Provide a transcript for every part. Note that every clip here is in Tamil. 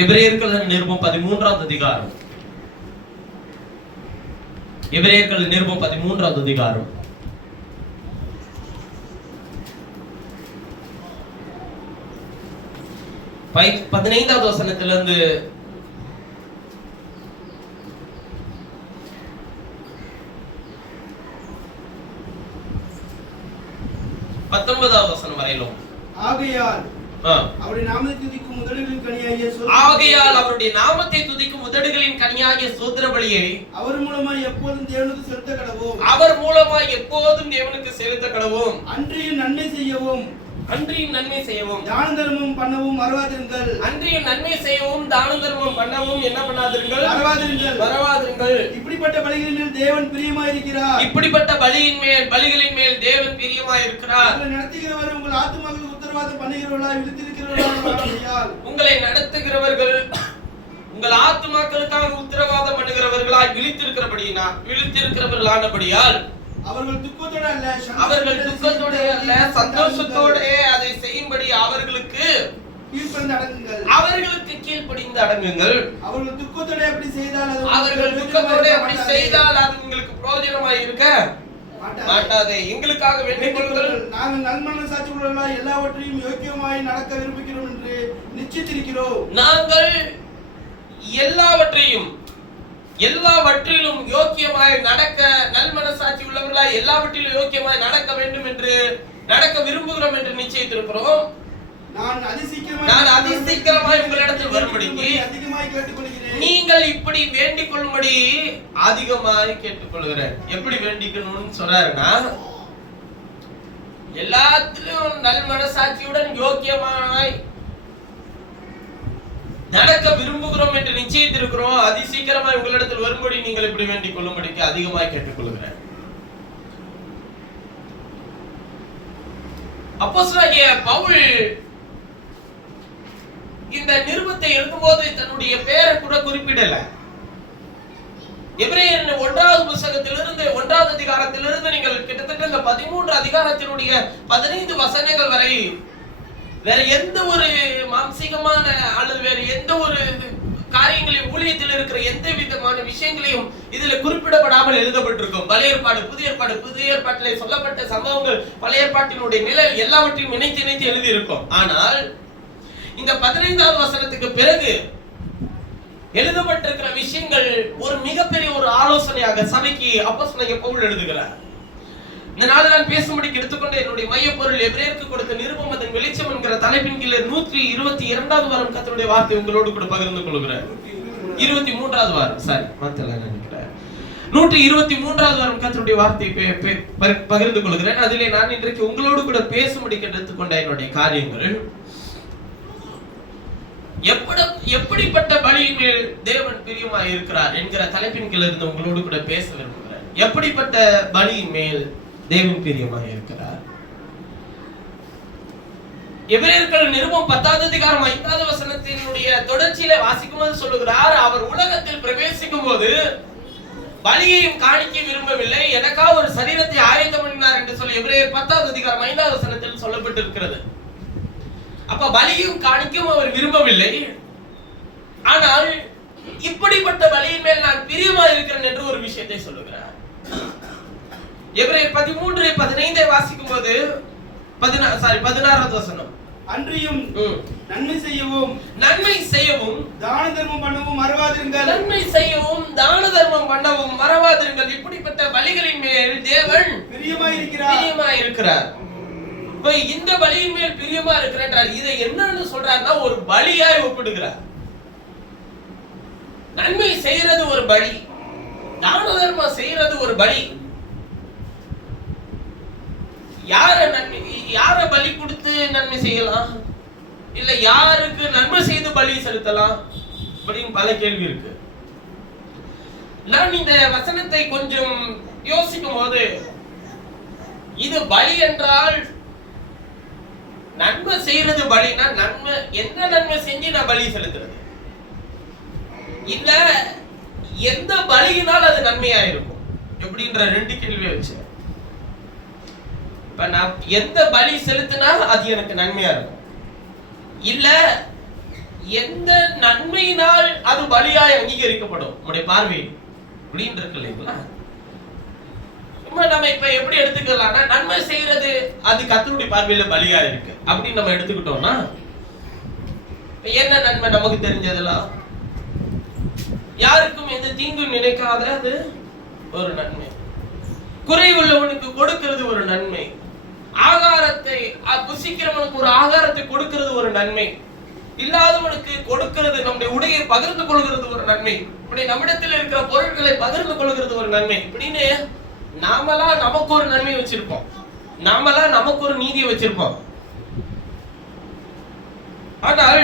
எபிரேயர்கள் நிருபம் 13வது அதிகாரம். எபிரேயர்கள் நிருபம் 13வது அதிகாரம். பதினைந்தாவது வசனத்திலிருந்து 19வது வசனம் வரையிலும். ஆகையால் அவருடைய நாமத்தை துதிக்கும் உதடுகளின் கனியாகிய ஸ்தோத்திர பலியை அவர் மூலமாய் எப்போதும் தேவனுக்கு செலுத்த கடவோம். அன்றியும் நன்மை செய்யவும் தான தர்மம் பண்ணவும் மறவாதிருங்கள். என்ன பண்ணாதிருங்கள்? மறவாதிருங்கள். இப்படிப்பட்ட பலிகளின் மேல் தேவன் பிரியமாயிருக்கிறார். உங்களை நடத்துகிறவர்கள் உங்கள் ஆத்துமாக்களுக்காக உத்தரவாதம் பண்ணுகிறவர்களாய் விழித்திருக்கிறவர்களானபடியால் அவர்கள் துக்கத்தோடு அல்ல சந்தோஷத்தோடு அதை செய்யும்படி அவர்களுக்கு கீழ்ப்படிந்து அடங்குங்கள். அவர்கள் துக்கத்தோடு அப்படி செய்தால் அது உங்களுக்கு பிரயோஜனமாய் இருக்க மாட்டாதே. எங்களுக்காக வேண்டிக் கொள்ளுங்கள். நாங்கள் நல்மனசாட்சி உள்ளவர்களாய் எல்லாவற்றையும் யோக்கியமாய் நடக்க விரும்புகிறோம் என்று நிச்சயித்திருக்கிறோம். நாங்கள் எல்லாவற்றிலும் யோக்கியமாய் நடக்க நல்மனசாட்சி உள்ளவர்களாய் எல்லாவற்றிலும் யோக்கியமாய் நடக்க வேண்டும் என்று நடக்க விரும்புகிறோம் என்று நிச்சயித்திருக்கிறோம். நான் அதிசீக்கிரமாய் உங்களிடத்தில் வரும்படிக்கு நீங்கள் இப்படி வேண்டிக் கொள்ளும்படி அதிகமாய் கேட்டுக்கொள்கிறேன். எப்படி வேண்டிக்கணும்னு சொல்றாருன்னா, எல்லாத்திலும் நல் மனசாட்சியுடன் யோக்கியமாய் நடக்க விரும்புகிறோம் என்று நிச்சயித்திருக்கிறோம். அதிசீக்கிரமாய் உங்களிடத்தில் வரும்படி நீங்கள் இப்படி வேண்டிக் கொள்ளும்படிக்கு அதிகமாய் கேட்டுக்கொள்கிறேன். அப்போஸ்தலனாகிய பவுல் இந்த நிருபத்தை எழுதும்போது தன்னுடைய பெயரை கூட குறிப்பிடல. எபிரேயர் 1வது புத்தகத்திலிருந்து 1வது அதிகாரத்திலிருந்து நீங்கள் கிட்டத்தட்ட இந்த 13 அதிகாரத்தினுடைய 15 வசனங்கள் வரை வேற எந்த ஒரு மாம்சீகமான அல்லது வேற எந்த ஒரு காரியங்களையும் ஊழியத்தில் இருக்கிற எந்த விதமான விஷயங்களையும் இதுல குறிப்பிடப்படாமல் எழுதப்பட்டிருக்கும். பழைய ஏற்பாடு புதிய ஏற்பாட்டிலே சொல்லப்பட்ட சம்பவங்கள் பழைய ஏற்பாட்டினுடைய நிலை எல்லாவற்றையும் இணைத்து எழுதி இருக்கும். ஆனால் இந்த 15வது வசனத்துக்கு பிறகு எழுதப்பட்டிருக்கிற விஷயங்கள் ஒரு மிகப்பெரிய ஒரு ஆலோசனையாக சபைக்கு அப்போஸ்தலனாகிய பவுல் எழுதுகிறார். இந்த நாளில் நான் பேசும்படிக்கு எடுத்துக்கொண்ட என்னுடைய மையப்பொருள் எபிரேயருக்கு கொடுத்த நிருபம் அதன் வெளிச்சம் என்கிற தலைப்பின் கீழ் 122வது வாரம் கர்த்தருடைய வார்த்தை உங்களோடு கூட பகிர்ந்து கொள்கிறேன். 23வது வாரம் நினைக்கிறேன். 123வது வாரம் கர்த்தருடைய வார்த்தையை பகிர்ந்து கொள்கிறேன். அதிலே நான் இன்றைக்கு உங்களோடு கூட பேசும்படிக்கு எடுத்துக்கொண்ட என்னுடைய காரியங்கள் எப்படிப்பட்ட பலியின் மேல் தேவன் பிரியமாய் இருக்கிறார் என்கிற தலைப்பின் கீழ் இருந்து உங்களோடு கூட பேச விரும்புகிறேன். எப்படிப்பட்ட பலியின் மேல் தேவன் பிரியமாய் இருக்கிறார். எபிரேயர்கள் நிருபம் 10வது அதிகாரம் 5வது வசனத்தினுடைய தொடர்ச்சியில வாசிக்கும்போது சொல்லுகிறார், அவர் உலகத்தில் பிரவேசிக்கும் போது பலியையும் காணிக்க விரும்பவில்லை, எனக்காக ஒரு சரீரத்தை ஆயத்தம் பண்ணினார் என்று சொல்லி எபிரேயர் 10வது அதிகாரம் 5வது வசனத்தில் சொல்லப்பட்டிருக்கிறது. அப்ப பலியும் காணிக்கும் அவர் விரும்பவில்லை. ஆனால் இப்படிப்பட்ட பலியின் மேல் நான் பிரியமாய் இருக்கிறேன் என்று ஒரு விஷயத்தை சொல்லுகிறார். எபிரேயர் 13:15 வாசிக்கும் போது 16வது வசனம், அன்றியும் நன்மை செய்யவும் தான தர்மம் பண்ணவும் மறவாதிருங்கள். இப்படிப்பட்ட பலிகளின் மேல் தேவன் பிரியமாய் இருக்கிறார். இந்த பலியின் மேல் பிரியமா இருக்கிறார். இதை என்னன்னு சொல்றாருன்னா, ஒரு பலியாய் ஒப்பிடுகிறார். நன்மை செய்யறது ஒரு பலி, தான தர்மம் செய்யறது ஒரு பலி. யார பலி கொடுத்து நன்மை செய்யலாம், இல்ல யாருக்கு நன்மை செய்து பலி செலுத்தலாம் அப்படின்னு பல கேள்வி இருக்கு. நான் இந்த வசனத்தை கொஞ்சம் யோசிக்கும் போது, இது பலி என்றால் நன்மை செய்யறது பலினா நன்மை என்ன நன்மை செஞ்சு நான் பலி செலுத்துறது, இல்ல எந்த பலியினால் அது நன்மையா இருக்கும் எப்படின்ற ரெண்டு கேள்வியை வச்சு, இப்ப நான் எந்த பலி செலுத்தினா அது எனக்கு நன்மையா இருக்கும், இல்ல எந்த நன்மையினால் அது பலியாய் அங்கீகரிக்கப்படும் நம்முடைய பார்வையில் அப்படின்னு இருக்கு இல்லைங்களா? நம்ம இப்ப எப்படி எடுத்துக்கலாம்னா, நன்மை செய்யறது அது கர்த்தருடைய பார்வையில பலியா இருக்கு அப்படின்னு நம்ம எடுத்துக்கிட்டோம்னா, என்ன நன்மை நமக்கு தெரிஞ்சதெல்லாம் யாருக்கும் எந்த தீங்கும் நினைக்காத அது ஒரு நன்மை, குறைவுள்ளவனுக்கு கொடுக்கிறது ஒரு நன்மை, ஆகாரத்தை புசிக்கிறவனுக்கு ஒரு ஆகாரத்தை கொடுக்கிறது ஒரு நன்மை, இல்லாதவனுக்கு கொடுக்கிறது, நம்முடைய உடையை பகிர்ந்து கொள்கிறது ஒரு நன்மை, இப்படி நம்மிடத்தில் இருக்கிற பொருட்களை பகிர்ந்து கொள்கிறது ஒரு நன்மை, இப்படின்னு நாமளா நமக்கு ஒரு நன்மை வச்சிருப்போம், நாமளா நமக்கு ஒரு நீதியை வச்சிருப்போம். ஆனால்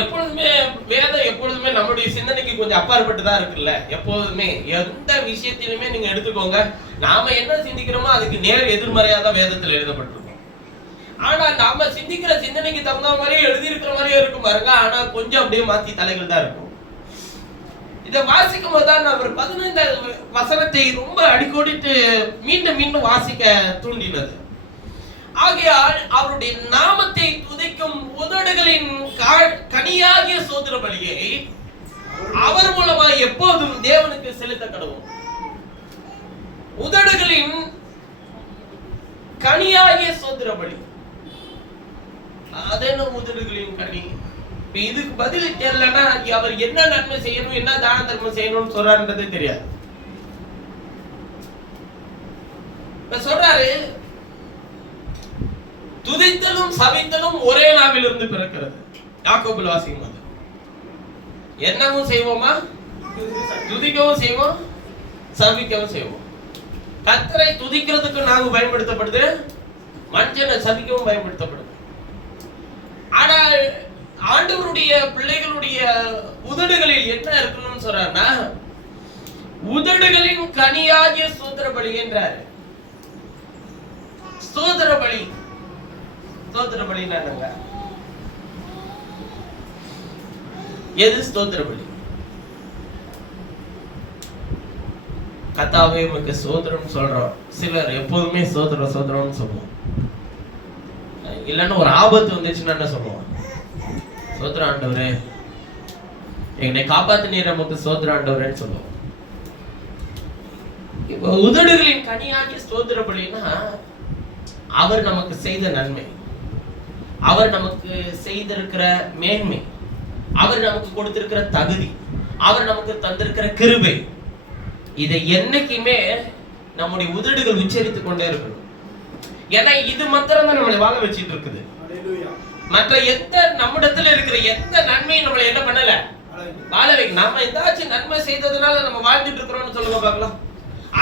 எப்பொழுதுமே வேதம் எப்பொழுதுமே நம்முடைய சிந்தனைக்கு கொஞ்சம் அப்பாற்பட்டு தான் இருக்குல்ல. எப்போதுமே எந்த விஷயத்திலுமே நீங்க எடுத்துக்கோங்க, நாம என்ன சிந்திக்கிறோமோ அதுக்கு நேர் எதிர்மறையா தான் வேதத்தில் எழுதப்பட்டிருக்கும். ஆனா நாம சிந்திக்கிற சிந்தனைக்கு தகுந்த மாதிரியே எழுதி இருக்கிற மாதிரியே இருக்கும் பாருங்க. ஆனா கொஞ்சம் அப்படியே மாத்தி தலைகள் தான் இருக்கும். இதை வாசிக்கும் போதுதான் நான் ஒரு 15 வசனத்தை ரொம்ப அடிக்கோடிட்டு மீண்டும் மீண்டும் வாசிக்க தூண்டினது. ஆகையால் அவருடைய நாமத்தை துதிக்கும் உதடுகளின் கனியாகிய சோத்திர பலியை அவர் மூலமா எப்போதும் தேவனுக்கு செலுத்த கடவும். உதடுகளின் கனியாகிய சோத்திர பலி, அது என்ன உதடுகளின் கனி? இதுக்கு பதில் தெரியலன்னா அவர் என்ன நன்மை செய்யணும், என்ன தான தர்மம் செய்யணும்னு சொல்றாருன்றதே தெரியாது. சொல்றாரு, துதித்தலும் சபித்தலும் ஒரே நாவிலிருந்து பிறக்கிறது. யாக்கோபுல வாசிக்கும் போது என்னவும் செய்வோமா, துதிக்கவும் செய்வோம், சபிக்கவும் செய்வோம். கர்த்தரை துதிக்கிறதுக்கு நாங்க பயன்படுத்தப்படுது, மனுஷனை சபிக்கவும் பயன்படுத்தப்படுது. ஆனால் ஆண்டவருடைய பிள்ளைகளுடைய உதடுகளில் என்ன இருக்கணும்னு சொல்றாருன்னா, உதடுகளின் கனியாகிய ஸ்தோத்திர பலி என்றார். ஸ்தோத்திர பலி, ஸ்தோத்திர பலி என்னங்க? எது ஸ்தோத்திர பலி? கர்த்தாவே உமக்கு ஸ்தோத்திரம் சொல்றோம். சிலர் எப்போதுமே ஸ்தோத்திரம் ஸ்தோத்திரம்னு சொல்லுவோம். இல்லைன்னா ஒரு ஆபத்து வந்துச்சுன்னா என்ன சொல்லுவோம்? ஸ்தோத்திரம் ஆண்டவரே, எங்களை காப்பாத்தினீர், நமக்கு ஸ்தோத்திரம் ஆண்டவரேன்னு சொல்லுவோம். இப்போ உதடுகளின் கனியாகிய ஸ்தோத்திர பலின்னா அவர் நமக்கு செய்த நன்மை, அவர் நமக்கு செய்திருக்கிற மேன்மை, அவர் நமக்கு கொடுத்திருக்கிற தகுதி, அவர் நமக்கு தந்திருக்கிற கிருபை, இதை என்னைக்குமே நம்முடைய உதடுகள் உச்சரித்துக் கொண்டே இருக்கணும். ஏன்னா இது மாத்திரம் தான் நம்மளை வாழ வச்சிட்டு இருக்குது. மற்ற எந்த நம்மிடத்துல இருக்கிற எந்த நன்மையும் நம்மளை என்ன பண்ணல, வாழ வைக்க. நாம ஏதாச்சும் நன்மை செய்ததுனால நம்ம வாழ்ந்துட்டு இருக்கிறோம்னு சொல்லுங்க பார்க்கலாம்.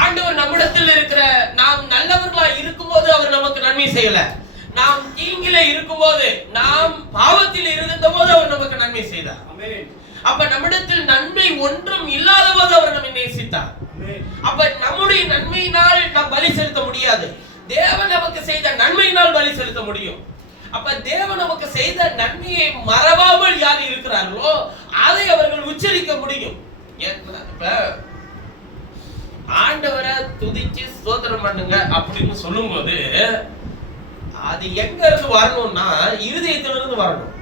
ஆண்டவர் நம்மிடத்தில் இருக்கிற, நாம் நல்லவர்களா இருக்கும்போது அவர் நமக்கு நன்மை செய்யல, நாம் தீங்கில இருக்கும்போது, நாம் பாவத்தில் இருந்த போது அவர் நமக்கு நன்மை செய்தார். அப்ப நம்மிடத்தில் நன்மை ஒன்றும் இல்லாத போது அவர் நம்மை நேசித்தார். அப்ப நம்முடைய நன்மையினால் நாம் பலி செலுத்த முடியாது, தேவன் நமக்கு செய்த நன்மையினால் பலி செலுத்த முடியும். அப்ப தேவன் நமக்கு செய்த நன்மையை மறவாமல் யார் இருக்கிறார்களோ அதை அவர்கள் உச்சரிக்க முடியும். இப்ப ஆண்டவரை துதிச்சு ஸ்தோத்திரம் பண்ணுங்க அப்படின்னு சொல்லும் போது அது எங்க இருந்து வரணும்னா இருதயத்திலிருந்து வரணும்.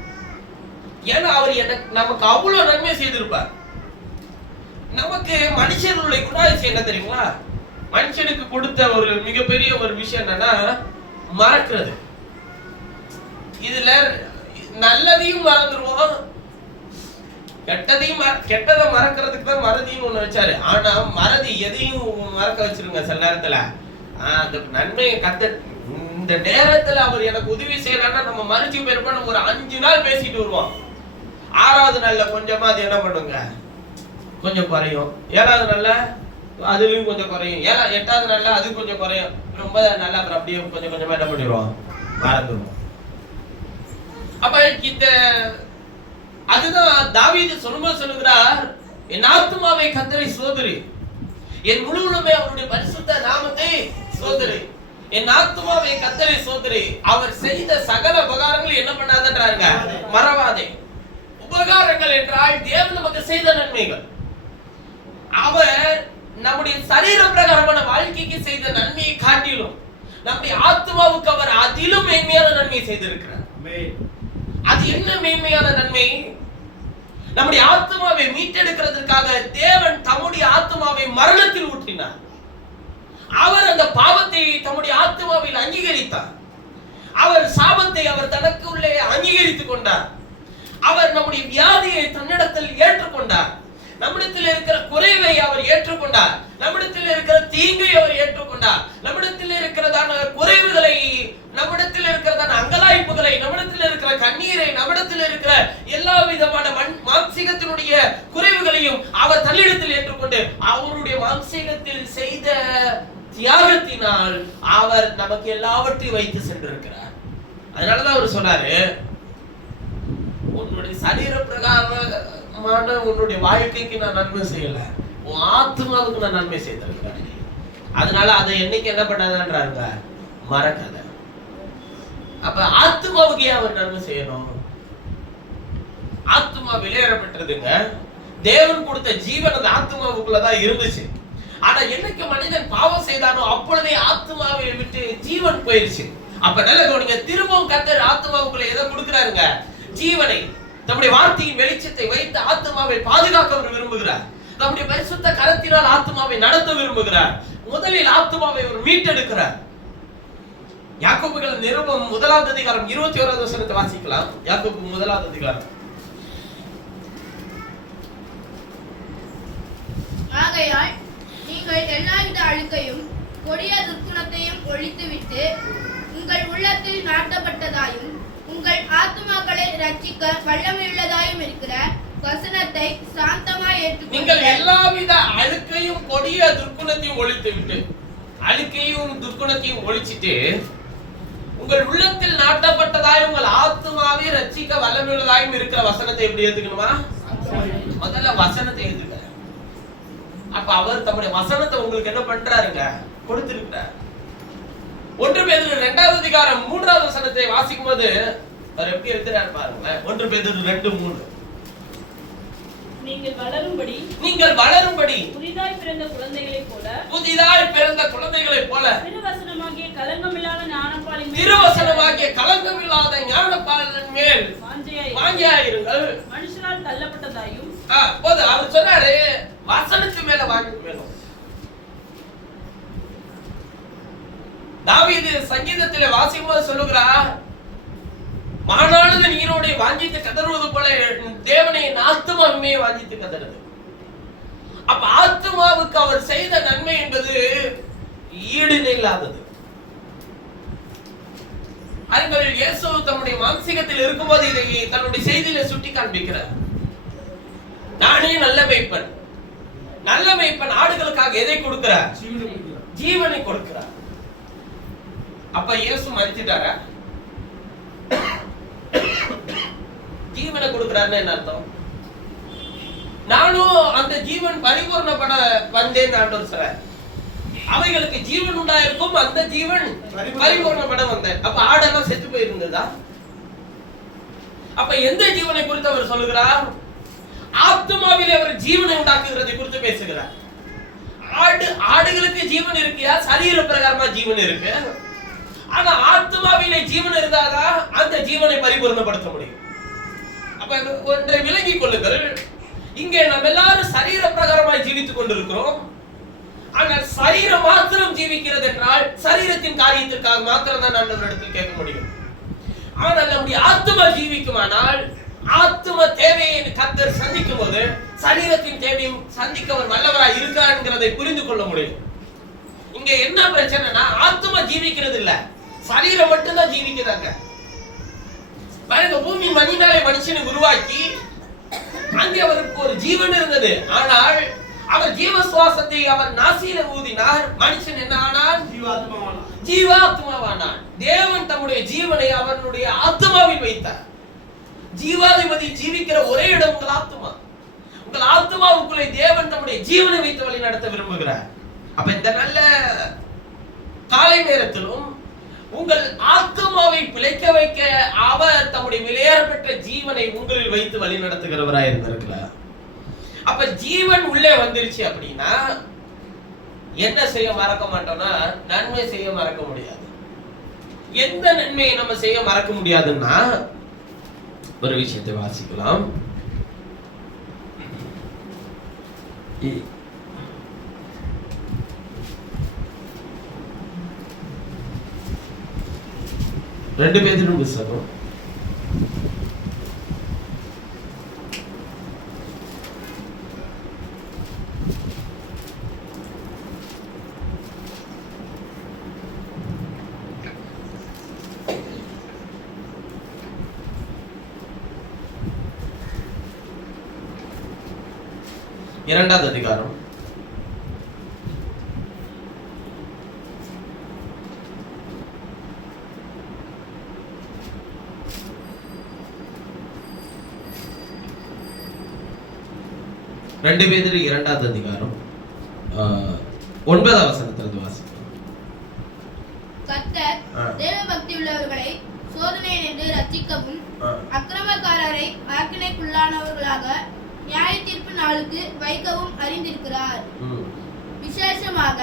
ஏன்னா அவர் நமக்கு அவ்வளவு நன்மை செய்திருப்பார். நமக்கு மனுஷனுடைய குணாதிசயம் என்ன தெரியுங்களா? மனுஷனுக்கு கொடுத்த ஒரு மிகப்பெரிய ஒரு விஷயம் என்னன்னா மறக்கிறது. இதுல நல்லதையும் மறந்துடுவோம், கெட்டதை மறக்கிறதுக்கு தான் மறதின்னு ஒண்ணு வச்சாரு. ஆனா மறதி எதையும் மறக்க வச்சிருங்க சில நேரத்துல. அந்த நன்மையை இந்த நேரத்துல அவர் எனக்கு உதவி செய்யறான்னா நம்ம மறைச்சு போயிருப்போம். நம்ம ஒரு 5 நாள் பேசிட்டு வருவோம், 6வது நாள்ல கொஞ்சமா அது என்ன பண்ணுங்க, கொஞ்சம் குறையும். 7வது நாள்ல அதுலயும் கொஞ்சம் குறையும். 8வது நாள்ல அது கொஞ்சம் குறையும். ரொம்ப நல்லா அப்புறம் அப்படியே கொஞ்சம் கொஞ்சமா என்ன பண்ணிடுவோம், மறந்துடுவோம். அப்ப இந்த அதுதான் தாவீது சொல்லும்போது சொல்லுகிறார், என் ஆத்துமாவை கர்த்தரை சோதரி, என் முழு உள்ளமே அவருடைய பரிசுத்த நாமத்தை சோதரி, என் ஆத்துமாவை கர்த்தரை சோதரி, அவர் செய்த சகல உபகாரங்கள் என்ன பண்ணாதன்றாருங்க, மறவாதே. உபகாரங்கள் என்றால் தேவன் நமக்கு செய்த நன்மைகள். அவர் நம்முடைய சரீர பிரகாரமான வாழ்க்கைக்கு செய்த நன்மையை காட்டிலும் நம்முடைய ஆத்மாவுக்கு அவர் அதிலும் மேன்மையான நன்மை செய்திருக்கிறார். அது என்ன மேன்மையான நன்மை? நம்முடைய ஆத்மாவை மீட்டெடுக்கிறதுக்காக தேவன் தம்முடைய ஆத்மாவை மரணத்தில் ஊற்றினார். அவர் அந்த பாவத்தை தம்முடைய ஆத்மாவில் அங்கீகரித்தார். அவர் சாபத்தை அவர் தனக்கு உள்ளே அங்கீகரித்துக் கொண்டார். அவர் நம்முடைய வியாதியை தன்னிடத்தில் ஏற்றுக்கொண்டார். நம்மிடத்தில் இருக்கிற குறைவை அவர் ஏற்றுக்கொண்டார். நம்மிடத்தில் இருக்கிற தீங்கை அவர் ஏற்றுக்கொண்டார். நம்மிடத்தில் இருக்கிறதான குறைவுகளை, நம்மிடத்தில் இருக்கிறதான அங்கலாய்ப்புகளை, நம்மிடத்தில் இருக்கிற கண்ணீரை, நம்மிடத்தில் இருக்கிற எல்லா விதமான மாம்சீகத்தினுடைய குறைவுகளையும் அவர் தன்னிடத்தில் ஏற்றுக்கொண்டு அவருடைய மாம்சீகத்தில் செய்த தியாகத்தினால் அவர் நமக்கு எல்லாவற்றையும் வைத்து சென்றிருக்கிறார். அதனாலதான் அவர் சொன்னாரு, உன்னுடைய சரீர பிரகாரமான உன்னுடைய வாழ்க்கைக்கு நான் நன்மை செய்யல, உன் ஆத்மாவுக்கு நான் நன்மை செய்திருக்கிறேன். அதனால அதை என்னைக்கு என்ன பண்ணாதான்றாருங்க, மறக்காத. அப்ப ஆத்மாவுக்கு அவர் நன்மை செய்யணும். ஆத்மா வெளியேறப்பட்டதுங்க. தேவன் கொடுத்த ஜீவன் அந்த ஆத்மாவுக்குள்ளதான் இருந்துச்சு. ஆனா என்னைக்கு மனிதன் பாவம் செய்தானோ அப்பொழுதே ஆத்மாவை விட்டு ஜீவன் போயிருச்சு. அப்ப நல்ல கவனிங்க, திரும்பவும் கர்த்தர் ஆத்மாவுக்குள்ள எதை கொடுக்கிறாருங்க, ஜீவனை. நம்முடைய வார்த்தையின் வெளிச்சத்தை வைத்து ஆத்மாவை பாதுகாக்க விரும்புகிறார். நம்முடைய பரிசுத்த கரத்தினால் ஆத்மாவை நடத்த விரும்புகிறார். முதலில் ஆத்மாவை அவர் மீட்டெடுக்கிறார். யாக்கோபுவின் நிருபம் 1 அதிகாரம் 21வது வசனத்தை வாசிக்கலாம். யாக்கோபு 1 அதிகாரம். ஆகையால் நீங்கள் எல்லாவித அழுக்கையும் கொடிய துர்க்குணத்தையும் ஒழித்துவிட்டு உங்கள் உள்ளத்தில் நாட்டப்பட்டதாயும் உங்கள் ஆத்துமாக்களை ரட்சிக்க வல்லமையுள்ளதாயும் இருக்கிற வசனத்தை சாந்தமாய் ஏற்றுக்கொள்ளுங்கள். நீங்கள் எல்லாவித அழுக்கையும் கொடிய துர்க்குணத்தையும் ஒழித்துவிட்டு, அழுக்கையும் துர்க்குணத்தையும் ஒழிச்சிட்டு உங்கள் உள்ளத்தில் நாட்டப்பட்டதாயும் உங்கள் ஆத்துமாவை ரட்சிக்க வல்லமையுள்ளதாயும் இருக்கிற வசனத்தை எப்படி ஏத்துக்கணுமா? முதல்ல வசனத்தை ஏத்துக்க. அப்ப அவர் தம்முடைய வசனத்தை உங்களுக்கு என்ன பண்றாருங்க, கொடுத்திருக்கிறார். 1 பேதுரு 2வது அதிகாரம் 3வது வசனத்தை வாசிக்கும் போது அவர் எப்படி எழுதுறாரு பாருங்க. 1 பேதுரு 2:3. நீங்கள் வளரும்படி புதிதாய் பிறந்த குழந்தைகளைப் போல திருவசனமாகிய கலங்கமில்லாத ஞானப்பாலின் மேல் வாஞ்சியாயிருங்கள். மனுஷரால் தள்ளப்பட்டதாயும் போது அவர் சொன்னாரு, வசனத்து மேல வாங்கி வேணும். தாவீது சங்கீதத்திலே வாசிக்கும் போது சொல்லுகிறார், மானானது நீரோடை வாஞ்சித்து கதறுவது போல தேவனை என் ஆத்மாவுமே வாஞ்சித்து கதறுது. அப்ப ஆத்மாவுக்கு அவர் செய்த நன்மை என்பது ஈடுநிலை இல்லாதது. அறிஞர் இயேசு தம்முடைய மாம்சீகத்தில் இருக்கும்போது இதை தன்னுடைய செய்தியில சுட்டி காண்பிக்கிறார். நானே நல்ல மேய்ப்பன். நல்ல மேய்ப்பன் ஆடுகளுக்காக எதை கொடுக்கிறார்? ஜீவனை கொடுக்கிறார். அப்ப இயேசு மரிச்சிட்டாரா? ஜீவனை கொடுக்கிறாருன்னு என்ன அர்த்தம்? நானும் அந்த ஜீவன் பரிபூர்ணப்பட வந்தேன் ஆண்டவர் சொல்றார். அவைகளுக்கு ஜீவன் உண்டாயிருக்கும், அந்த ஜீவன் பரிபூர்ணப்பட வந்தேன். அப்ப ஆடெல்லாம் செத்து போயிருந்ததா? அப்ப எந்த ஜீவனை குறித்து அவர் சொல்லுகிறார்? ஆத்மாவிலே அவர் ஜீவனை உண்டாக்குகிறதை குறித்து பேசுகிறார். ஆடுகளுக்கு ஜீவன் இருக்கியா? சரீர பிரகாரமா ஜீவன் இருக்கு. ஆனா ஆத்மாவிலே ஜீவன் இருந்தாதான் அந்த ஜீவனை பரிபூர்ணப்படுத்த முடியும். அப்ப ஒன்றை விளங்கிக் கொள்ளுங்கள், இங்கே நம்ம எல்லாரும் சரீர பிரகாரமாய் ஜீவித்துக் கொண்டிருக்கிறோம். ஆனால் சரீரம் மாத்திரம் ஜீவிக்கிறது என்றால் சரீரத்தின் காரியத்திற்காக மாத்திரம் தான் ஆண்டவரிடத்தில் கேட்க முடியும். ஆனால் நம்முடைய ஆத்மா ஜீவிக்குமானால் ஆத்ம தேவையை கர்த்தர் சந்திக்கும் போது சரீரத்தின் தேவையும் சந்திக்க அவர் வல்லவராய் இருக்கிறார்ங்கிறதை புரிந்து கொள்ள முடியும். இங்க என்ன பிரச்சனைனா, ஆத்மா ஜீவிக்கிறது இல்ல, சரீரம் மட்டும்தான் ஜீவிக்கிறாங்க. பாருங்க, பூமி மண்ணினாலே மனுஷனை உருவாக்கி அங்கே அவருக்கு ஒரு ஜீவன் இருந்தது. ஆனால் அவர் ஜீவ சுவாசத்தை அவர் நாசியில ஊதினார். மனுஷன் என்ன ஆனார்? ஜீவாத்மாவானார். தேவன் தம்முடைய ஜீவனை அவனுடைய ஆத்மாவில் வைத்தார். ஜீவாதிபதி ஜீவிக்கிற ஒரே இடம் உங்கள் ஆத்மா. உங்கள் ஆத்மாவுக்குள்ளே தேவன் தம்முடைய ஜீவனை வைத்து வழி நடத்த விரும்புகிறார். அப்ப இந்த நல்ல காலை நேரத்திலும் உங்கள் ஆத்மாவை பிழைக்க வைக்க அவர் தம்முடைய விலையேறப்பட்ட ஜீவனை உங்களில் வைத்து வழி நடத்துகிறவராய் இருந்திருக்கிறார். அப்ப ஜீவன் உள்ளே வந்துருச்சு அப்படின்னா என்ன செய்ய மறக்க மாட்டோம்னா, நன்மை செய்ய மறக்க முடியாது. எந்த நன்மையை நம்ம செய்ய மறக்க முடியாதுன்னா, ஒரு விஷயத்தை வாசிக்கலாம். ரெண்டு பேரும் புத்தகம் 2வது அதிகாரம் 2 பேதுரு 2வது அதிகாரம் 9வது வசனத்திலிருந்து வாசிக்கலாம். கர்த்தர் தேவபக்தி உள்ளவர்களை சோதனையிலிருந்து ரட்சிக்கவும் அக்கிரமக்காரரை ஆக்கினைக்குள்ளானவர்களாக நியாய தீர்ப்பு நாளுக்கு வைக்கவும் அறிந்திருக்கிறார். விசேஷமாக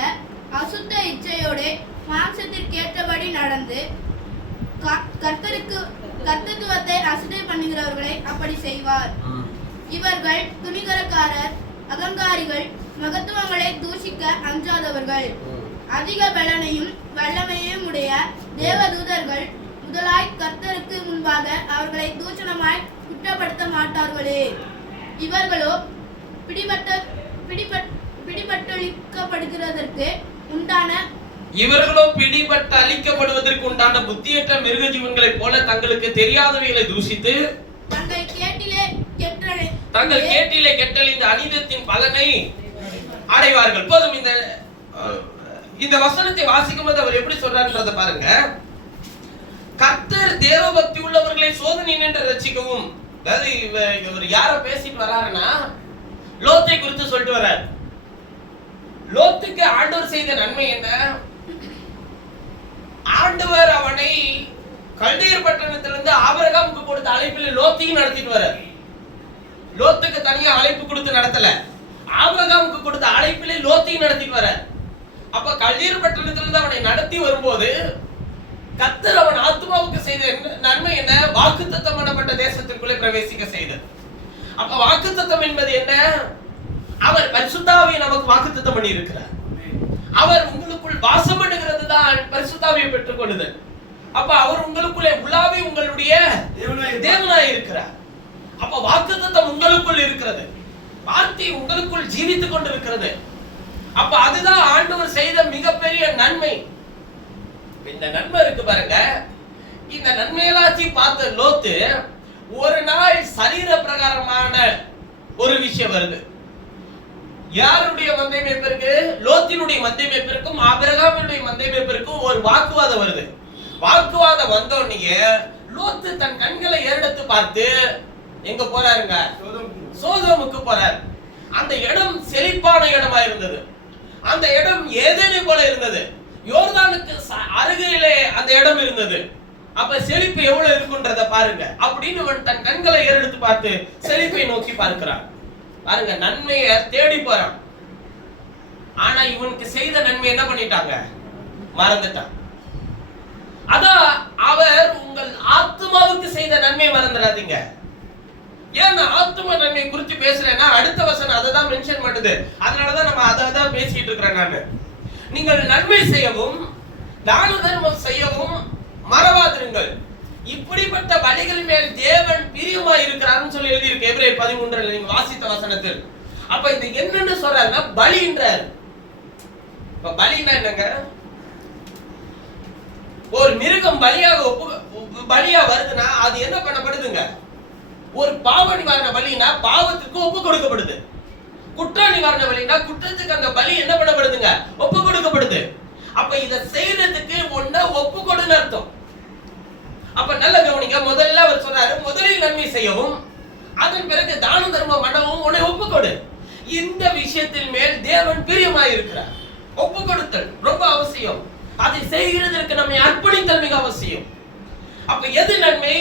அசுத்த இச்சையோடு மாம்சத்திற்கேற்றபடி நடந்து கர்த்தத்துவத்தை அசுத்தை பண்ணுகிறவர்களை அப்படி செய்வார். இவர்கள் துணிகரக்காரர், அகங்காரிகள், மகத்துவங்களை தூஷிக்க அஞ்சாதவர்கள், அதிக பலனையும் வல்லமையும் உடைய தேவதூதர்கள் முதலாய் கர்த்தருக்கு முன்பாக அவர்களை தூஷணமாய் குற்றப்படுத்த மாட்டார்களே. இவர்களோ பிடிபட்டளிக்கப்படுவதற்கு உண்டான புத்தியற்ற மிருக ஜீவன்களைப் போல தங்களுக்கு தெரியாதவைகளை தூஷித்து தங்கள் கேட்டிலே கெட்டழிந்த அநீதத்தின் பலனை அடைவார்கள். போதும். இந்த வசனத்தை வாசிக்கும் போது அவர் எப்படி சொல்றாருன்றத பாருங்க. கர்த்தர் தேவபக்தி உள்ளவர்களை சோதனை நின்று ரட்சிக்கவும். அதாவது இவர் யார பேசிட்டு வராருன்னா லோத்தை குறித்து சொல்லிட்டு வர்றார். லோத்துக்கு ஆண்டவர் செய்த நன்மை என்ன? ஆண்டவர் அவனை கல்தேயர் பட்டணத்திலிருந்து ஆபிரகாமுக்கு கொடுத்த அழைப்பில் லோத்தையும் நடத்திட்டு வர்றார். லோத்துக்கு தனியா அழைப்பு கொடுத்து நடத்தல, ஆபிரகாமுக்கு கொடுத்த அழைப்பிலே லோத்தையும் நடத்திட்டு வர்றார். அப்ப கல்தேயர் பட்டணத்திலிருந்து அவனை நடத்தி வரும்போது கர்த்தர் அவன் ஆத்மாவுக்கு செய்த நன்மை என்ன? வாக்குத்தத்தம் பண்ணப்பட்ட தேசத்திற்குள்ளே பிரவேசிக்க செய்தது. அப்ப வாக்குத்தத்தம் என்பது என்ன? அவர் பரிசுத்த ஆவியை நமக்கு வாக்குத்தத்தம் பண்ணி இருக்கிறார். அவர் உங்களுக்குள் வாசம் பண்ணுகிறது தான் பரிசுத்த ஆவியை பெற்றுக் கொள்ளுதல். அப்ப அவர் உங்களுக்குள்ளே உலாவி உங்களுடைய தேவனாய் இருக்கிறார். அப்ப வாக்குத்தத்தம் உங்களுக்குள் இருக்கிறது, வார்த்தை உங்களுக்குள் ஜீவித்துக் கொண்டிருக்கிறது. அப்ப அதுதான் ஆண்டவர் செய்த மிகப்பெரிய நன்மை. இந்த நன்மை இருக்கு பாருங்க. இந்த நன்மையெல்லாம் பார்த்த லோத்து ஒரு நாள் சரீர பிரகாரமான ஒரு விஷயம் வருது. யாருடைய மந்தை மேய்ப்பிற்கு? லோத்தினுடைய மந்தை மேய்ப்பிற்கும் ஆபிரகாமினுடைய மந்தை மேய்ப்பிற்கும் ஒரு வாக்குவாதம் வருது. வாக்குவாதம் வந்தோடனே லோத்து தன் கண்களை ஏறெடுத்து பார்த்து எங்க போறாருங்க? சோதோமுக்கு போறார். அந்த இடம் செழிப்பான இடமா இருந்தது. அந்த இடம் ஏதேனை போல இருந்தது. யோர்தானுக்கு அருகிலே அந்த இடம் இருந்தது. அப்ப செழிப்பு எவ்வளவு இருக்குன்றத பாருங்க அப்படின்னு தன் கண்களை ஏறெடுத்து பார்த்து செழிப்பை நோக்கி பார்க்கிறான். பாருங்க, நன்மையை தேடி போறான். ஆனா இவனுக்கு செய்த நன்மை என்ன பண்ணிட்டாங்க? மறந்துட்டான். அதான் அவர் உங்கள் ஆத்மாவுக்கு செய்த நன்மை மறந்துடாதீங்க. ஏன் ஆத்ம நன்மை குறித்து பேசுறேன்னா அடுத்த வசனம் அதை தான் மென்ஷன் பண்ணுது. அதனாலதான் நம்ம அதை தான் பேசிட்டு இருக்கிறேன். நானு நீங்கள் நன்மை செய்யவும் தான தர்மம் செய்யவும் மறவாதிருங்கள், இப்படிப்பட்ட பலிகளின் மேல் தேவன் பிரியமா இருக்கிறார்னு சொல்லி எழுதியிருக்கு எபிரேயர் 13 நீங்க வாசித்த வசனத்தில். அப்ப இது என்னன்னு சொல்றாருன்னா பலின்றார். இப்ப பலினா என்னங்க? ஒரு மிருகம் பலியா வருதுன்னா அது என்ன பண்ணப்படுதுங்க? ஒரு பாவ நிவாரண பலினா பாவத்துக்கு ஒப்பு கொடுக்கப்படுது. குற்ற நிவாரண பலினா குற்றத்துக்கு அந்த பலி என்ன பண்ணப்படுதுங்க? ஒப்பு கொடுக்கப்படுது. அப்ப இத செய்யறதுக்கு ஒண்ணு ஒப்பு கொடுன்னு அர்த்தம். அப்ப நல்ல கவனிங்க. முதல்ல அவர் சொல்றாரு முதலில் நன்மை செய்யவும் அதன் பிறகு தான தர்மம் பண்ணவும் உன்னை ஒப்பு கொடு. இந்த விஷயத்தின் மேல் தேவன் பிரியமாய் இருக்கிறார். ஒப்பு கொடுத்தல் ரொம்ப அவசியம். அதை செய்கிறதற்கு நம்மை அர்ப்பணித்தல் மிக அவசியம். அப்ப எது நன்மை?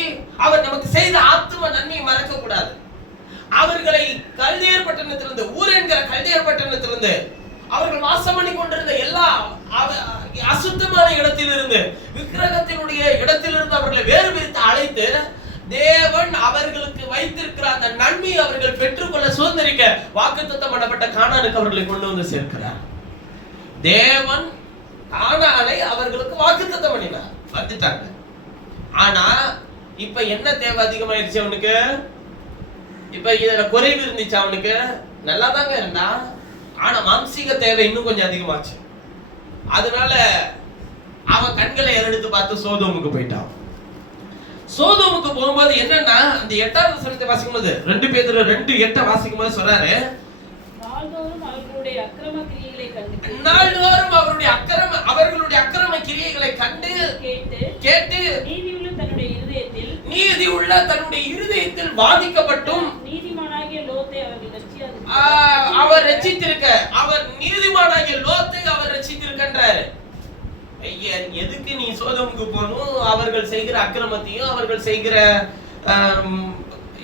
அவர் நமக்கு செய்த ஆத்ம நன்மையை மறக்க கூடாது. அவர்களை கல்தேயர் பட்டணத்திலிருந்து, ஊர் என்கிற கல்தேயர் பட்டணத்திலிருந்து அவர்கள் வாசம் பண்ணி கொண்டிருந்த எல்லா அசுத்தமான இடத்திலிருந்து, விக்கிரகத்தினுடைய இடத்திலிருந்து அவர்களை வேறு பிரித்து அழைத்து தேவன் அவர்களுக்கு வைத்திருக்கிற அந்த நன்மையை அவர்கள் பெற்றுக்கொள்ள சுதந்திரிக்க வாக்குத்தத்தம் பண்ணப்பட்ட கானானுக்கு அவர்களை கொண்டு வந்து சேர்க்கிறார். தேவன் கானானை அவர்களுக்கு வாக்குத்தத்தம் பண்ணினார், வந்துட்டாங்க. ஆனா இப்ப என்ன தேவை அதிகமாயிருச்சு அவனுக்கு? இப்ப இதுல குறைவு இருந்துச்சு அவனுக்கு, நல்லா தாங்க இருந்தா, ஆனா மாம்சீக தேவை இன்னும் கொஞ்சம் அதிகமாச்சு. அதனால அவன் கண்களை எடுத்து பார்த்து சோதோமுக்கு போயிட்டான். சோதோமுக்கு போகும்போது என்னன்னா, அந்த 8வது வசனத்தை வாசிக்கும் போது 2 பேதுரு 2:8 வாசிக்கும் போது சொல்றாரு, நாள்தோறும் அவர்களுடைய அக்கிரம கிரியைகளை கண்டு நாள்தோறும் அவர்களுடைய அக்கிரம கிரியைகளை கண்டு கேட்டு நீதி உள்ள தன்னுடைய இருதயத்தில் வாதிக்கப்பட்டும் நீதிமானாகிய லோத்தை அவர் ரட்சித்திருக்க, அவர் நீதிமானாகிய லோத்தை அவர் ரட்சித்திருக்கின்றாரு. எதுக்கு நீ சோதோமுக்கு போகணும்? அவர்கள் செய்கிற அக்கிரமத்தையும் அவர்கள் செய்கிற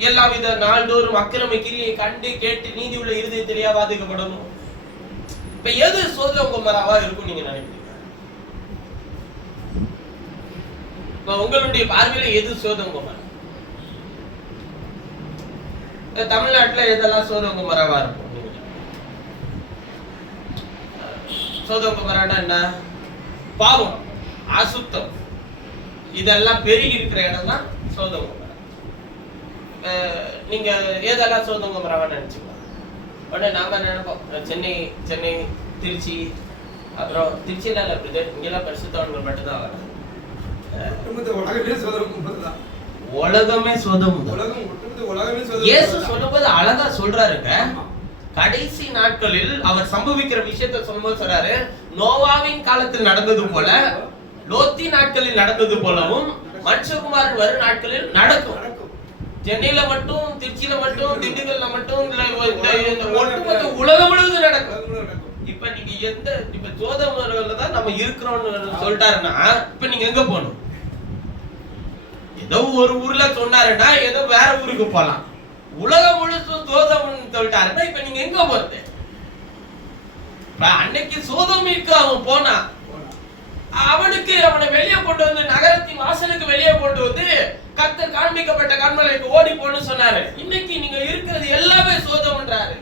எல்லாவித நாள்தோறும் அக்கிரம கிரியை கண்டு கேட்டு நீதி உள்ள இருதயத்திலேயே வாதிக்கப்படணும். இப்ப எது சோதோம் கொமோராவா இருக்கும் நீங்க நினைக்கிறீங்க? இப்ப உங்களுடைய பார்வையில எது சோதோம் கொமோரா? தமிழ்நாட்டுல எதெல்லாம் சோதோம் கொமோராவா இருக்கும்? சோதோம் கொமோரானா என்ன? பாவம், அசுத்தம், இதெல்லாம் பெருகி இருக்கிற இடம் தான் சோதோம் கொமோரா. நீங்க ஏதெல்லாம் சோதோம் கொமோராவா நினைச்சுக்கலாம். உடனே நாம நினைப்போம் சென்னை திருச்சி, அப்புறம் திருச்சியில இல்ல, இங்கெல்லாம் பரிசுத்தவான்கள் மட்டும்தான் வராங்க. உலகமே சோதோம் தான். இயேசு சொல்லும்போது அழகா சொல்றாருங்க. கடைசி நாட்களில் அவர் சம்பவிக்கிற விஷயத்தை சொல்லும்போது சொல்றாரு, நோவாவின் காலத்தில் நடந்தது போல, லோத்தி நாட்களில் நடந்தது போலவும் மனுஷகுமாரன் வரும் நாட்களில் நடக்கும். சென்னையில மட்டும், திருச்சியில மட்டும், திண்டுக்கல்ல மட்டும் ஒட்டுமொத்த உலகம் முழுவதும் நடக்கும். இப்ப நீங்க இப்ப சோதோம்ல தான் நம்ம இருக்கிறோம்னு சொல்லிட்டாருன்னா, இப்ப நீங்க எங்க போகணும்? ஏதோ ஒரு ஊர்ல சொன்னாருன்னா ஏதோ வேற ஊருக்கு போலாம். உலகம் முழுசும் சோதோம்னு சொல்லிட்டாருன்னா இப்ப நீங்க எங்க போறது? அன்னைக்கு சோதோமிற்கு அவன் போனா, அவனை வெளியே கொண்டு வந்து நகரத்தின் வாசலுக்கு வெளியே கொண்டு வந்து கர்த்தர் காண்பிக்கப்பட்ட கன்மலைக்கு ஓடி போன்னு சொன்னாரு. இன்னைக்கு நீங்க இருக்கிறது எல்லாமே சோதோம்ன்றாரு.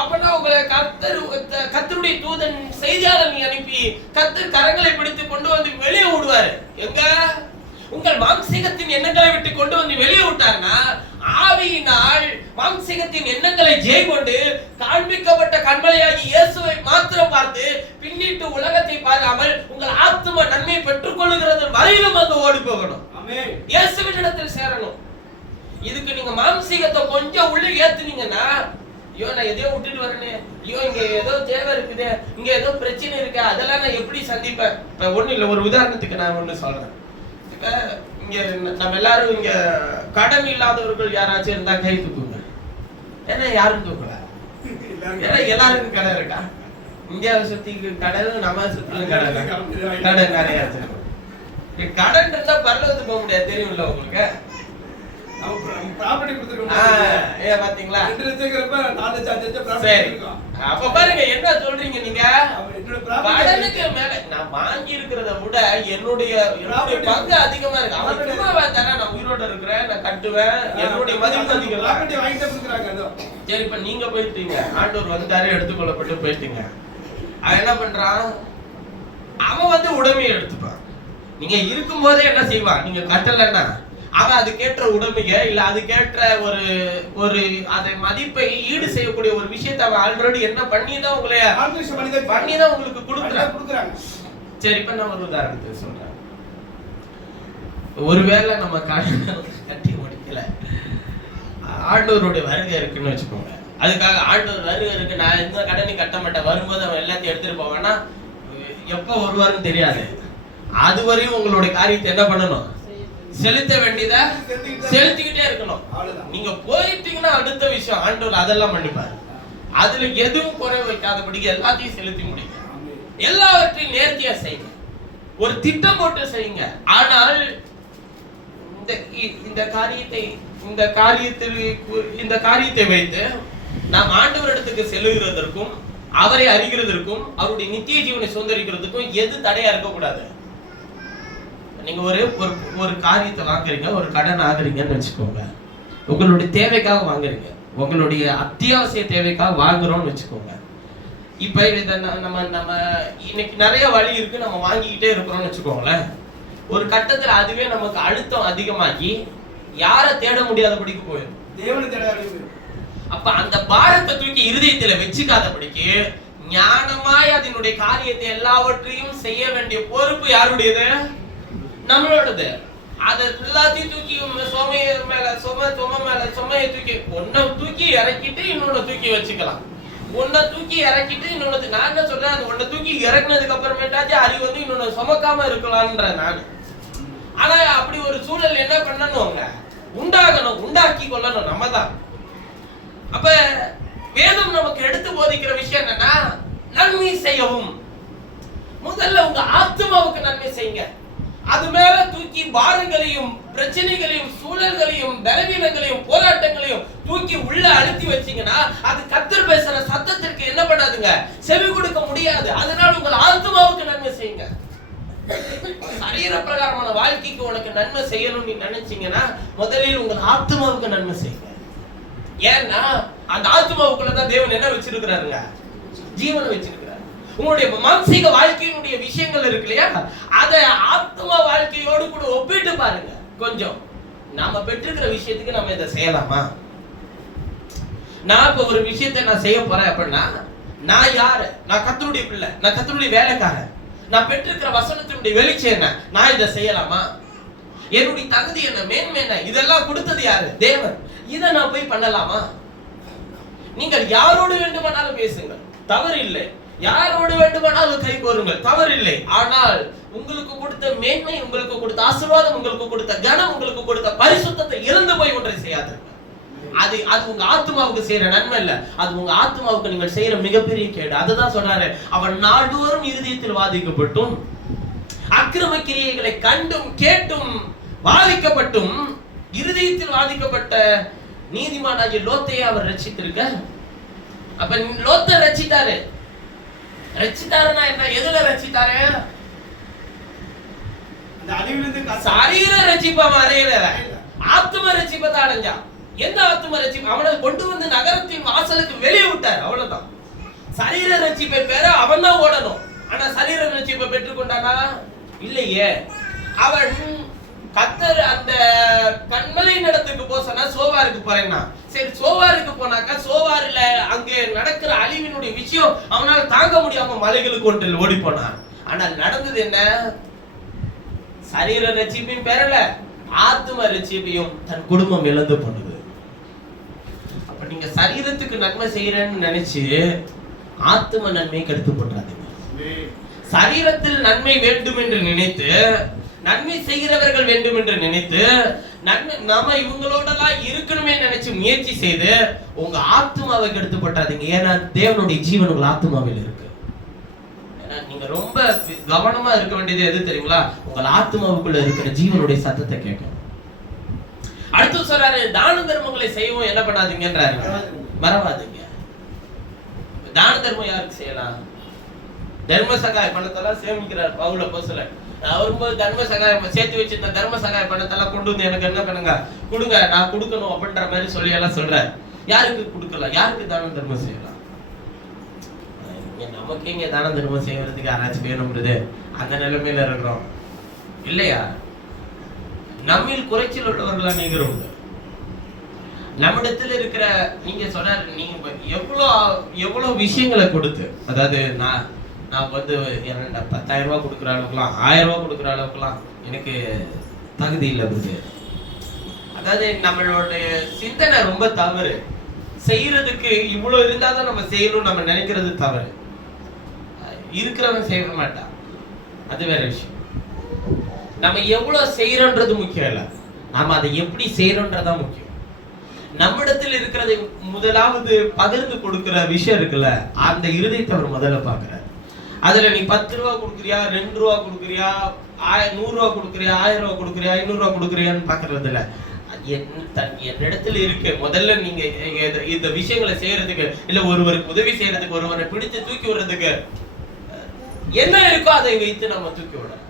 அப்பனா உங்களை கர்த்தருடைய தூதன் செய்தியாளர் நீ அனுப்பி கர்த்தர் கரங்களை பிடித்து கொண்டு வந்து வெளியே விடுவாரு. எங்க? உங்கள் மாம்சீகத்தின் எண்ணங்களை விட்டு கொண்டு வந்து வெளியே விட்டாருன்னா, ஆவியினால் மாம்சீகத்தின் எண்ணங்களை ஜெய் கொண்டு காண்பிக்கப்பட்ட கன்மலையாகி இயேசுவை மாத்திரம் பார்த்து பின்னிட்டு உலகத்தை பார்க்காமல் உங்கள் ஆத்தும நன்மையை பெற்றுக் கொள்ளுகிறது வரையிலும் அங்க ஓடி போகணும். இயேசுவின் இடத்தில் சேரணும். இதுக்கு நீங்க மாம்சீகத்தை கொஞ்சம் உள்ள ஏத்துனீங்கன்னா, ஐயோ நான் எதையோ விட்டுட்டு வரேனே, ஐயோ இங்க ஏதோ தேவை இருக்குது, இங்க ஏதோ பிரச்சனை இருக்கு, அதெல்லாம் நான் எப்படி சந்திப்பேன்? இப்ப ஒண்ணு இல்ல, ஒரு உதாரணத்துக்கு நான் ஒண்ணு சொல்றேன். இப்ப இங்க நம்ம எல்லாரும் இங்க கடன் இல்லாதவர்கள் யாராச்சும் இருந்தா கை தூக்குங்க. ஏன்னா யாரும் தூக்கல, ஏன்னா எல்லாருக்கும் கடன் இருக்கா? இந்தியாவை சுத்தி கடன், நம்ம சுத்தி கடன் நிறைய இருக்கு. கடன் இருந்தா பரலோகத்துக்கு போக முடியாது, தெரியும்ல உங்களுக்கு? பாத்தீங்களா? அப்ப பாருங்க என்ன சொல்றீங்க நீங்க? கடனுக்கு மேல நான் வாங்கி இருக்கிறத விட என்னுடைய பங்கு அதிகமா இருக்கு. அவன் சும்மா தர, நான் உயிரோட இருக்கிறேன், நான் கட்டுவேன், என்னுடைய மதிப்பு அதிகம். சரி, இப்ப நீங்க போயிட்டீங்க, ஆண்டவர் வந்தாரு, எடுத்துக்கொள்ளப்பட்டு போயிட்டீங்க. அவன் என்ன பண்றான்? அவன் வந்து உடைமையை எடுத்துப்பான். நீங்க இருக்கும் போதே என்ன செய்வான்? நீங்க கட்டலன்னா அவன் அதுக்கேற்ற உடைமைய இல்ல அதுக்கேற்ற ஒரு அதை மதிப்பை ஈடு செய்யக்கூடிய ஒரு விஷயத்தை அவன் ஆல்ரெடி என்ன பண்ணிதான் உங்களுக்கு கொடுக்குறாங்க. சரி, இப்ப நான் ஒரு உதாரணத்தை சொல்றேன். ஒருவேளை நம்ம கட்டி முடிக்கல, ஆண்டவருடைய வருகை இருக்குன்னு வச்சுக்கோங்க. அதுக்காக ஆண்டவர் வருகை இருக்கு, நான் எந்த கடனை கட்ட மாட்டேன், வரும்போது அவன் எல்லாத்தையும் எடுத்துட்டு போவான்னா எப்ப வருவாருன்னு தெரியாது. அதுவரையும் உங்களுடைய காரியத்தை என்ன பண்ணணும்? செலுத்த வேண்டியத செலுத்திக்கிட்டே இருக்கணும். நீங்க போயிட்டீங்கன்னா அடுத்த விஷயம், ஆண்டவர் அதெல்லாம் பண்ணிப்பாரு. அதுல எதுவும் குறை வைக்காதபடிக்கு எல்லாத்தையும் செலுத்தி முடியுங்க. எல்லாவற்றையும் நேர்த்தியா செய்யுங்க, ஒரு திட்டம் போட்டு செய்யுங்க. ஆனால் இந்த காரியத்தை வைத்து நாம் ஆண்டவரிடத்துக்கு செல்லுகிறதற்கும் அவரை அறிகிறதற்கும் அவருடைய நித்திய ஜீவனை சுதந்திரிக்கிறதுக்கும் எது தடையா இருக்கக்கூடாது. நீங்க ஒரு காரியத்தை வாங்குறீங்க, ஒரு கடன் ஆகுறீங்கன்னு வச்சுக்கோங்க. உங்களுடைய தேவைக்காக வாங்குறீங்க, உங்களுடைய அத்தியாவசிய தேவைக்காக வாங்குறோம்னு வச்சுக்கோங்க. இப்ப இதை நம்ம இன்னைக்கு நிறைய வழி இருக்கு, நம்ம வாங்கிக்கிட்டே இருக்கிறோம்னு வச்சுக்கோங்களேன். ஒரு கட்டத்துல அதுவே நமக்கு அழுத்தம் அதிகமாகி யாரை தேட முடியாதபடிக்கு போயிடும், தேவனை தேட போயிடும். அப்ப அந்த பாரத்தை தூக்கி இருதயத்துல வச்சுக்காதபடிக்கு ஞானமாய் அதனுடைய காரியத்தை எல்லாவற்றையும் செய்ய வேண்டிய பொறுப்பு யாருடையது? நம்மளோடது. அதை எல்லாத்தையும் தூக்கி சுமைய மேல சுமையை தூக்கி ஒன்ன தூக்கி இறக்கிட்டு இன்னொன்னு தூக்கி வச்சுக்கலாம். ஒன்ன தூக்கி இறக்கிட்டு இன்னொன்னு, நான் என்ன சொல்றேன், அது ஒன்ன தூக்கி இறக்குனதுக்கு அப்புறமேட்டாச்சு அறிவு வந்து இன்னொன்னு சுமக்காம இருக்கலாம்ன்ற நான். ஆனா அப்படி ஒரு சூழல் என்ன பண்ணணுங்க, உண்டாகணும், உண்டாக்கி கொள்ளணும் நம்ம தான். அப்ப வேதம் நமக்கு எடுத்து போதிக்கிற விஷயம் என்னன்னா, நன்மை செய்யவும். முதல்ல உங்க ஆத்மாவுக்கு நன்மை செய்யுங்க. அது மேல தூக்கி பாரங்களையும் பிரச்சனைகளையும் சூழல்களையும் பலவீனங்களையும் போராட்டங்களையும் தூக்கி உள்ள அழுத்தி வச்சீங்கன்னா அது கர்த்தர் பேசுற சத்தத்திற்கு என்ன பண்ணாதுங்க, செவி கொடுக்க முடியாது. அதனால உங்கள் ஆத்மாவுக்கு நன்மை செய்யுங்க. சரீர பிரகாரமான வாழ்க்கைக்கு உனக்கு நன்மை செய்யணும் நீ நினைச்சீங்கன்னா முதலில் உங்கள் ஆத்மாவுக்கு நன்மை செய்யுங்க. ஏன்னா அந்த ஆத்மாவுக்குள்ளதான் தேவன் என்ன வச்சிருக்கிறாருங்க, ஜீவனை வச்சிருக்கிறார். உங்களுடைய மாம்சீக வாழ்க்கையினுடைய விஷயங்கள் இருக்கு இல்லையா, அத ஆத்மா வாழ்க்கையோடு கூட ஒப்பிட்டு பாருங்க. கொஞ்சம் நாம பெற்றிருக்கிற விஷயத்துக்கு நம்ம இதை செய்யலாமா? நான் இப்ப ஒரு விஷயத்தை நான் செய்ய போறேன் அப்படின்னா, நான் யாரு? நான் கர்த்தருடைய பிள்ளை, நான் கர்த்தருடைய வேலைக்காரன், நான் பெற்றிருக்கிற வசனத்தினுடைய வெளிச்சம் என்ன, நான் இதை செய்யலாமா? என்னுடைய தகுதி என்ன, மேன்மை என்ன, இதெல்லாம் கொடுத்தது யாரு? தேவன். இதை நான் போய் பண்ணலாமா? நீங்கள் யாரோடு வேண்டுமானாலும் பேசுங்கள், தவறு இல்லை. யாரோடு வேண்டுமானாலும் கை கோருங்கள், தவறு இல்லை. ஆனால் உங்களுக்கு கொடுத்த மேன்மை, உங்களுக்கு கொடுத்த ஆசீர்வாதம், உங்களுக்கு கொடுத்த கனம், உங்களுக்கு கொடுத்த பரிசுத்தத்தை இழந்து போய் ஒன்றை செய்யாதீர்கள். அது உங்க ஆத்மாவுக்கு செய்யற நன்மை இல்ல, அது உங்க ஆத்மாவுக்கு நீங்கள் செய்யற மிகப்பெரிய கேடு. அதுதான் சொன்னாரு, அவன் நாள்தோறும் இருதயத்தில் வாதிக்கப்பட்டும் அக்கிரம கிரியைகளை கண்டும் கேட்டும் வாதிக்கப்பட்டும் இருதயத்தில் வாதிக்கப்பட்ட நீதிமானாகிய லோத்தையை அவர் ரட்சித்திருக்க. அப்ப லோத்தை ரட்சித்தாரு. ரட்சித்தாருன்னா என்ன, எதுல ரட்சித்தாரு? சரீர ரட்சிப்பா அடையல, ஆத்ம ரட்சிப்பை அடைஞ்சா. எந்த ஆத்ம ரட்சிப்பு? அவனை கொண்டு வந்து நகரத்தின் வாசலுக்கு வெளியே விட்டாரு, அவ்வளவுதான். சரீர ரட்சிப்பை பெற அவன் தான் ஓடணும். ஆனா சரீர ரட்சிப்பை பெற்றுக்கொண்டானா? இல்லையே. அவன் கர்த்தர் அந்த கண்மலையின் இடத்துக்கு போ சொன்னா சோவாருக்கு போறேன்னா, சரி சோவாருக்கு போனாக்கா சோவாரில அங்கே நடக்கிற அழிவினுடைய விஷயம் அவனால தாங்க முடியாம மலைகளுக்கு ஒன்றில் ஓடி போனான். ஆனால் நடந்தது என்ன? சரீர ரட்சிப்பையும் பெறல, ஆத்ம ரட்சிப்பையும் தன் குடும்பம் இழந்து போனது. அப்ப நீங்க சரீரத்துக்கு நன்மை செய்யறேன்னு நினைச்சு ஆத்ம நன்மையை கெடுத்து போடுறாதீங்க. சரீரத்தில் நன்மை வேண்டும் என்று நினைத்து, நன்மை செய்கிறவர்கள் வேண்டும் என்று நினைத்து, நாம இவங்களோடலாம் இருக்கணுமே நினைச்சு முயற்சி செய்து உங்க ஆத்மாவை கெடுத்து போட்டாதீங்க. ஏன்னா தேவனுடைய ஜீவன் உங்கள் ஆத்மாவில் இருக்கு. நீங்க ரொம்ப கவனமா இருக்க வேண்டியது எது தெரியுங்களா? உங்கள் ஆத்மாவுக்குள்ள இருக்கிற ஜீவனுடைய சத்தத்தை கேட்கணும். அடுத்து சொல்றாரு, தான தர்மங்களை செய்யவும் என்ன பண்ணாதீங்கன்றாரு, மறவாதீங்க. தான தர்மம் யாருக்கு செய்யலாம்? தர்ம சகாய பணத்தெல்லாம் சேமிக்கிறார் பவுல் அப்போஸ்தலன். அவரும்போது தர்ம சகாயம் சேர்த்து வச்சிருந்த தர்ம சகாய பணத்தெல்லாம் கொண்டு வந்து எனக்கு என்ன பண்ணுங்க, கொடுங்க, நான் கொடுக்கணும் அப்படின்ற மாதிரி சொல்லி எல்லாம் சொல்றாரு. யாருக்கு கொடுக்கலாம்? யாருக்கு தான தர்மம் செய்யலாம்? நமக்கு இங்க தான தர்மம் செய்யறதுக்கு யாராச்சும் வேணும்ன்றது அந்த நிலைமையில இருக்கிறோம் இல்லையா? நம்மில் குறைச்சல் உள்ளவர்களா நீங்கிறவங்க, நம்மிடத்துல இருக்கிற, நீங்க சொன்னாரு, நீங்க எவ்வளவு விஷயங்களை கொடுத்து, அதாவது நான் வந்து 10,000 ரூபாய் கொடுக்குற அளவுக்குலாம் 1000 ரூபாய் கொடுக்குற அளவுக்குலாம் எனக்கு தகுதி இல்லை இருக்கு. அதாவது நம்மளுடைய சிந்தனை ரொம்ப தவறு. செய்யறதுக்கு இவ்வளவு இருந்தாதான் நம்ம செய்யணும் நம்ம நினைக்கிறது தவறு. இருக்கிறவன் செய்ய மாட்டான், அது வேற விஷயம். நம்ம எவ்வளவு செய்யறோன்றது முக்கியம் இல்ல, நாம அதை எப்படி செய்யறோன்றதான் முக்கியம். நம்மிடத்தில் இருக்கிறதை முதலாவது பகிர்ந்து கொடுக்கிற விஷயம் இருக்குல்ல, அந்த இருதயத்தை அவர் முதல்ல பாக்குறாரு. அதுல நீ 10 ரூபா கொடுக்குறியா, 2 ரூபா கொடுக்குறியா, 100 ரூபா கொடுக்குறியா, 1000 ரூபா கொடுக்குறியா, 500 ரூபா கொடுக்குறியான்னு பாக்குறது இல்ல. என்னிடத்துல இருக்கு. முதல்ல நீங்க இந்த விஷயங்களை செய்யறதுக்கு, இல்ல ஒருவருக்கு உதவி செய்யறதுக்கு, ஒருவரை பிடித்து தூக்கி விடுறதுக்கு என்ன இருக்கோ அதை வைத்து நம்ம தூக்கி விடணும்.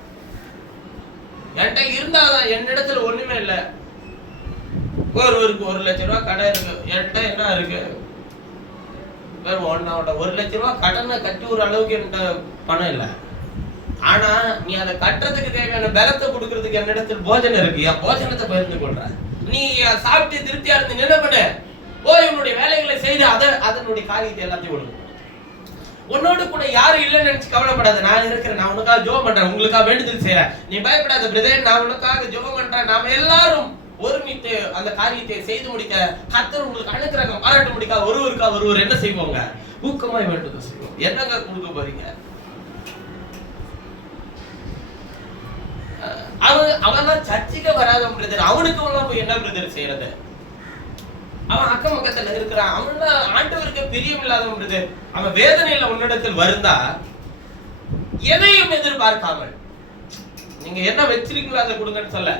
என்கிட்ட இருந்தாதான், என்னிடத்துல ஒண்ணுமே இல்லை, ஒருவருக்கு 1 லட்சம் ரூபாய் கடன் இருக்கு. என்கிட்ட என்ன இருக்கு? வெறும் 1 லட்சம் ரூபாய் கடனை கட்டி ஒரு அளவுக்கு என்கிட்ட பணம் இல்லை. ஆனா நீ அதை கட்டுறதுக்கு தேவையான பலத்தை கொடுக்கறதுக்கு என்னிடத்தில் போஜனம் இருக்கு. என் போஜனத்தை பகிர்ந்து கொள்ற. நீ சாப்பிட்டு திருப்தியா இருந்து என்ன பண்ணு, போய் உன்னுடைய வேலைகளை செய்து அதனுடைய காரியத்தை எல்லாத்தையும் கொடுக்கும். உன்னோடு கூட யாரும் இல்லைன்னு நினைச்சு கவலைப்படாத. நான் இருக்கிறேன், நான் உனக்காக ஜெபம் பண்றேன், உங்களுக்காக வேண்டுதல் செய்யறேன். நீ பயப்படாத பிரதர், நான் உனக்காக ஜெபம் பண்றேன். நாம எல்லாரும் ஒருமித்து அந்த காரியத்தை செய்து முடிக்க கர்த்தர் உங்களுக்கு அனுக்கிரகம் பாராட்ட முடிக்க ஒருவர் என்ன செய்வோங்க? ஊக்கமாய் வேண்டுதல் செய்வோம். என்னங்க கொடுக்க போறீங்க? அவன் சர்ச்சைக்கு வராத பிரதர், அவனுக்கு எல்லாம் போய் என்ன பிரதர் செய்யறது? அவன் அக்கம் பக்கத்துல இருக்கிறான், அவன் ஆண்டவருக்கு பிரியம் இல்லாதவன் பிரதர். அவன் வேதனையில உன்னிடத்தில் வருந்தா எதையும் எதிர்பார்க்காமல் நீங்க என்ன வச்சிருக்கீங்களோ அதை கொடுங்கன்னு சொல்ல.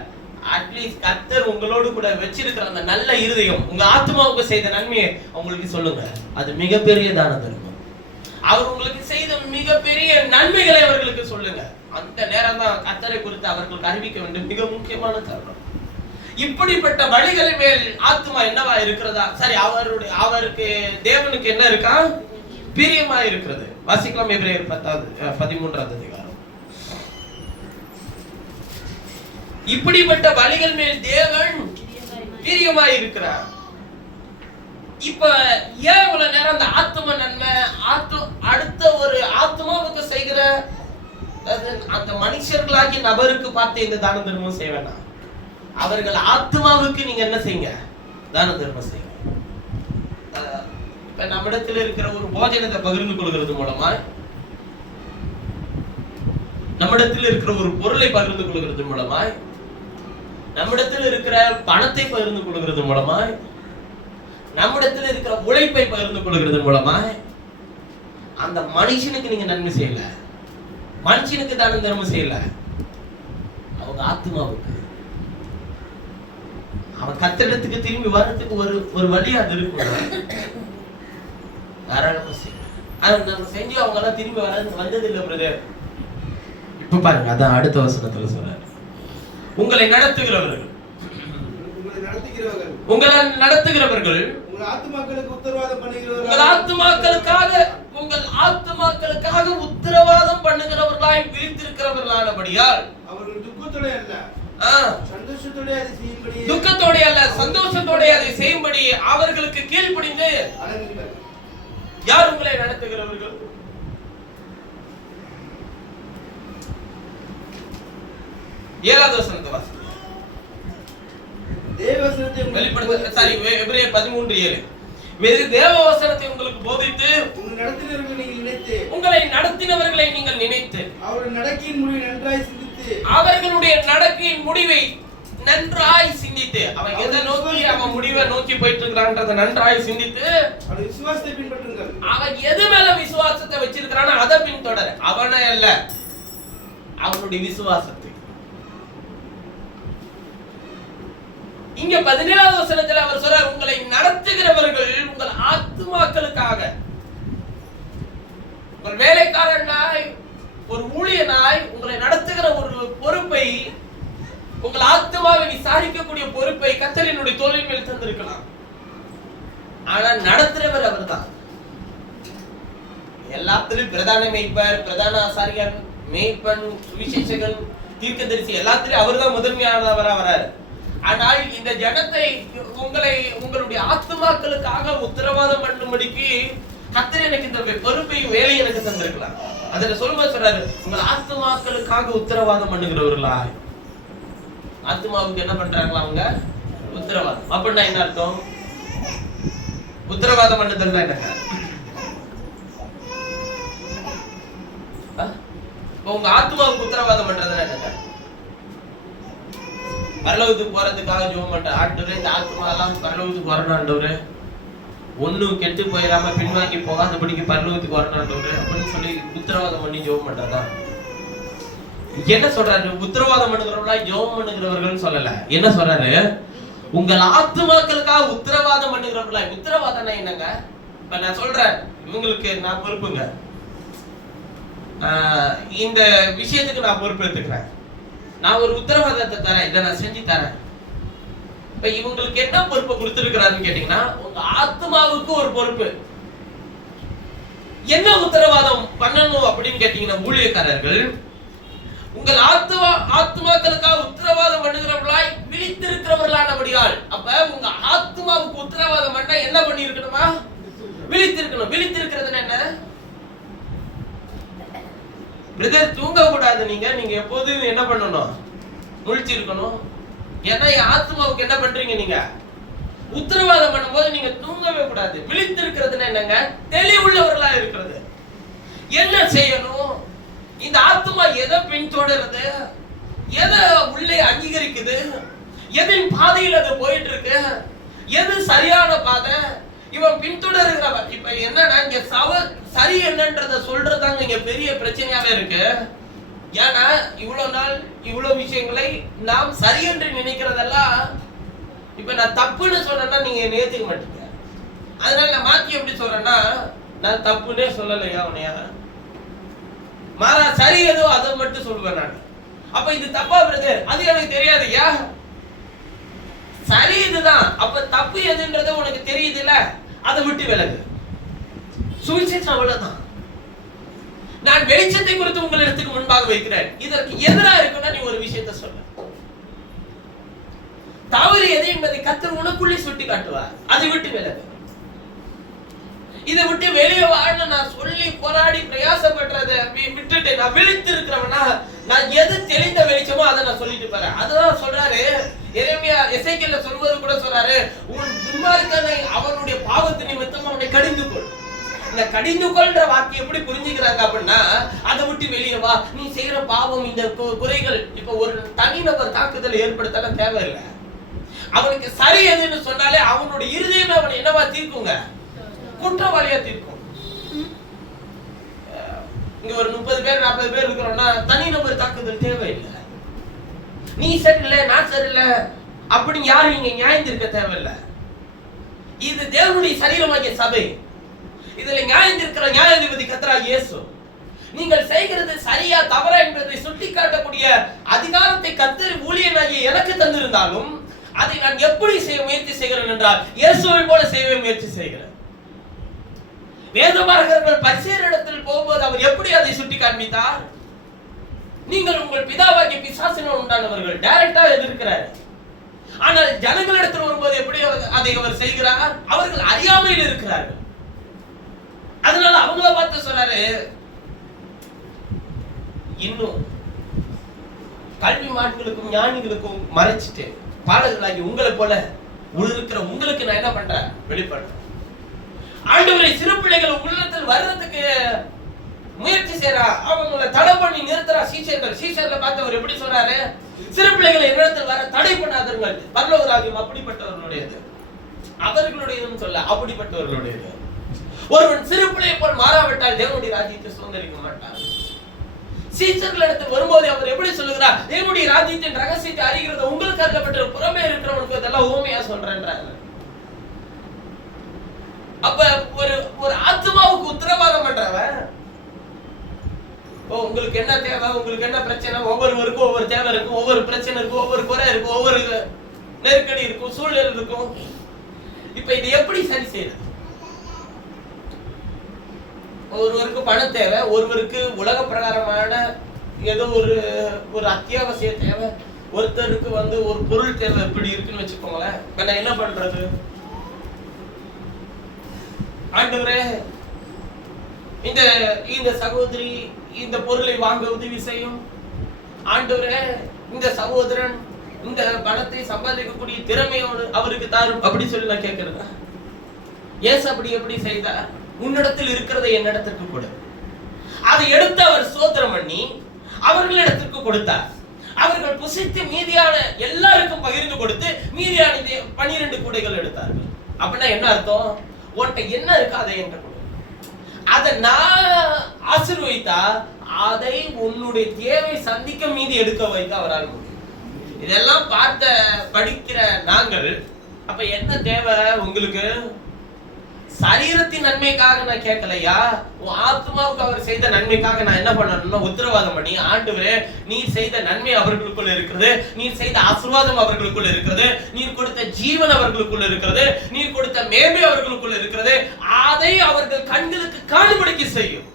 அட்லீஸ்ட் கர்த்தர் உங்களோடு கூட வச்சிருக்கிற அந்த நல்ல இருதயம், உங்க ஆத்மாவுக்கு செய்த நன்மையை உங்களுக்கு சொல்லுங்க. அது மிகப்பெரிய தான தர்மம். அவர் உங்களுக்கு செய்த மிகப்பெரிய நன்மைகளை அவர்களுக்கு சொல்லுங்க. அந்த நேரம் தான் கர்த்தரை குறித்து அவர்களுக்கு அறிவிக்க வேண்டும். மிக முக்கியமான தருணம். இப்படிப்பட்ட வழிகளின் மேல் ஆத்மா என்னவா இருக்கிறதா? சரி, அவருக்கு தேவனுக்கு என்ன இருக்கா? பிரியமா இருக்கிறது. வாசிக்கலாம் எபிரேயர் 13வது அதிகாரம். இப்படிப்பட்ட வழிகள் மேல் தேவன் பிரியமா இருக்கிறார். இப்ப ஏன் இவ்வளவு நேரம் அந்த ஆத்ம நன்மை அடுத்த ஒரு ஆத்மாவுக்கு செய்கிற அந்த மனுஷர்களாகிய நபருக்கு பார்த்து இந்த தான தர்மம் செய்ய வேண்டாம். அவர்கள் ஆத்மாவுக்கு நீங்க என்ன செய்யுங்க? தான தர்மம் செய்யுங்க. இப்ப நம்மிடத்தில் இருக்கிற ஒரு போஜனத்தை பகிர்ந்து கொள்கிறது மூலமா, நம்மிடத்தில் இருக்கிற ஒரு பொருளை பகிர்ந்து கொள்கிறது மூலமா, நம்மிடத்தில் இருக்கிற பணத்தை பகிர்ந்து கொள்கிறது மூலமா, நம்மிடத்தில் இருக்கிற உழைப்பை பகிர்ந்து கொள்கிறது மூலமா அந்த மனுஷனுக்கு நீங்க நன்மை செய்யல, மனுஷனுக்கு தான தர்மம் செய்யல, அவங்க ஆத்மாவுக்கு. அவன் கத்திடத்துக்கு திரும்பி வர்றதுக்கு ஒரு வழி அது இருக்கும். தாராளமா செய்யலாம். நம்ம செஞ்சு அவங்க எல்லாம் திரும்பி வந்தது இல்லை பிரதர். இப்ப பாருங்க, அதான் அடுத்த வசனத்துல சொல்றாரு, உங்களை நடத்துகிறவர்கள் உங்கள் ஆத்துமாக்களுக்கு உத்தரவாதம் பண்ணுகிறவர்கள், உங்கள் ஆத்துமாக்களுக்காக உத்தரவாதம் பண்ணுகிறவர்களாய் வீழ்த்திருக்கிறவர்களானபடியால் அவர்கள் துக்கத்தோட அல்ல சந்தோஷத்தோட அதை செய்யும்படி அவர்களுக்கு கீழ்ப்படிந்து. யார் உங்களை நடத்துகிறவர்கள்? ஏழாவது வசனத்தை வாசிங்க. எபிரேயர் 13:7. தேவ வசனத்தை உங்களுக்கு போதித்து உங்களை நடத்தினவர்களை நீங்கள் நினைத்து அவர்களுடைய நடக்கையின் முடிவை நன்றாய் சிந்தித்து, அவன் எதை நோக்கி அவன் முடிவை நோக்கி போயிட்டு இருக்கிறான்றதை நன்றாய் சிந்தித்து விசுவாசத்தை பின்பற்றுங்கள். அவன் எது மேல விசுவாசத்தை வச்சிருக்கிறானோ அதை பின்தொடர. அவனை அல்ல, அவனுடைய விசுவாசத்தை. இங்க 17வது வசனத்துல அவர் சொல்றார், உங்களை நடத்துகிறவர்கள் உங்கள் ஆத்துமாக்களுக்காக. ஒரு வேலைக்காரனாய், ஒரு ஊழியனாய் உங்களை நடத்துகிற ஒரு பொறுப்பை, உங்கள் ஆத்மாவை விசாரிக்கக்கூடிய பொறுப்பை கர்த்தரினுடைய தோளின் மேல் தந்திருக்கலாம். ஆனா நடத்துறவர் அவர்தான். எல்லாத்திலும் பிரதான மேய்ப்பர், பிரதான ஆசாரியன், மேய்ப்பன், சுவிசேஷகன், தீர்க்கதரிசி எல்லாத்திலும் அவர்தான் முதன்மையானவரா வராரு. ஆனால் இந்த ஜனத்தை உங்களுடைய ஆத்துமாக்களுக்காக உத்தரவாதம் பண்ணும்படிக்கு கர்த்தர் எனக்கு இந்த பொறுப்பையும் வேலையை எனக்கு தந்திருக்கலாம். அதுல சொல்லும்போது சொல்றாரு, உங்கள் ஆத்துமாக்களுக்காக உத்தரவாதம் பண்ணுகிறவர்களா. ஆத்துமாவுக்கு என்ன பண்றாங்களா அவங்க? உத்தரவாதம். அப்படின்னா என்ன அர்த்தம்? உத்தரவாதம் பண்ணுதல்னா என்னங்க? உங்க ஆத்துமாவுக்கு உத்தரவாதம் பண்றதுன்னா என்னங்க? பரலோகத்துக்கு போறதுக்காக ஜெபம் பண்ற ஆண்டவரே, இந்த ஆத்மா எல்லாம் பரலோகத்துக்கு வரணும் ஆண்டவரே, ஒண்ணும் கெட்டு போயிடாம பின்வாங்கி போகாதபடிக்கு பரலோகத்துக்கு வரணும் ஆண்டவரே அப்படின்னு சொல்லி உத்தரவாதம் பண்ணி ஜெபம் பண்றதா? என்ன சொல்றாரு? உத்தரவாதம் பண்ணுகிறவர்களா ஜெபம் பண்ணுகிறவர்கள் சொல்லல. என்ன சொல்றாரு? உங்கள் ஆத்துமாக்களுக்காக உத்தரவாதம் பண்ணுகிறவர்களா. உத்தரவாதம்னா என்னங்க? இப்ப நான் சொல்றேன், இவங்களுக்கு நான் பொறுப்புங்க, இந்த விஷயத்துக்கு நான் பொறுப்பு எடுத்துக்கிறேன், நான் ஒரு உத்தரவாதத்தை தரேன், இதை நான் செஞ்சு தரேன். இப்ப இவங்களுக்கு என்ன பொறுப்பு கொடுத்திருக்கிறாருன்னு கேட்டீங்கன்னா, உங்க ஆத்மாவுக்கு ஒரு பொறுப்பு. என்ன உத்தரவாதம் பண்ணணும் அப்படின்னு கேட்டீங்கன்னா, ஊழியக்காரர்கள் உங்கள் ஆத்மாக்களுக்காக உத்தரவாதம் பண்ணுகிறவர்களாய் விழித்திருக்கிறவர்களானபடியால். அப்ப உங்க ஆத்மாவுக்கு உத்தரவாதம் பண்ண என்ன பண்ணி இருக்கணுமா? விழித்திருக்கணும். விழித்திருக்கிறது என்ன? பிரதர் தூங்க கூடாது. நீங்க எப்போதும் என்ன பண்ணணும்? முழிச்சிருக்கணும். ஏன்னா ஆத்மாவுக்கு என்ன பண்றீங்க? நீங்க உத்தரவாதம் பண்ணும்போது நீங்க தூங்கவே கூடாது. விழித்திருக்கிறதுன்னா என்னங்க? தெளிவுள்ளவர்களா இருக்கிறது. என்ன செய்யணும்? இந்த ஆத்மா எதை பின்தொடருது, எதை உள்ளே அங்கீகரிக்குது, எதின் பாதையில் அது போயிட்டு இருக்கு, எது சரியான பாதை, இவன் பின்தொடருகிறவன். இப்ப என்னன்னா இங்க சரி என்னன்றத சொல்றதாங்க இங்க பெரிய பிரச்சனையாவே இருக்கு. ஏன்னா இவ்வளவு நாள் இவ்வளவு விஷயங்களை நாம் சரி என்று நினைக்கிறதெல்லாம் இப்ப நான் தப்புன்னு சொன்னா நீங்க ஏத்துக்க மாட்டீங்க. அதனால நான் மாத்தி எப்படி சொல்றேன்னா, நான் தப்புன்னே சொல்லலையா அவனையா, மாறா சரி ஏதோ அதை மட்டும் சொல்லுவேன் நான். அப்ப இது தப்பா பிரதர்? அது எனக்கு தெரியாதுயா. சரி இதுதான். அப்ப தப்பு எதுன்றது உனக்கு தெரியுது இல்ல, அதை விட்டு விலகு. சுவிசேஷம் அவ்வளவுதான். நான் வெளிச்சத்தை குறித்து உங்களிடத்துக்கு முன்பாக வைக்கிறேன். இதற்கு எதிராக இருக்குன்னா நீ ஒரு விஷயத்தை சொல்ல. தவறு எது என்பதை கர்த்தர் உனக்குள்ளே சுட்டி காட்டுவார். அதை விட்டு விலகு. இதை விட்டு வெளியே வாழ நான் சொல்லி போராடி பிரயாசப்படுறதை விட்டுட்டு நான் விழித்து இருக்கிறவனா, நான் எது தெளிந்த வெளிச்சமோ அதை நான் சொல்லிட்டு போறேன். அதுதான் சொல்றாரு எரேமியா. எசேக்கியேல்ல சொல்வது கூட சொல்றாரு, உன் துன்மார்க்கனை அவனுடைய பாவத்து நிமித்தம் அவனை கடிந்து கொள். இந்த கடிந்து கொள்ற வார்த்தை எப்படி புரிஞ்சுக்கிறாங்க அப்படின்னா, அதை விட்டு வெளியே வா, நீ செய்யற பாவம் இந்த குறைகள். இப்ப ஒரு தனிநபர் தாக்குதல் ஏற்படுத்தலாம் தேவையில்லை. அவனுக்கு சரி எதுன்னு சொன்னாலே அவனுடைய இருதயமே அவனை என்னவா தீர்க்குங்க? குற்றவாளியா தீர்க்கும். இங்க ஒரு 30 பேர் 40 பேர் இருக்கிறோம்னா தனிநபர் தாக்குதல் தேவையில்லை. நீ சரியில்லை நான் சரியில்லை அப்படி யாரும் இங்க நியாயம் தீர்க்க தேவையில்லை. இது தேவனுடைய சரீரமாகிய சபை. இதுல நியாயம் தீர்க்கிற நியாயாதிபதி கர்த்தராகிய இயேசு. நீங்கள் செய்கிறது சரியா தவறா என்பதை சுட்டிக்காட்டக்கூடிய அதிகாரத்தை கர்த்தர் ஊழியனாகிய எனக்கு தந்திருந்தாலும் அதை நான் எப்படி செய்ய முயற்சி செய்கிறேன் என்றால், இயேசுவை போல செய்ய முயற்சி செய்கிறேன். வேதபாரகர்கள் பரிசேயரிடத்தில் போகும்போது அவர் எப்படி அதை சுட்டி காண்பித்தார்? நீங்கள் உங்கள் பிதாவாகிய பிசாசினால் உண்டானவர்கள், டைரக்டா எதிர்க்கிறார். ஆனால் ஜனங்களிடத்தில் வரும்போது எப்படி அதை அவர் செய்கிறார்? அவர்கள் அறியாமையில் இருக்கிறார்கள். அதனால அவங்கள பார்த்து சொல்றாரு, இன்னும் கல்வி மான்களுக்கும் ஞானிகளுக்கும் மறைச்சிட்டு பாடகர்களாகி உங்களை போல இருக்கிற உங்களுக்கு நான் என்ன பண்றேன்? வெளிப்படுறேன். ஆண்டவரை சிறு பிள்ளைகள் உள்ளத்தில் வர்றதுக்கு முயற்சி செய்யறா, அவங்களை தடை பண்ணி நிறுத்துறா சீஷர்கள். சீஷர்ல பார்த்து அவர் எப்படி சொல்றாரு? சிறு பிள்ளைகளை என்னிடத்தில் வர தடை பண்ணாதீர்கள், பரலோக ராஜ்யம் அப்படிப்பட்டவர்களுடையது. அவர்களுடையதுன்னு சொல்ல, அப்படிப்பட்டவர்களுடையது. ஒருவன் சிறு பிள்ளையை போல் மாறாவிட்டால் தேவனுடைய ராஜ்யத்தை சுதந்திரிக்க மாட்டான். சீஷர்களிடத்தில் வரும்போது அவர் எப்படி சொல்லுகிறார்? தேவனுடைய ராஜ்யத்தின் ரகசியத்தை அறிகிறது உங்களுக்கு அருளப்பட்ட புறமே இருக்கிறவனுக்கு இதெல்லாம் ஊமையா சொல்றேன்றாங்க. அப்ப ஒரு ஆத்மாவுக்கு உத்தரவாதம் பண்றவன், உங்களுக்கு என்ன தேவை, உங்களுக்கு என்ன பிரச்சனை, ஒவ்வொருவருக்கும் ஒவ்வொரு தேவை இருக்கும், ஒவ்வொரு பிரச்சனை இருக்கும், ஒவ்வொரு குறை இருக்கும், ஒவ்வொரு நெருக்கடி இருக்கும், சூழ்நிலை இருக்கும். இப்ப இது எப்படி சரி செய்யறது? ஒருவருக்கு பண தேவை, ஒருவருக்கு உலக பிரகாரமான ஏதோ ஒரு அத்தியாவசிய தேவை, ஒருத்தருக்கு ஒரு பொருள் தேவை எப்படி இருக்குன்னு வச்சுக்கோங்களேன். நான் என்ன பண்றது? ஆண்டவரே, இந்த சகோதரி இந்த பொருளை வாங்க உதவி செய்யும். ஆண்டவரே, இந்த சகோதரன் இந்த பணத்தை சம்பாதிக்கக்கூடிய திறமையோடு அவருக்கு தாரும் அப்படி சொல்லி நான் கேட்கிறேன். ஏசு அப்படி எப்படி செய்தார்? உன்னிடத்தில் இருக்கிறதை என்னிடத்திற்கு கொடு. அதை எடுத்து அவர் ஸ்தோத்திரம் பண்ணி அவர்களிடத்திற்கு கொடுத்தார். அவர்கள் புசித்து மீதியான எல்லாருக்கும் பகிர்ந்து கொடுத்து மீதியான 12 கூடைகள் எடுத்தார்கள். அப்படின்னா என்ன அர்த்தம்? உன்கிட்ட என்ன இருக்கு அதை என்கிட்ட கொடு. அதை நான் ஆசீர்வதித்தா அதை உன்னுடைய தேவை சந்திக்க மீதி எடுக்க வைக்க அவரால் முடியும். இதெல்லாம் படிக்கிற நாங்கள் அப்ப என்ன தேவை உங்களுக்கு? சரீரத்தின் நன்மைக்காக நான் கேட்கலையா, உன் ஆத்மாவுக்கு அவர் செய்த நன்மைக்காக நான் என்ன பண்ணணும்னா உத்தரவாதம் பண்ணி, ஆண்டவரே நீர் செய்த நன்மை அவர்களுக்குள்ள இருக்கிறது, நீர் செய்த ஆசீர்வாதம் அவர்களுக்குள்ள இருக்கிறது, நீர் கொடுத்த ஜீவன் அவர்களுக்குள்ள இருக்கிறது, நீர் கொடுத்த மேன்மை அவர்களுக்குள்ள இருக்கிறது, அதை அவர்கள் கண்களுக்கு காணும்படிக்கு செய்யும்.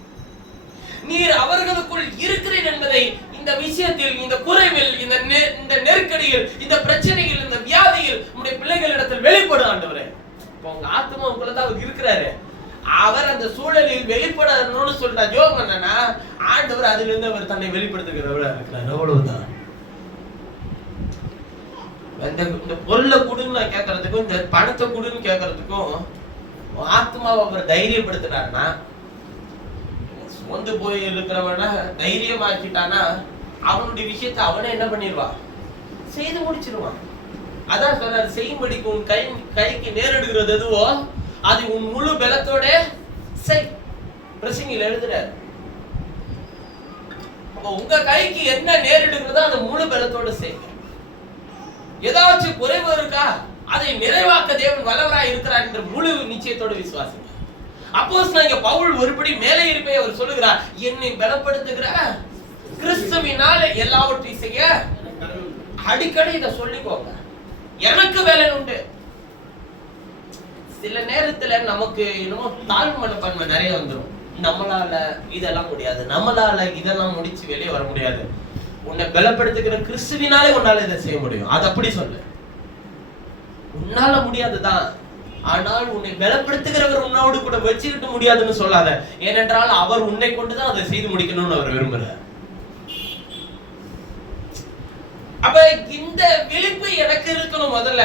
நீர் அவர்களுக்குள் இருக்கிறேன் என்பதை இந்த விஷயத்தில், இந்த குறைவில், இந்த நெருக்கடியில், இந்த பிரச்சனையில், இந்த வியாதியில் உங்களுடைய பிள்ளைகளிடத்தில் வெளிப்படும் ஆண்டவரே. உங்க ஆத்மா உங்களுக்குள்ள அவர் இருக்கிறாரு, அவர் அந்த சூழலில் வெளிப்படணும்னு சொல்ற ஜோம் பண்ணனா ஆண்டவர் அதிலிருந்து அவர் தன்னை வெளிப்படுத்துகிறவரா இருக்கிறார். அவ்வளவுதான். இந்த பொருளை கொடுன்னு நான் கேட்கறதுக்கும் இந்த பணத்தை கொடுன்னு கேட்கறதுக்கும் ஆத்மாவை அவர் தைரியப்படுத்தினார்னா, சொந்து போய் இருக்கிறவன தைரியமாக்கிட்டானா அவனுடைய விஷயத்தை அவனே என்ன பண்ணிடுவான், செய்து முடிச்சிருவான். அதான் சொல்றாரு, செய்யும்படிக்கு உன் கைக்கு நேரிடுகிறது எதுவோ அது உன் முழு பலத்தோட செய். பிரசங்கில எழுதுறாரு. அப்ப உங்க கைக்கு என்ன நேரிடுகிறதோ அதை முழு பலத்தோட செய்யுங்க. ஏதாச்சும் குறைவு இருக்கா, அதை நிறைவாக்க தேவன் வல்லவராய் இருக்கிறார் என்ற முழு நிச்சயத்தோட விசுவாசிங்க. அப்போஸ்தலனாகிய பவுல் ஒருபடி மேலே இருப்பே அவர் சொல்லுகிறார், என்னை பலப்படுத்துகிற கிறிஸ்துவினால எல்லாவற்றையும் செய்ய. அடிக்கடி இதை சொல்லிக்கோங்க, எனக்கு வேலை உண்டு. சில நேரத்துல நமக்கு என்னமோ தாழ்வு மனப்பான்மை நிறைய வந்துடும். நம்மளால இதெல்லாம் முடியாது, நம்மளால இதெல்லாம் முடிச்சு வெளியே வர முடியாது. உன்னை பலப்படுத்துகிற கிறிஸ்துவினாலே உன்னால இதை செய்ய முடியும். அது அப்படி சொல்லு. உன்னால முடியாதுதான், ஆனால் உன்னை பலப்படுத்துகிறவர் உன்னோடு கூட வச்சுக்கிட்டு முடியாதுன்னு சொல்லாத. ஏனென்றால் அவர் உன்னை கொண்டுதான் அதை செய்து முடிக்கணும்னு அவர் விரும்புறார். அப்ப இந்த விழிப்பு எனக்கு இருக்கணும். முதல்ல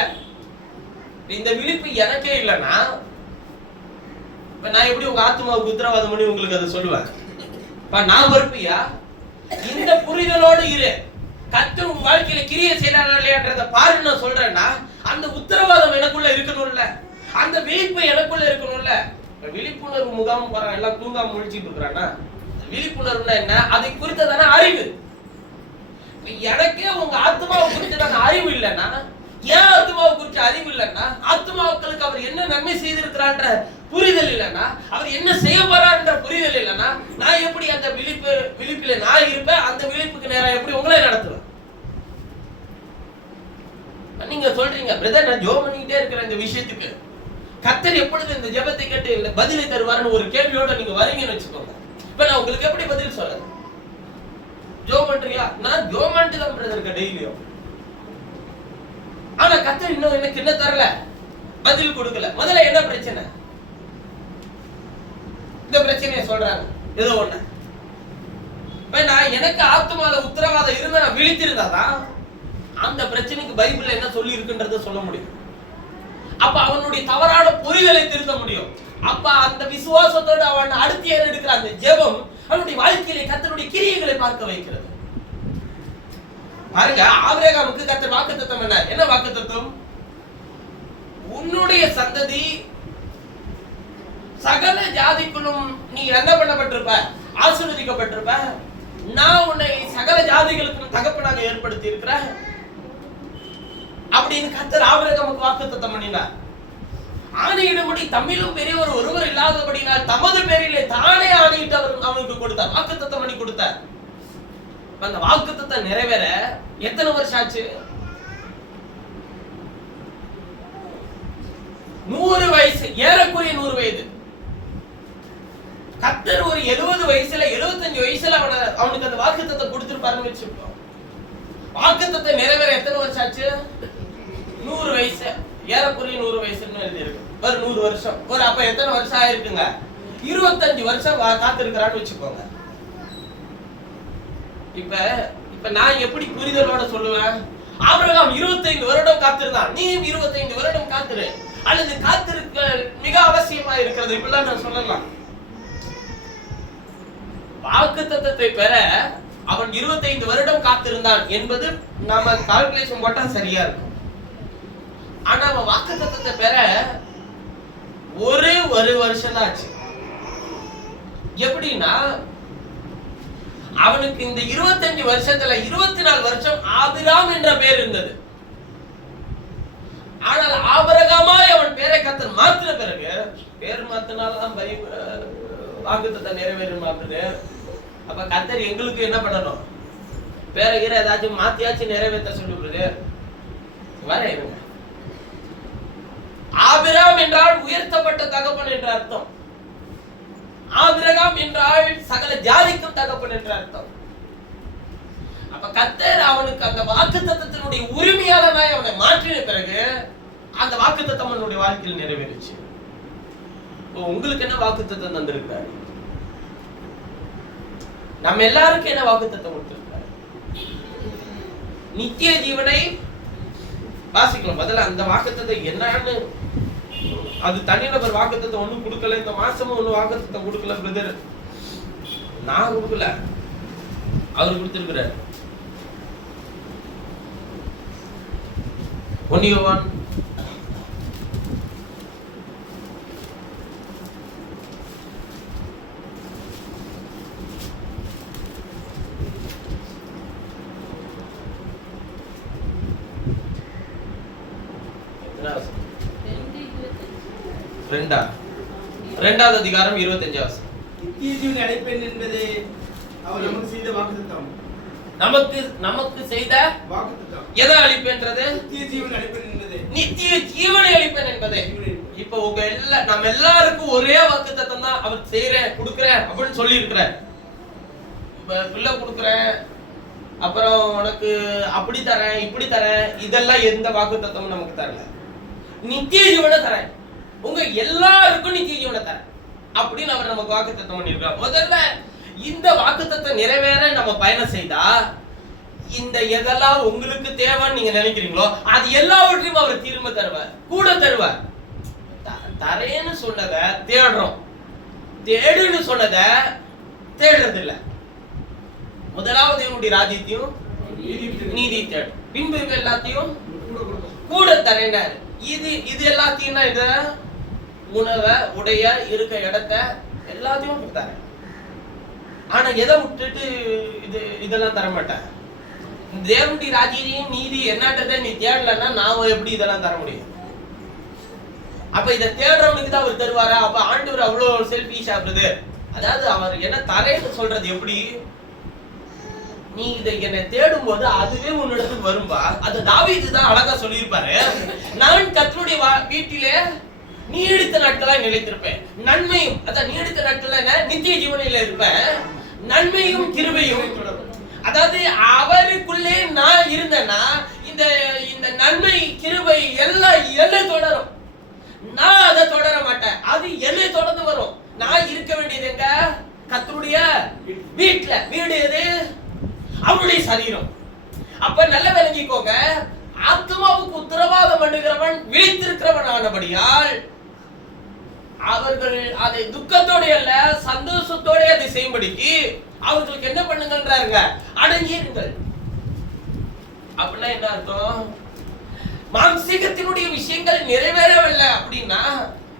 இந்த விழிப்பு எனக்கே இல்லைன்னா இப்ப நான் எப்படி உங்க ஆத்மாவுக்கு உத்தரவாதம் பண்ணி உங்களுக்கு அதை சொல்லுவேன்? நான் பொறுப்பியா? இந்த புரிதலோடு இரு. கர்த்தர் உன் வாழ்க்கையில கிரியை செய்யறாரா இல்லையான்றத பாருன்னு நான் சொல்றேன்னா அந்த உத்தரவாதம் எனக்குள்ள இருக்கணும்ல, அந்த விழிப்பு எனக்குள்ள இருக்கணும்ல. விழிப்புணர்வு முகாம் போறான், எல்லாம் தூங்காம முழிச்சிட்டு இருக்கிறான்னா விழிப்புணர்வுனா என்ன? அதை குறித்ததான அறிவு. எனக்கே உங்க ஆத்மாவை குறித்ததான அறிவு இல்லைன்னா, ஏன் ஆத்மாவை குறிச்ச அறிவு இல்லைன்னா, ஆத்மாக்களுக்கு அவர் என்ன நன்மை செய்திருக்கிறான்ற புரிதல் இல்லைன்னா, அவர் என்ன செய்ய போறான்ற புரிதல் இல்லைன்னா, நான் எப்படி அந்த விழிப்பில நான் இருப்பேன்? அந்த விழிப்புக்கு நேரம் எப்படி உங்களே நடத்துவேன்? நீங்க சொல்றீங்க, பிரதர் நான் ஜெபம் பண்ணிக்கிட்டே இருக்கிற இந்த விஷயத்துக்கு கர்த்தர் எப்பொழுது இந்த ஜெபத்தை கேட்டு பதிலை தருவாருன்னு ஒரு கேள்வியோட நீங்க வரீங்கன்னு வச்சுக்கோங்க. இப்ப நான் உங்களுக்கு எப்படி பதில் சொல்றது? ஜெபம் பண்றியா? நான் ஜெபம் பண்ணிட்டு தான் பிரதர் டெய்லியும். ஆனா கர்த்தர் இன்னும் எனக்கு என்ன தரல, பதில் கொடுக்கல. முதல்ல என்ன பிரச்சனை? இந்த பிரச்சனையை சொல்றாங்க ஏதோ ஒண்ணு. நான் எனக்கு ஆத்மால உத்தரவாதம் இருந்தா, நான் விழித்திருந்தாதான் அந்த பிரச்சனைக்கு பைபிள்ல என்ன சொல்லி இருக்குன்றத சொல்ல முடியும். அப்ப அவனுடைய தவறான புரிதலை திருத்த முடியும். அப்ப அந்த விசுவாசத்தோடு அவன் அடுத்து எடுக்கிற அந்த ஜெபம் அவனுடைய வாழ்க்கையிலே கர்த்தருடைய கிரியைகளை பார்க்க வைக்கிறது. பாருங்க, ஆபிரகாமுக்கு கர்த்தர் வாக்குத்தத்தம் என்ன வாக்குத்தத்தம்? உன்னுடைய சந்ததி சகல ஜாதிக்குள்ளும் நீ என்ன பண்ணப்பட்டிருப்ப, ஆசீர்வதிக்கப்பட்டிருப்ப. நான் உன்னை சகல ஜாதிகளுக்கும் தகப்பனாக ஏற்படுத்தி இருக்கிறேன் அப்படின்னு கர்த்தர் ஆபிரகாமுக்கு வாக்குத்தத்தம் பண்ணினார். ஆணையிடும்படி தம்மிலும் பெரியவர் ஒருவர் இல்லாதபடினால் தமது பேரிலே தானே ஆணையிட்டு அவர் அவனுக்கு கொடுத்தார், வாக்குத்தத்தம் பண்ணி கொடுத்தார். அந்த வாக்குத்தத்தம் நிறைவேற எத்தனை வருஷம் ஆச்சு? 100 வயசு, ஏறக்குறைய 100 வயது. கர்த்தர் ஒரு 70 வயசுல 75 வயசுல அவனுக்கு அந்த வாக்குத்தத்தம் கொடுத்திருப்பாருன்னு வச்சுக்கோ. வாக்குத்தத்தம் நிறைவேற எத்தனை வருஷம் ஆச்சு? 100 வயசு, ஏறக்குறைய 100 வயசுன்னு எழுதியிருக்கு. ஒரு 100 வருஷம். ஒரு அப்ப எத்தனை வருஷம் ஆயிருக்குங்க? 25 வருஷம் காத்திருக்கிறான்னு வச்சுக்கோங்க. இப்ப நான் எப்படி புரிதலோட சொல்லுவேன்? ஆபிரகாம் 25 வருடம் காத்திருந்தான், நீ 25 வருடம் காத்திரு. அல்லது காத்திருக்க மிக அவசியமா இருக்கிறது இப்படிலாம் நான் சொல்லலாம். வாக்குத்தத்தத்தை பெற அவன் 25 வருடம் காத்திருந்தான் என்பது நாம கால்குலேஷன் போட்டா சரியா இருக்கும். ஆனா அவன் வாக்குத்தத்தத்தை பெற ஒரு வருஷம் தான் ஆச்சு. எப்படின்னா அவனுக்கு இந்த 25 வருஷத்துல 24 வருஷம் ஆபிராம் என்ற பெயர் இருந்தது. ஆனால் ஆபிரகாமாய் அவன் பேரை கர்த்தர் மாத்தின பிறகு, பேர் மாத்தினால்தான் வாக்குத்தத்தம் நிறைவேறுமாக்குது. அப்ப கர்த்தர் எங்களுக்கு என்ன பண்ணணும்? பேரை கீரை ஏதாச்சும் மாத்தியாச்சும் நிறைவேற்ற சொல்லுகிறது. வர இருங்க. ஆபிரகாம் என்றால் உயர்த்தப்பட்ட தகப்பன் என்ற அர்த்தம். ஆபிரகாம் என்றால் சகல ஜாதிக்கும் தகப்பன் என்ற அர்த்தம். அப்ப கர்த்தர் அவனுக்கு அந்த வாக்குத்தத்தத்தினுடைய உரிமையாளனாய் அவனை மாற்றின பிறகு அந்த வாக்குத்தத்தம் அவனுடைய வாழ்க்கையில் நிறைவேறுச்சு. உங்களுக்கு என்ன வாக்குத்தத்தம் தந்திருக்கிறார்? நம்ம எல்லாருக்கும் என்ன வாக்குத்தத்தம் கொடுத்திருக்கிறார்? நித்திய ஜீவனை வாசிக்கலாம். பதில அந்த வாக்குத்தத்தம் என்னன்னு, அது தனிநபர் வாக்குத்தத்தம் ஒண்ணும் கொடுக்கல. இந்த மாசமும் ஒண்ணு வாக்குத்தத்தம் கொடுக்கல பிரதர், நான் கொடுக்கல, அவர் கொடுத்திருக்கிறார். 1 யோவான் 2வது அதிகாரம் 25வது. நித்திய ஜீவனை அடைப்பேன் என்பதே அவர் நமக்கு செய்த வாக்குத்தத்தம். நமக்கு செய்த வாக்குத்தத்தம் எதை அளிப்பேன்றது? நித்திய ஜீவனை அடைப்பேன் என்பதே. நித்திய ஜீவனை அளிப்பேன் என்பதே. இப்போ நம்ம எல்லாருக்கும் ஒரே வாக்குத்தத்தம் தான். அவர் செய்றேன் கொடுக்கிறேன் அப்படின்னு சொல்லி இருக்கிறார். பிள்ளை கொடுக்கிறேன், அப்புறம் உனக்கு அப்படி தரேன் இப்படி தரேன், இதெல்லாம் எந்த வாக்குத்தத்தமும் நமக்கு தரல. நித்திய ஜீவனை தரேன், உங்க எல்லாருக்கும் நித்திய ஜீவனை தரேன் அப்படின்னு அவர் நமக்கு வாக்குத்தத்தம் பண்ணியிருக்கிறார். முதல்ல இந்த வாக்குத்தத்தம் நிறைவேற நம்ம பயணம் செய்தா, இந்த எதெல்லாம் உங்களுக்கு தேவைன்னு நீங்க நினைக்கிறீங்களோ அது எல்லாவற்றையும் அவர் திரும்ப தருவார், கூட தருவார். தரேன்னு சொன்னதை தேடுறோம், தேடுன்னு சொன்னதை தேடுறது இல்ல. முதலாவது என்னுடைய ராஜ்யத்தையும் நீதி தேடும், பின்பு எல்லாத்தையும் கூட தரேனாரு. இது எல்லாத்தையும் இது உணவை உடைய இருக்க இடத்தை எல்லாத்தையும் கொடுத்தாரு. ஆனா எதை விட்டுட்டு இதெல்லாம் தர மாட்டேன். தேவனுடைய ராஜ்யம் நீதி என்னன்றதை நீ தேடலன்னா நான் எப்படி இதெல்லாம் தர முடியும்? அப்ப இதை தேடுறவனுக்கு தான் அவர் தருவாரா? அப்ப ஆண்டவர் அவ்வளவு செல்ஃபிஷா இருக்குது. அதாவது அவர் என்ன தரேன்னு சொல்றது எப்படி? நீ இதை என்னை தேடும் போது அதுவே உன்னிடத்துக்கு வரும்பா. அது தாவீது தான் அழகா சொல்லியிருப்பாரு. நான் கர்த்தருடைய வீட்டிலே நீடித்த நாட்களா நிலைத்திருப்பேன், நன்மையும் அதான் நீடித்த நாட்கள் நித்திய ஜீவனில இருப்பேன், நன்மையும் கிருபையும். அதாவது அவருக்குள்ளே நான் இருந்தேன்னா இந்த நன்மை கிருபை எல்லாம் தொடரும். நான் அதை தொடர மாட்டேன், அது என்னை தொடர்ந்து வரும். நான் இருக்க வேண்டியது எங்க? கர்த்தருடைய வீட்டுல. வீடு எது? அவருடைய சரீரம். அப்ப நல்ல விளங்கிக்கோங்க, ஆத்மாவுக்கு உத்தரவாதம் பண்ணுகிறவன் விழித்திருக்கிறவன் ஆனபடியால் அவர்கள் அதை துக்கத்தோட அல்ல சந்தோஷத்தோட அதை செய்யும்படிக்கு அவர்களுக்கு என்ன பண்ணுங்கன்றாருங்க? அடங்கியிருங்கள். அப்படின்னா என்ன அர்த்தம்? மாம்சீகத்தினுடைய விஷயங்கள் நிறைவேறவில்லை அப்படின்னா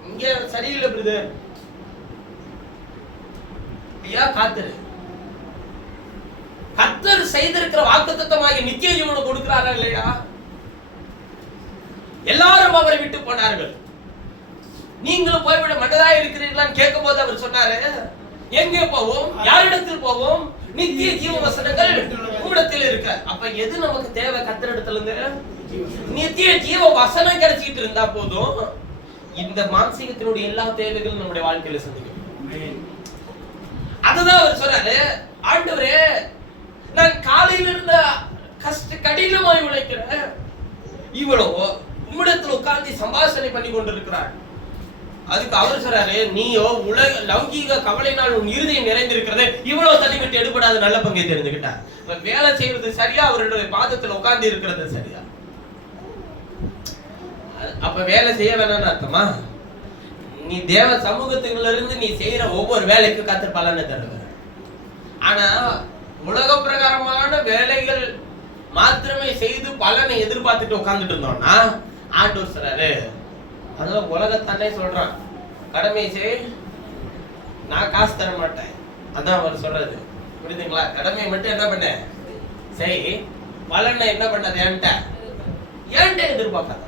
இங்க சரியில்லை பிரதர், ஐயா காத்துரு. கர்த்தர் செய்திருக்கிற வாக்குத்தத்தமாகிய நித்திய ஜீவனை கொடுக்கிறாரா இல்லையா? எல்லாரும் அவரை விட்டு போனார்கள், நீங்களும் போய்விட மன்னதா இருக்கிறீர்களான்னு கேட்கும் போது அவர் சொன்னாரு, எங்கே போவோம்? யாரிடத்தில் போவோம்? நித்திய ஜீவ வசனங்கள் உம்மிடத்தில் இருக்க. அப்ப எது நமக்கு தேவை? கர்த்தரிடத்துல இருந்து நித்திய ஜீவ வசனம் கிடைச்சிட்டு இருந்தா போதும், இந்த மாம்சீகத்தினுடைய எல்லா தேவைகளும் நம்முடைய வாழ்க்கையில சந்திக்கும். அதுதான் அவர் சொன்னாரு, ஆண்டவரே நான் காலையில இருந்த கடினமாய் உழைக்கிறேன், இவ்வளவு உம்மிடத்தில் உட்கார்ந்து சம்பாஷணை பண்ணி கொண்டிருக்கிறார். அதுக்கு அவர் சொல்றாரு, நீயோ உலக லௌகீக கவலையினால் உன் இருதயம் நிறைந்திருக்கிறது, இவ்வளவு தள்ளி விட்டு எடுபடாத நல்ல பங்கை தெரிஞ்சுக்கிட்டார். வேலை செய்யறது சரியா, அவருடைய பாதத்தில் உட்கார்ந்து இருக்கிறது சரியா? அப்ப வேலை செய்ய வேணாம்னு அர்த்தமா? நீ தேவ சமூகத்துல இருந்து நீ செய்யற ஒவ்வொரு வேலைக்கு கர்த்தர் பலனை தருவார். ஆனா உலக பிரகாரமான வேலைகள் மாத்திரமே செய்து பலனை எதிர்பார்த்துட்டு உட்கார்ந்துட்டு இருந்தோம்னா ஆண்டவர் சொல்றாரு, அதெல்லாம் உலகத்தானே சொல்றான், கடமை செய், நான் காசு தர மாட்டேன். அதான் அவர் சொல்றது, புரியுதுங்களா? கடமை மட்டும் என்ன பண்ண செய், பலனை என்ன பண்ணது என்கிட்ட எதிர்பார்க்காத.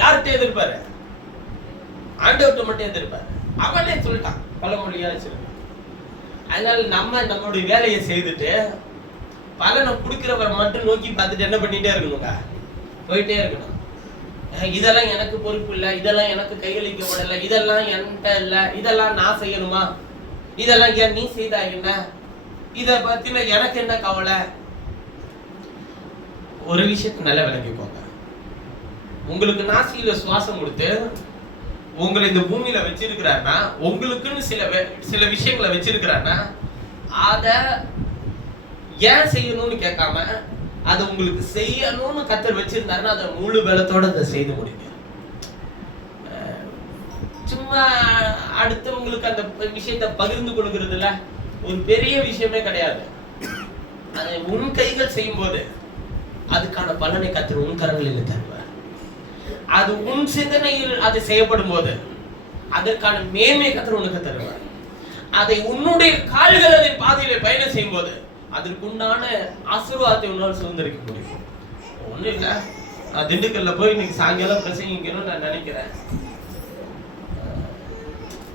யார்கிட்ட எதிர்பாரு? ஆண்டவர்கிட்ட மட்டும் எதிர்பாரு. அவனே சொல்லிட்டான் பழமொழியா வச்சிருக்க. அதனால நம்ம நம்மளுடைய வேலையை செய்துட்டு பலனை கொடுக்கிறவரை மட்டும் நோக்கி பார்த்துட்டு என்ன பண்ணிட்டே இருக்கணுங்க, போயிட்டே இருக்கணும். இதெல்லாம் எனக்கு பொறுப்பு இல்லை, இதெல்லாம் எனக்கு கையளிக்கப்படலை, இதெல்லாம் என்கிட்ட இல்லை, இதெல்லாம் நான் செய்யணுமா, இதெல்லாம் ஏன் நீ செய்தா என்ன, இத பத்தின எனக்கு என்ன கவலை. ஒரு விஷயத்தை நல்லா விளங்கிக்கோங்க. உங்களுக்கு நாசியில சுவாசம் கொடுத்து உங்களை இந்த பூமியில வச்சிருக்கிறாருன்னா, உங்களுக்குன்னு சில விஷயங்களை வச்சிருக்கிறாருன்னா, அத ஏன் செய்யணும்னு கேட்காம அதை உங்களுக்கு செய்யணும்னு கர்த்தர் வச்சிருந்தாருன்னா அதை முழு பலத்தோட அதை செய்து முடிங்க. சும்மா அடுத்தவங்களுக்கு அந்த விஷயத்தை பகிர்ந்து கொடுக்கறதுல ஒரு பெரிய விஷயமே கிடையாது. அதை உன் கைகள் செய்யும் போது அதுக்கான பலனை கர்த்தர் உன் கரங்களில் தருவார். அது உன் சிந்தனையில் அது செய்யப்படும் போது அதற்கான மேன்மை கர்த்தர் உனக்கு தருவார். அதை உன்னுடைய கால்கள் அதன் பாதையில பயணம் செய்யும் போது அதற்குண்டான ஆசீர்வாதத்தை உன்னால் சுதந்திரிக்க முடியும். ஒண்ணும் இல்ல, நான் திண்டுக்கல்ல போய் இன்னைக்கு சாயங்காலம் பிரசங்கிக்கணும்னு நான் நினைக்கிறேன்.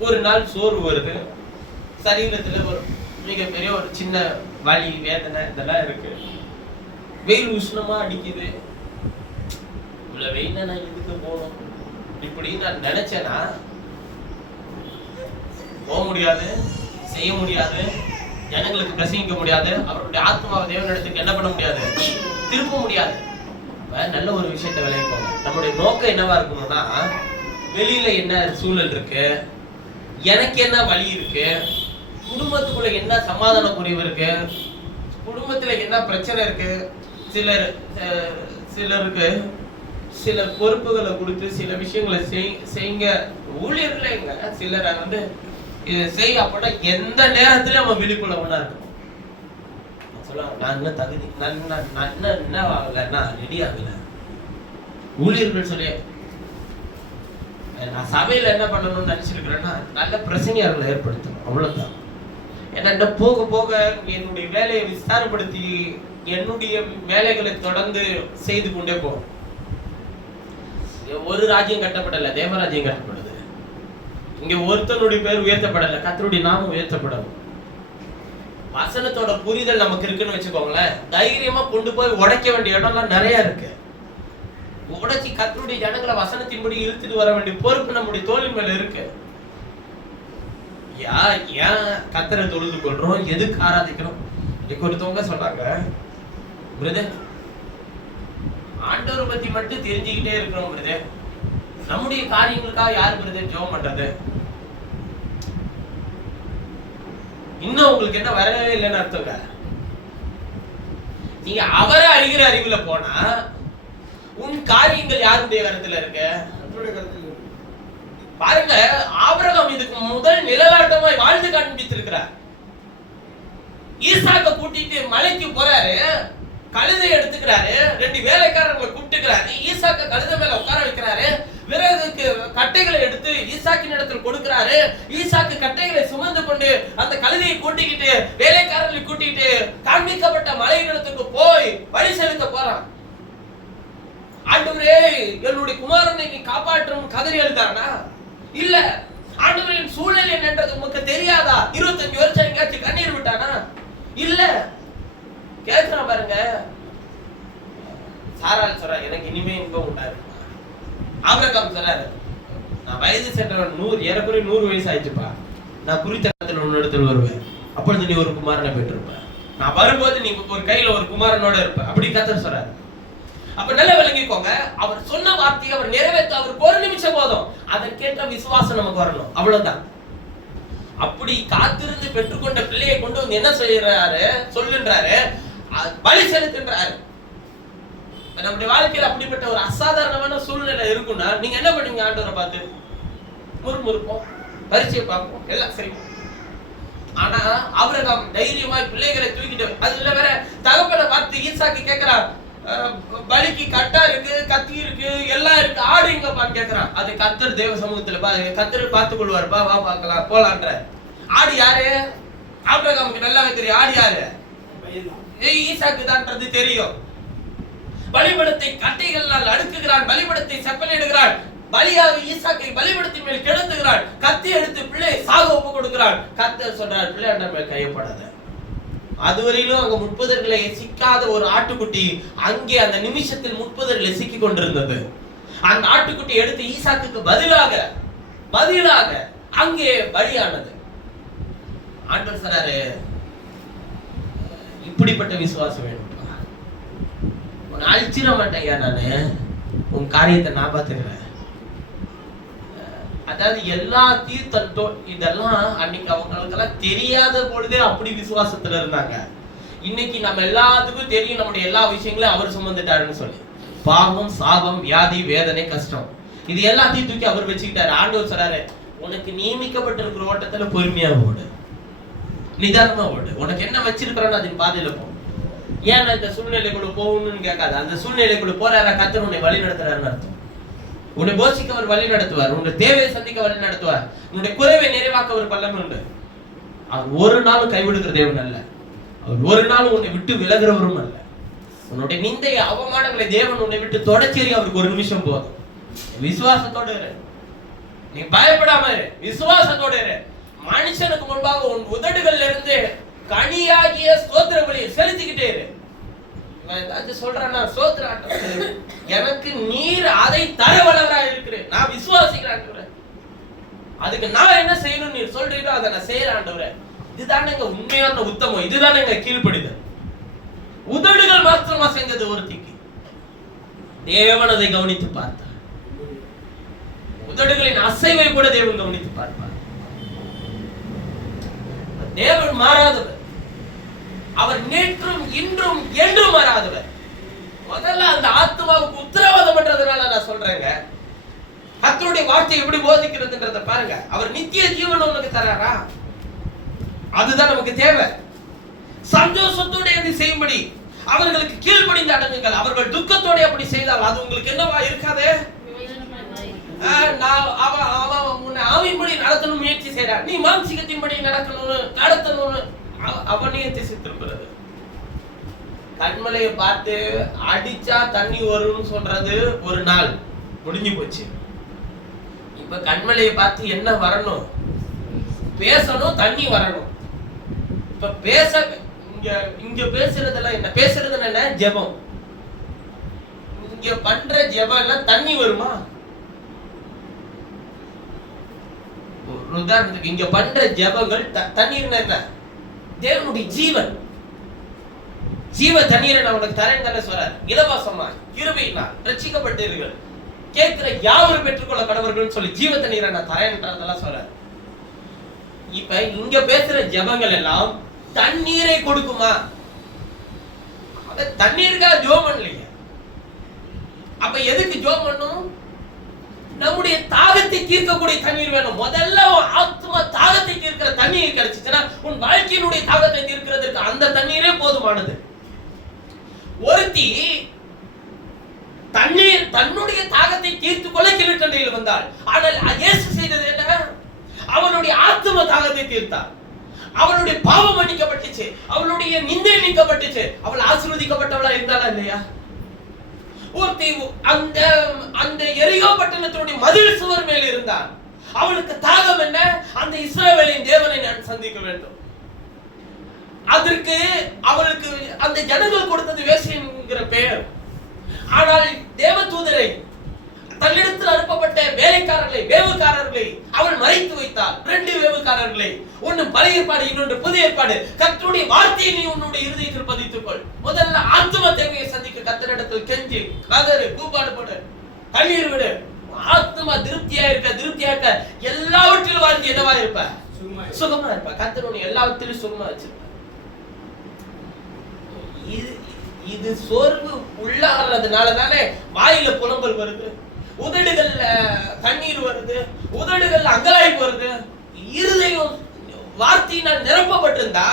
ஒரு நாள் சோர்வு வருது, சரீரத்துல ஒரு மிகப்பெரிய ஒரு சின்ன வலி வேதனை இதெல்லாம் இருக்கு, வெயில் உஷ்ணமா அடிக்குது. இவ்வளவு வெயில நான் இதுக்கு போகணும் இப்படி நான் நினைச்சேன்னா போக முடியாது, செய்ய முடியாது, ஜனங்களுக்கு பிரசங்கிக்க முடியாது, அவருடைய ஆத்மாவை தேவனிடத்துக்கு என்ன பண்ண முடியாது, திருப்ப முடியாது. நல்ல ஒரு விஷயத்தை விளைவிப்போம். நம்முடைய நோக்கம் என்னவா இருக்கணும்னா, வெளியில என்ன சூழல் இருக்கு, எனக்கு என்ன வழி இருக்கு, குடும்பத்துக்குள்ள என்ன சமாதான குறைவு இருக்கு, குடும்பத்துல என்ன பிரச்சனை இருக்கு, சிலருக்கு சில பொறுப்புகளை கொடுத்து சில விஷயங்களை செய்யுங்க. ஊழியர்களே சிலரை வந்து செய் அப்படின்னா எந்த நேரத்துல நம்ம விழிப்புள்ளவனா இருக்கணும். நான் இன்னும் தகுதி என்ன ஆகலன்னா ரெடி ஆகல. ஊழியர்கள் சொல்லி நான் சபையில என்ன பண்ணணும்னு நினைச்சிருக்கிறேன்னா நல்ல பிரசனையாளர்களை ஏற்படுத்தணும், அவ்வளவுதான். ஏன்னா போக போக என்னுடைய வேலையை விஸ்தாரப்படுத்தி என்னுடைய வேலைகளை தொடர்ந்து செய்து கொண்டே போகும். ஒரு ராஜ்யம் கட்டப்படல, தேவராஜ்யம் கட்டப்படுது. இங்க ஒருத்தனுடைய பேர் உயர்த்தப்படல, கர்த்தருடைய நாமம் உயர்த்தப்படணும். வசனத்தோட புரிதல் நமக்கு இருக்குன்னு வச்சுக்கோங்களேன், தைரியமா கொண்டு போய் உடைக்க வேண்டிய இடம்லாம் நிறைய இருக்கு. உடைச்சி கர்த்தருடைய ஜனங்களை வசனத்தின்படி இழுத்துட்டு வர வேண்டிய பொறுப்பு நம்முடைய தோளின் மேல இருக்கு. ஏன் கர்த்தரை தொழுது கொள்றோம், எதுக்கு ஆராதிக்கிறோம்? இன்னைக்கு ஒருத்தவங்க சொல்றாங்க, பிரதர் ஆண்டவரை பத்தி மட்டும் தெரிஞ்சுக்கிட்டே இருக்கிறோம் பிரதர், நம்முடைய காரியங்களுக்காக யாரு பிரதர் ஜெபம் பண்றது? இன்னும் உங்களுக்கு என்ன வரவே இல்லைன்னு அர்த்தங்க. நீங்க அவரை அறிகிற அறிவுல போனா உன் காரியங்கள் யாருடைய கருத்துல இருக்கு? பாருங்க, ஆபிரகாம் இதுக்கு முதல் நிழலாட்டமாய் வாழ்ந்து காண்பித்திருக்கிறார். ஈசாக்க கூட்டிட்டு மலைக்கு போறாரு, கழுதை எடுத்துக்கிறாரு, 2 வேலைக்காரங்களை கூப்பிட்டுக்கிறாரு, ஈசாக்க கழுதை மேல உட்கார வைக்கிறாரு, விறகுக்கு கட்டைகளை எடுத்து ஈசாக்கின் இடத்துல கொடுக்கிறாரு. ஈசாக்கு கட்டைகளை சுமந்து கொண்டு அந்த கழுதையை கூட்டிக்கிட்டு வேலைக்காரர்களை கூட்டிட்டு காண்பிக்கப்பட்ட மலையிடத்துக்கு போய் வழி செலுத்த போறான். ஆண்டவரே என்னுடைய குமாரனை நீ காப்பாற்றும் கதறி எழுதானா? இல்ல. ஆண்டவரின் சூழல் என்னன்றது உனக்கு தெரியாதா? 25 வருஷம் எங்கேயாச்சும் கண்ணீர் விட்டானா? இல்ல. கேட்கிறான் பாருங்க. சாரால் சொல்ற, எனக்கு இனிமே இன்பம் உண்டாரு. ஆபிரகாம் சொல்றாரு, நான் வயது சென்றவன் 100 ஏறக்குறைய 100 வயசு ஆயிடுச்சுப்பா, நான் குறித்த இடத்துல உன்னிடத்தில் வருவேன், அப்பொழுது நீ ஒரு குமாரனை பெற்றிருப்ப, நான் வரும்போது நீ ஒரு கையில ஒரு குமாரனோட இருப்ப, அப்படி கர்த்தர் சொல்றாரு. அப்ப நல்லா விளங்கிக்கோங்க, அவர் சொன்ன வார்த்தையை அவர் நிறைவேற்ற அவருக்கு ஒரு நிமிஷம் போதும், அதற்கேற்ற விசுவாசம் நமக்கு வரணும், அவ்வளவுதான். அப்படி காத்திருந்து பெற்றுக்கொண்ட பிள்ளையை கொண்டு வந்து என்ன செய்யறாரு சொல்லுன்றாரு, பலி செலுத்துன்றாரு. நம்முடைய வாழ்க்கையில் அப்படிப்பட்ட ஒரு அசாதாரணமான சூழ்நிலை இருக்குன்னா நீங்க என்ன பண்ணுவீங்க? ஆண்டவரை பார்த்து முறுமுறுப்போம், பரிச்சையை பார்ப்போம், எல்லாம் செய்வோம். ஆனா ஆபிரகாம் தைரியமா பிள்ளைகளை தூக்கிட்டு, அதுல வேற தகப்பனை பார்த்து ஈசாக்கு கேட்கிறான், பலிக்கு கட்டா இருக்கு, கத்தி இருக்கு, எல்லாம் இருக்கு, ஆடு எங்கப்பான்னு கேட்கிறான். அது கர்த்தர் தேவ சமூகத்துல கர்த்தர் பார்த்துக் கொள்வார், வா பார்க்கலாம் போலான்ற. ஆடு யாரு? ஆபிரகாமுக்கு நல்லாவே தெரியும் ஆடு யாரு, ஈசாக்கு தான்றது தெரியும். பலிபீடத்தை கட்டைகளால் அடுக்குகிறான், பலிபீடத்தை செப்பனிடுகிறான், பலியாக ஈசாக்கை பலிபீடத்தின் மேல் கிடத்துகிறான், கத்தி எடுத்து பிள்ளை சாக ஒப்பு கொடுக்கிறான். கர்த்தர் சொல்றார், பிள்ளையாண்ட மேல் கையப்படாத. அதுவரையிலும் அங்க முட்புதர்களை சிக்காத ஒரு ஆட்டுக்குட்டி அங்கே அந்த நிமிஷத்தில் முட்புதர்களை சிக்கி கொண்டிருந்தது. அந்த ஆட்டுக்குட்டி எடுத்து ஈசாக்குக்கு பதிலாக அங்கே பலியானது. ஆண்டவர் சொல்றாரு, இப்படிப்பட்ட விசுவாசம் வேணும். உன்னை அழிச்சிட மாட்டேயா, நானு உன் காரியத்தை நான் பார்த்துக்கிறேன். அதாவது எல்லா தீர்த்தோ இதெல்லாம் அன்னைக்கு அவங்களுக்கெல்லாம் தெரியாத பொழுதே அப்படி விசுவாசத்துல இருந்தாங்க. இன்னைக்கு நம்ம எல்லாத்துக்கும் தெரியும், நம்முடைய எல்லா விஷயங்களையும் அவர் சுமந்துட்டாருன்னு சொல்லி. பாவம், சாபம், வியாதி, வேதனை, கஷ்டம் இது எல்லாத்தையும் தூக்கி அவர் வச்சுக்கிட்டாரு. ஆண்டவர் சொல்றாரு, உனக்கு நியமிக்கப்பட்டிருக்கிற ஓட்டத்துல பொறுமையா ஓடு, நிதானமா ஓடு. உனக்கு என்ன வச்சிருக்கிறோன்னு அதன் பாதையில போ. ஏன் இந்த சூழ்நிலைக்குள்ள போகணும்னு கேட்காது. அந்த சூழ்நிலைக்குள்ள போறாரா, கர்த்தர் உன்னை வழி நடத்துறாருன்னு அர்த்தம். உன்னை போஷிக்க அவர் வழி நடத்துவார், உன்னுடைய தேவையை சந்திக்க வழி நடத்துவார், உன்னுடைய குறைவை நிறைவாக்க ஒரு பலன் உண்டு. அவர் ஒரு நாளும் கைவிடுகிற தேவன் அல்ல, அவர் ஒரு நாளும் உன்னை விட்டு விலகிறவரும் அல்ல. உன்னுடைய நிந்தை அவமானங்களை தேவன் உன்னை விட்டு தொடச்சேரி அவருக்கு ஒரு நிமிஷம் போதும். விசுவாசத்தோடு இரு, நீ பயப்படாம இரு, விசுவாசத்தோடு இரு. மனுஷனுக்கு முன்பாக உன் உதடுகள்ல இருந்து கனியாகிய ஸ்தோத்திர பலியை செலுத்திக்கிட்டே இரு. சொல்றானா, எனக்கு நீர் அதை தர வல்லவராக இருக்கிறேன், நான் விசுவாசிக்கிறேன். அதுக்கு நான் என்ன செய்யணும் நீர் சொல்றீங்களோ அதை நான் செய்யறேன். இதுதானே உண்மையான உத்தமம், இதுதானே கீழ்ப்படிதல். உதடுகள் மாத்திரமா செஞ்சது ஒருத்திக்கு, தேவன் அதை கவனித்து பார்த்தார். உதடுகளின் அசைவை கூட தேவன் கவனித்து பார்ப்பார். தேவன் மாறாதவர், அவர் நேற்றும் இன்றும் என்றும் மாறாதவர். முதல்ல அந்த ஆத்மாவுக்கு உத்தரவாதம் பண்றதுனால நான் சொல்றேங்க, கர்த்தருடைய வார்த்தை எப்படி போதிக்கிறதுன்றத பாருங்க. அவர் நித்திய ஜீவன் உனக்கு தராரா, அதுதான் நமக்கு தேவை. சந்தோஷத்தோட அப்படி செய்யும்படி அவர்களுக்கு கீழ்ப்படிந்து அடங்குங்கள். அவர்கள் துக்கத்தோட அப்படி செய்தால் அது உங்களுக்கு என்னவா இருக்காதே. ஆவின்படி நடத்தணும் முயற்சி செய்யறார், நீ மாம்சிகத்தின்படி நடத்தணும்னு அவனையே திசைத்திருக்கிறது. கண்மலையை பார்த்து அடிச்சா தண்ணி வரும்னு சொல்றது ஒரு நாள் முடிஞ்சு போச்சு. இப்ப கண்மலையை பார்த்து என்ன வரணும், பேசணும், தண்ணி வரணும். இப்ப இங்க பேசுறதெல்லாம் என்ன, பேசுறதுன்னு என்ன, ஜெபம். இங்க பண்ற ஜெபம் எல்லாம் தண்ணி வருமா? உதாரணத்துக்கு இங்க பண்ற ஜெபங்கள் தண்ணீர் என்ன, தேவனுடைய ஜீவன், ஜீவ தண்ணீரை நான் உனக்கு தரேன் தானே சொல்றார். இலவசமா கிருபையினால் ரட்சிக்கப்பட்டீர்கள், கேட்கிற யாவரும் பெற்றுக்கொள்ள கடவர்கள் சொல்லி ஜீவ தண்ணீரை நான் தரேன்றதெல்லாம் சொல்றார். இப்ப இங்க பேசுற ஜெபங்கள் எல்லாம் தண்ணீரை கொடுக்குமா? அத தண்ணீருக்காக ஜெபம் பண்ணலைங்க. அப்ப எதுக்கு ஜெபம் பண்ணணும்? நம்முடைய தாகத்தை தீர்க்கக்கூடிய தண்ணீர் வேணும். முதல்ல ஆத்மா தாகத்தை தீர்க்கிற தண்ணீர் கிடைச்சுச்சுன்னா உன் வாழ்க்கையினுடைய தாகத்தை தீர்க்கிறதுக்கு அந்த தண்ணீரே போதுமானது. ஒருத்தி தண்ணீர் தன்னுடைய தாகத்தை தீர்த்து கொள்ள கிணற்றண்டையில் வந்தாள். ஆனால் இயேசு செய்தது என்ன? அவனுடைய ஆத்ம தாகத்தை தீர்த்தார். அவளுடைய பாவம் மன்னிக்கப்பட்டுச்சு, அவளுடைய நிந்தை நீக்கப்பட்டுச்சு, அவள் ஆசீர்வதிக்கப்பட்டவளா இருந்தாளா இல்லையா? ஒருத்தி அந்த எரிகோ பட்டணத்தினுடைய மதில் சுவர் மேல் இருந்தார். அவளுக்கு தாகம் என்ன? அந்த இஸ்ரவேலின் தேவனை நான் சந்திக்க வேண்டும். அதற்கு அவளுக்கு அந்த ஜனங்கள் கொடுத்தது வேசியங்கிற பெயர். ஆனால் தேவதூதரை, தன்னிடத்தில் அனுப்பப்பட்ட வேலைக்காரர்களை, வேவுக்காரர்களை அவள் மறைத்து வைத்தாள். 2 வேவுக்காரர்களை, ஒன்னு பழைய ஏற்பாடு, இன்னொன்று புதிய ஏற்பாடு. கர்த்தருடைய வார்த்தையை நீ உன்னுடைய இருதயத்தில் பதித்துக்கொள். முதல்ல ஆத்ம தேவையை சந்திக்க கர்த்தரிடத்தில் கெஞ்சி கதறு, கூப்பாடு போடு, தண்ணீர் விடு. ஆத்மா திருப்தியா இருக்க எல்லாவற்றிலும் வாழ்ந்து என்னவா இருப்ப? சுகமா இருப்ப. கர்த்தருடைய எல்லாவற்றிலும் சுகமா வச்சிருப்ப. இது சோர்வு உள்ளாகிறதுனால தானே வாயில புலம்பல் வருது, உதடுகள்ல தண்ணீர் வருது, உதடுகள்ல அங்கலாய்ப்பு வருது. இருதயம் வார்த்தையினால் நிரப்பப்பட்டிருந்தா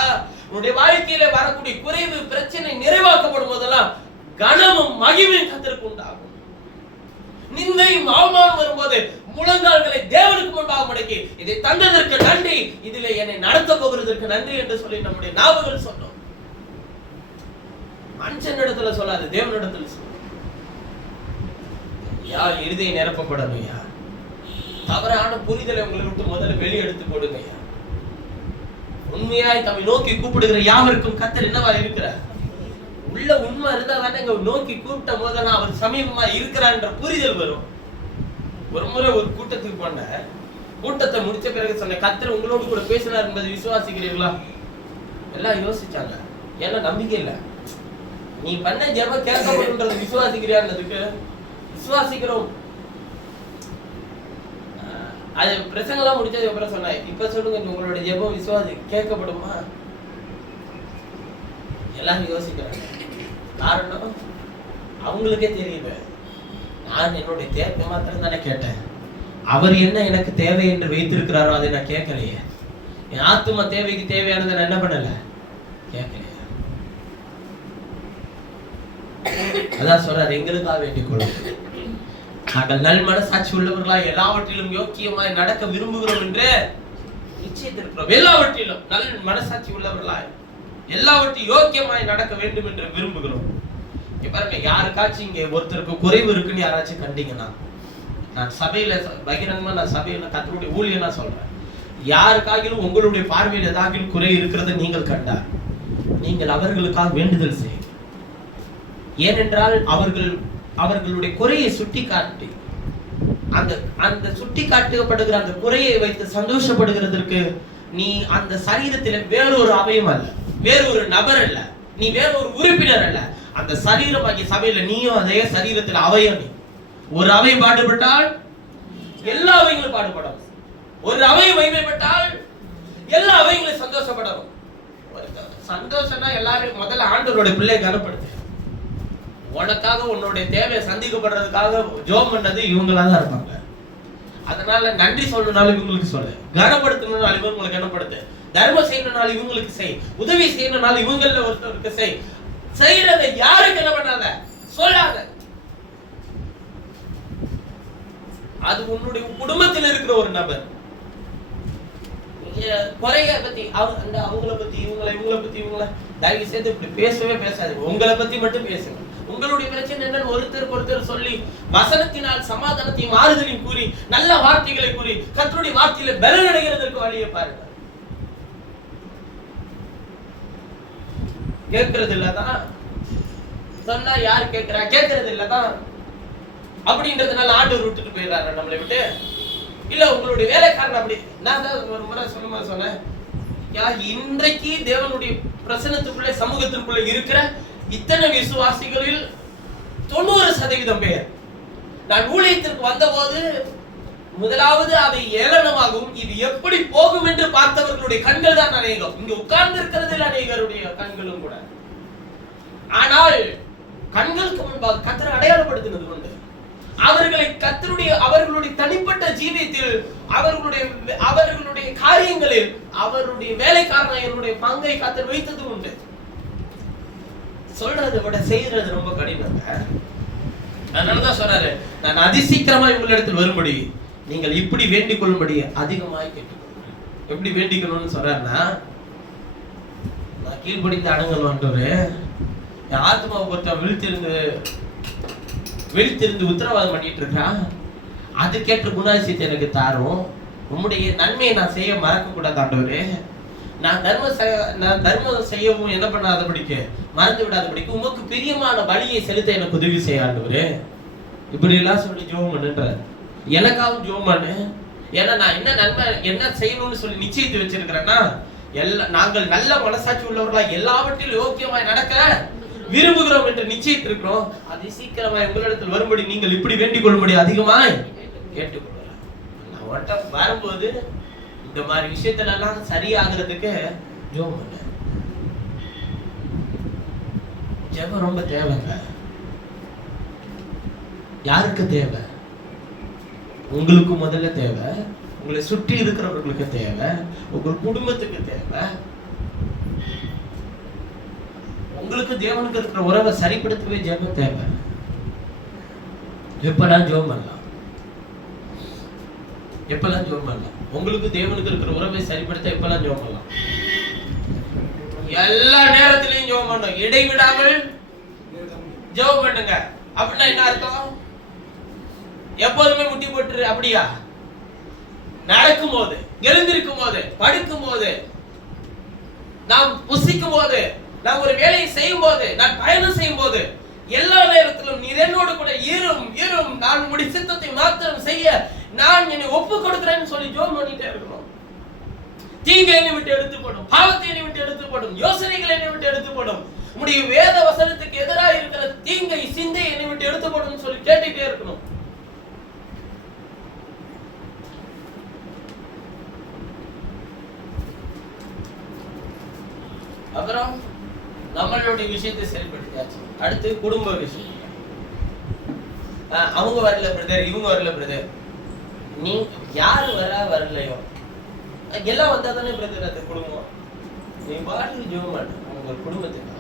உன்னுடைய வாழ்க்கையில வரக்கூடிய குறைவு, பிரச்சனை நிறைவாக்கப்படும் போதெல்லாம் கனமும் மகிமையும் கர்த்தருக்கு உண்டாகும். நிந்தையும் அவமானம் வரும்போது முழங்கால்களை தேவனுக்கு முன்பாக மடக்கி, இதை தந்ததற்கு நன்றி, இதிலே என்னை நடத்த போகிறதற்கு நன்றி என்று சொல்லி நம்முடைய நாவுகள் சொன்னோம். மனுஷனிடத்துல சொல்லாது, தேவனிடத்துல சொல்லும். யார் இருதயம் நிரப்பப்படணும் ஐயா. தவறான புரிதலை உங்களை விட்டு முதல்ல வெளியே எடுத்து போடுங்க ஐயா. உண்மையாய் தம்மை நோக்கி கூப்பிடுகிற யாவருக்கும் கர்த்தர் என்னவா இருக்கிறார்? உள்ள உண்மை இருந்தா தானே இங்க நோக்கி கூப்பிட்ட போதெல்லாம் அவர் சமீபமா இருக்கிறார்ன்ற புரிதல் வரும். ஒரு முறை ஒரு கூட்டத்துக்கு போன, கூட்டத்தை முடிச்ச பிறகு சொன்ன, கர்த்தர் உங்களோடு கூட பேசினார் என்பதை விசுவாசிக்கிறீர்களா? எல்லாம் யோசிச்சாங்க. ஏன்னா நம்பிக்கை இல்லை. நீ பண்ண ஜெபம் கேட்கப்படுன்றது விசுவாசிக்கிறியான்றதுக்கு விசுவாசிக்கிறோம். அது பிரசங்கெல்லாம் முடிச்சதுக்கு அப்புறம் சொன்னேன், இப்ப சொல்லுங்க உங்களோட ஜெபம் விசுவாசி கேட்கப்படுமா? எல்லாரும் யோசிக்கிறாங்க. காரணம் அவங்களுக்கே தெரியல. நான் என்னுடைய தேவை மாத்திரம் தானே கேட்டேன். அவர் என்ன எனக்கு தேவை என்று வைத்திருக்கிறாரோ அதை நான் கேட்கலையே. என் ஆத்தும தேவைக்கு தேவையானதை நான் என்ன பண்ணல, கேட்கலையே. அதான் சொல்றாரு, எங்களுக்காக வேண்டிக் கொள்ளுங்கள். நாங்கள் நல் மனசாட்சி உள்ளவர்களாய் எல்லாவற்றிலும் யோக்கியமாய் நடக்க விரும்புகிறோம் என்று நிச்சயத்திருக்கிறோம். எல்லாவற்றிலும் நல் மனசாட்சி உள்ளவர்களாய் எல்லாவற்றையும் யோக்கியமாய் நடக்க வேண்டும் என்று விரும்புகிறோம். பாருங்க, யாருக்காச்சும் இங்க ஒருத்தருக்கு குறைவு இருக்குன்னு யாராச்சும் கண்டீங்கன்னா, நான் சபையில பகிரங்கமா நான் சபையில கர்த்தருடைய ஊழியனா சொல்றேன், யாருக்காகிலும் உங்களுடைய பார்வையில் ஏதாவது குறை இருக்கிறத நீங்கள் கண்டால் நீங்கள் அவர்களுக்காக வேண்டுதல் செய்யுங்க. ஏனென்றால் அவர்களுடைய குறையை சுட்டி காட்டி அந்த சுட்டி காட்டப்படுகிற அந்த குறையை வைத்து சந்தோஷப்படுகிறதற்கு நீ அந்த சரீரத்தில் வேறொரு அவயம் அல்ல, வேறொரு நபர் அல்ல, நீ வேறொரு உறுப்பினர் அல்ல. அந்த சரீரமாகிய சபையில நீயும் அதே சரீரத்தில் அவயம். நீ ஒரு அவையம் பாடுபட்டால் எல்லா அவைகளும் பாடுபடும். ஒரு அவையம் மகிமைப்பட்டால் எல்லா அவைகளும் சந்தோஷப்படும். சந்தோஷம்னா எல்லாரும் முதல்ல ஆண்டவருடைய பிள்ளையை கனப்படுத்து. உனக்காக உன்னுடைய தேவையை சந்திக்கப்படுறதுக்காக ஜெபம் பண்ணது இவங்களா தான் இருப்பாங்க. அதனால நன்றி சொல்லணும்னாலும் இவங்களுக்கு சொல்லு, கனப்படுத்தணும்னாலும் இவங்களுக்கு கனப்படுத்து, தர்மம் செய்யணும்னாலும் இவங்களுக்கு செய், உதவி செய்யணும்னாலும் இவங்கள ஒருத்தருக்கு செய். செய்யறதை யாருக்கு என்ன பண்ணாத, சொல்லாத. அது உன்னுடைய குடும்பத்தில் இருக்கிற ஒரு நபர் குறைய பத்தி அவங்கள பத்தி இவங்கள தயவு செய்து இப்படி பேசவே பேசாது. உங்களை பத்தி மட்டும் பேசுங்க. உங்களுடைய பிரச்சனை என்னன்னு ஒருத்தருக்கு ஒருத்தர் சொல்லி வசனத்தினால் சமாதானத்தையும் ஆறுதலையும் கூறி நல்ல வார்த்தைகளை கூறி கர்த்தருடைய வார்த்தையில பலன் அடைகிறதற்கு வழியை பாருங்க. கேட்கறது இல்லதான் சொன்னா யாரு கேட்கிறா, கேட்கறது இல்லதான் அப்படின்றதுனால ஆண்டவர் விட்டுட்டு போயிடுறாரு நம்மளை விட்டு. இல்ல உங்களுடைய வேலைக்காரன் அப்படி. நான் தான் ஒரு முறை சொன்னேன், இன்றைக்கு தேவனுடைய பிரசன்னத்துக்குள்ளே சமூகத்திற்குள்ள இருக்கிற இத்தனை விசுவாசிகளில் 90% பேர் நான் ஊழியத்திற்கு வந்தபோது முதலாவது அதை ஏளனமாகவும் இது எப்படி போகும் என்று பார்த்தவர்களுடைய கண்கள் தான் அநேகம். இங்க உட்கார்ந்து இருக்கிறதில் அநேகருடைய கண்களும் கூட. ஆனால் கண்களுக்கு முன்பாக கர்த்தரை அடையாளப்படுத்தினது உண்டு. அவர்களுடைய தனிப்பட்ட ஜீவியத்தில் அவர்களுடைய காரியங்களில் அவருடைய வேலைக்காரனுடைய பங்கை கர்த்தர் வைத்தது உண்டு. சொல்றதை விட செய்யறது ரொம்ப கடினம். அதனாலதான் சொல்றாரு, நான் அதிசீக்கிரமாய் உங்களிடத்தில் வரும்படி நீங்கள் இப்படி வேண்டிக் கொள்ளும்படி அதிகமாய் கேட்டுக்கொள்ளுங்க. எப்படி வேண்டிக்கணும்னு சொல்றாருன்னா, நான் கீழ்படிந்து அடங்கல் ஆண்டவரே, என் ஆத்மாவை பொறுத்த விழித்திருந்து உத்தரவாதம் பண்ணிட்டு இருக்கான், அதுக்கேற்ற குணாதிசயத்தை எனக்கு தாரும். உம்முடைய நன்மையை நான் செய்ய மறக்க கூடாது ஆண்டவரே. நான் தர்மம் செய்யவும் என்ன பண்ணாதபடிக்கு மறந்து விடாதபடிக்கு உமக்கு பிரியமான பலியை செலுத்த எனக்கு உதவி செய்ய ஆண்டவரே. இப்படி எல்லாம் சொல்லி ஜெபம் பண்ணுன்றார். எனக்காகவும் ஜெபம் பண்ணு. ஏன்னா நான் என்ன நன்மை என்ன செய்யணும்னு சொல்லி நிச்சயித்து வச்சிருக்கிறேன்னா, நாங்கள் நல்ல மனசாட்சி உள்ளவர்களா எல்லாவற்றிலும் யோக்கியமாய் நடக்க விரும்புகிறோம் என்று நிச்சயித்து இருக்கிறோம். அது சீக்கிரமாய் உங்களிடத்தில் வரும்படி நீங்கள் இப்படி வேண்டிக் கொள்ளும்படி அதிகமாய் கேட்டுக்கொள்ளலாம். நான் ஒட்ட வரும்போது இந்த மாதிரி விஷயத்துல எல்லாம் சரியாகிறதுக்கு ஜெபம் பண்ண. ஜெபம் ரொம்ப தேவைங்க. யாருக்கு தேவை? உங்களுக்கு முதல்ல தேவை, உங்களை சுற்றி இருக்கிறவர்களுக்கு தேவை, உங்கள் குடும்பத்துக்கு தேவை. உங்களுக்கு தேவனுக்கு இருக்கிற உறவை சரிப்படுத்தவே ஜெபம் தேவை. எப்பெல்லாம் ஜெபம் பண்ணலாம், எப்பெல்லாம் ஜெபம் பண்ணலாம். உங்களுக்கு தேவனுக்கு இருக்கிற உறவை சரிப்படுத்த எப்பெல்லாம் ஜெபம் பண்ணலாம்? எல்லா நேரத்திலையும் ஜெபம் பண்ணணும், இடைவிடாமல் ஜெபம் பண்ணுங்க. அப்படின்னா என்ன அர்த்தம்? எப்போதுமே முட்டி போட்டு அப்படியா? நடக்கும் போது, எழுந்திருக்கும் போது, படுக்கும் போது, நாம் புசிக்கும் போது, நாம் ஒரு வேலையை செய்யும் போது, நான் பயணம் செய்யும் போது, எல்லா நேரத்திலும் நீர் என்னோடு கூட இரும், நான் உம்முடைய சித்தத்தை மாத்திரம் செய்ய நான் என்னை ஒப்பு கொடுக்கிறேன்னு சொல்லி ஜெபம் பண்ணிட்டே இருக்கணும். தீங்கை என்னை விட்டு எடுத்து போடும், பாவத்தை என்னை விட்டு எடுத்து போடும், யோசனைகளை என்னை விட்டு எடுத்து போடும், உம்முடைய வேத வசனத்துக்கு எதிராக இருக்கிற தீங்கை சிந்தை என்னை விட்டு எடுத்து போடும் சொல்லி கேட்டுட்டே இருக்கணும். அப்புறம் நம்மளுடைய விஷயத்தை செயல்படுத்தியாச்சு. அடுத்து குடும்ப விஷயம். அவங்க வரல பிரதர், இவங்க வரல பிரதர், நீ யாரு வரலையோ எல்லாம் வந்தா தானே பிரதர் அந்த குடும்பம். நீ பாட்டுக்கு ஜோம் பண்ண உங்க குடும்பத்துக்கு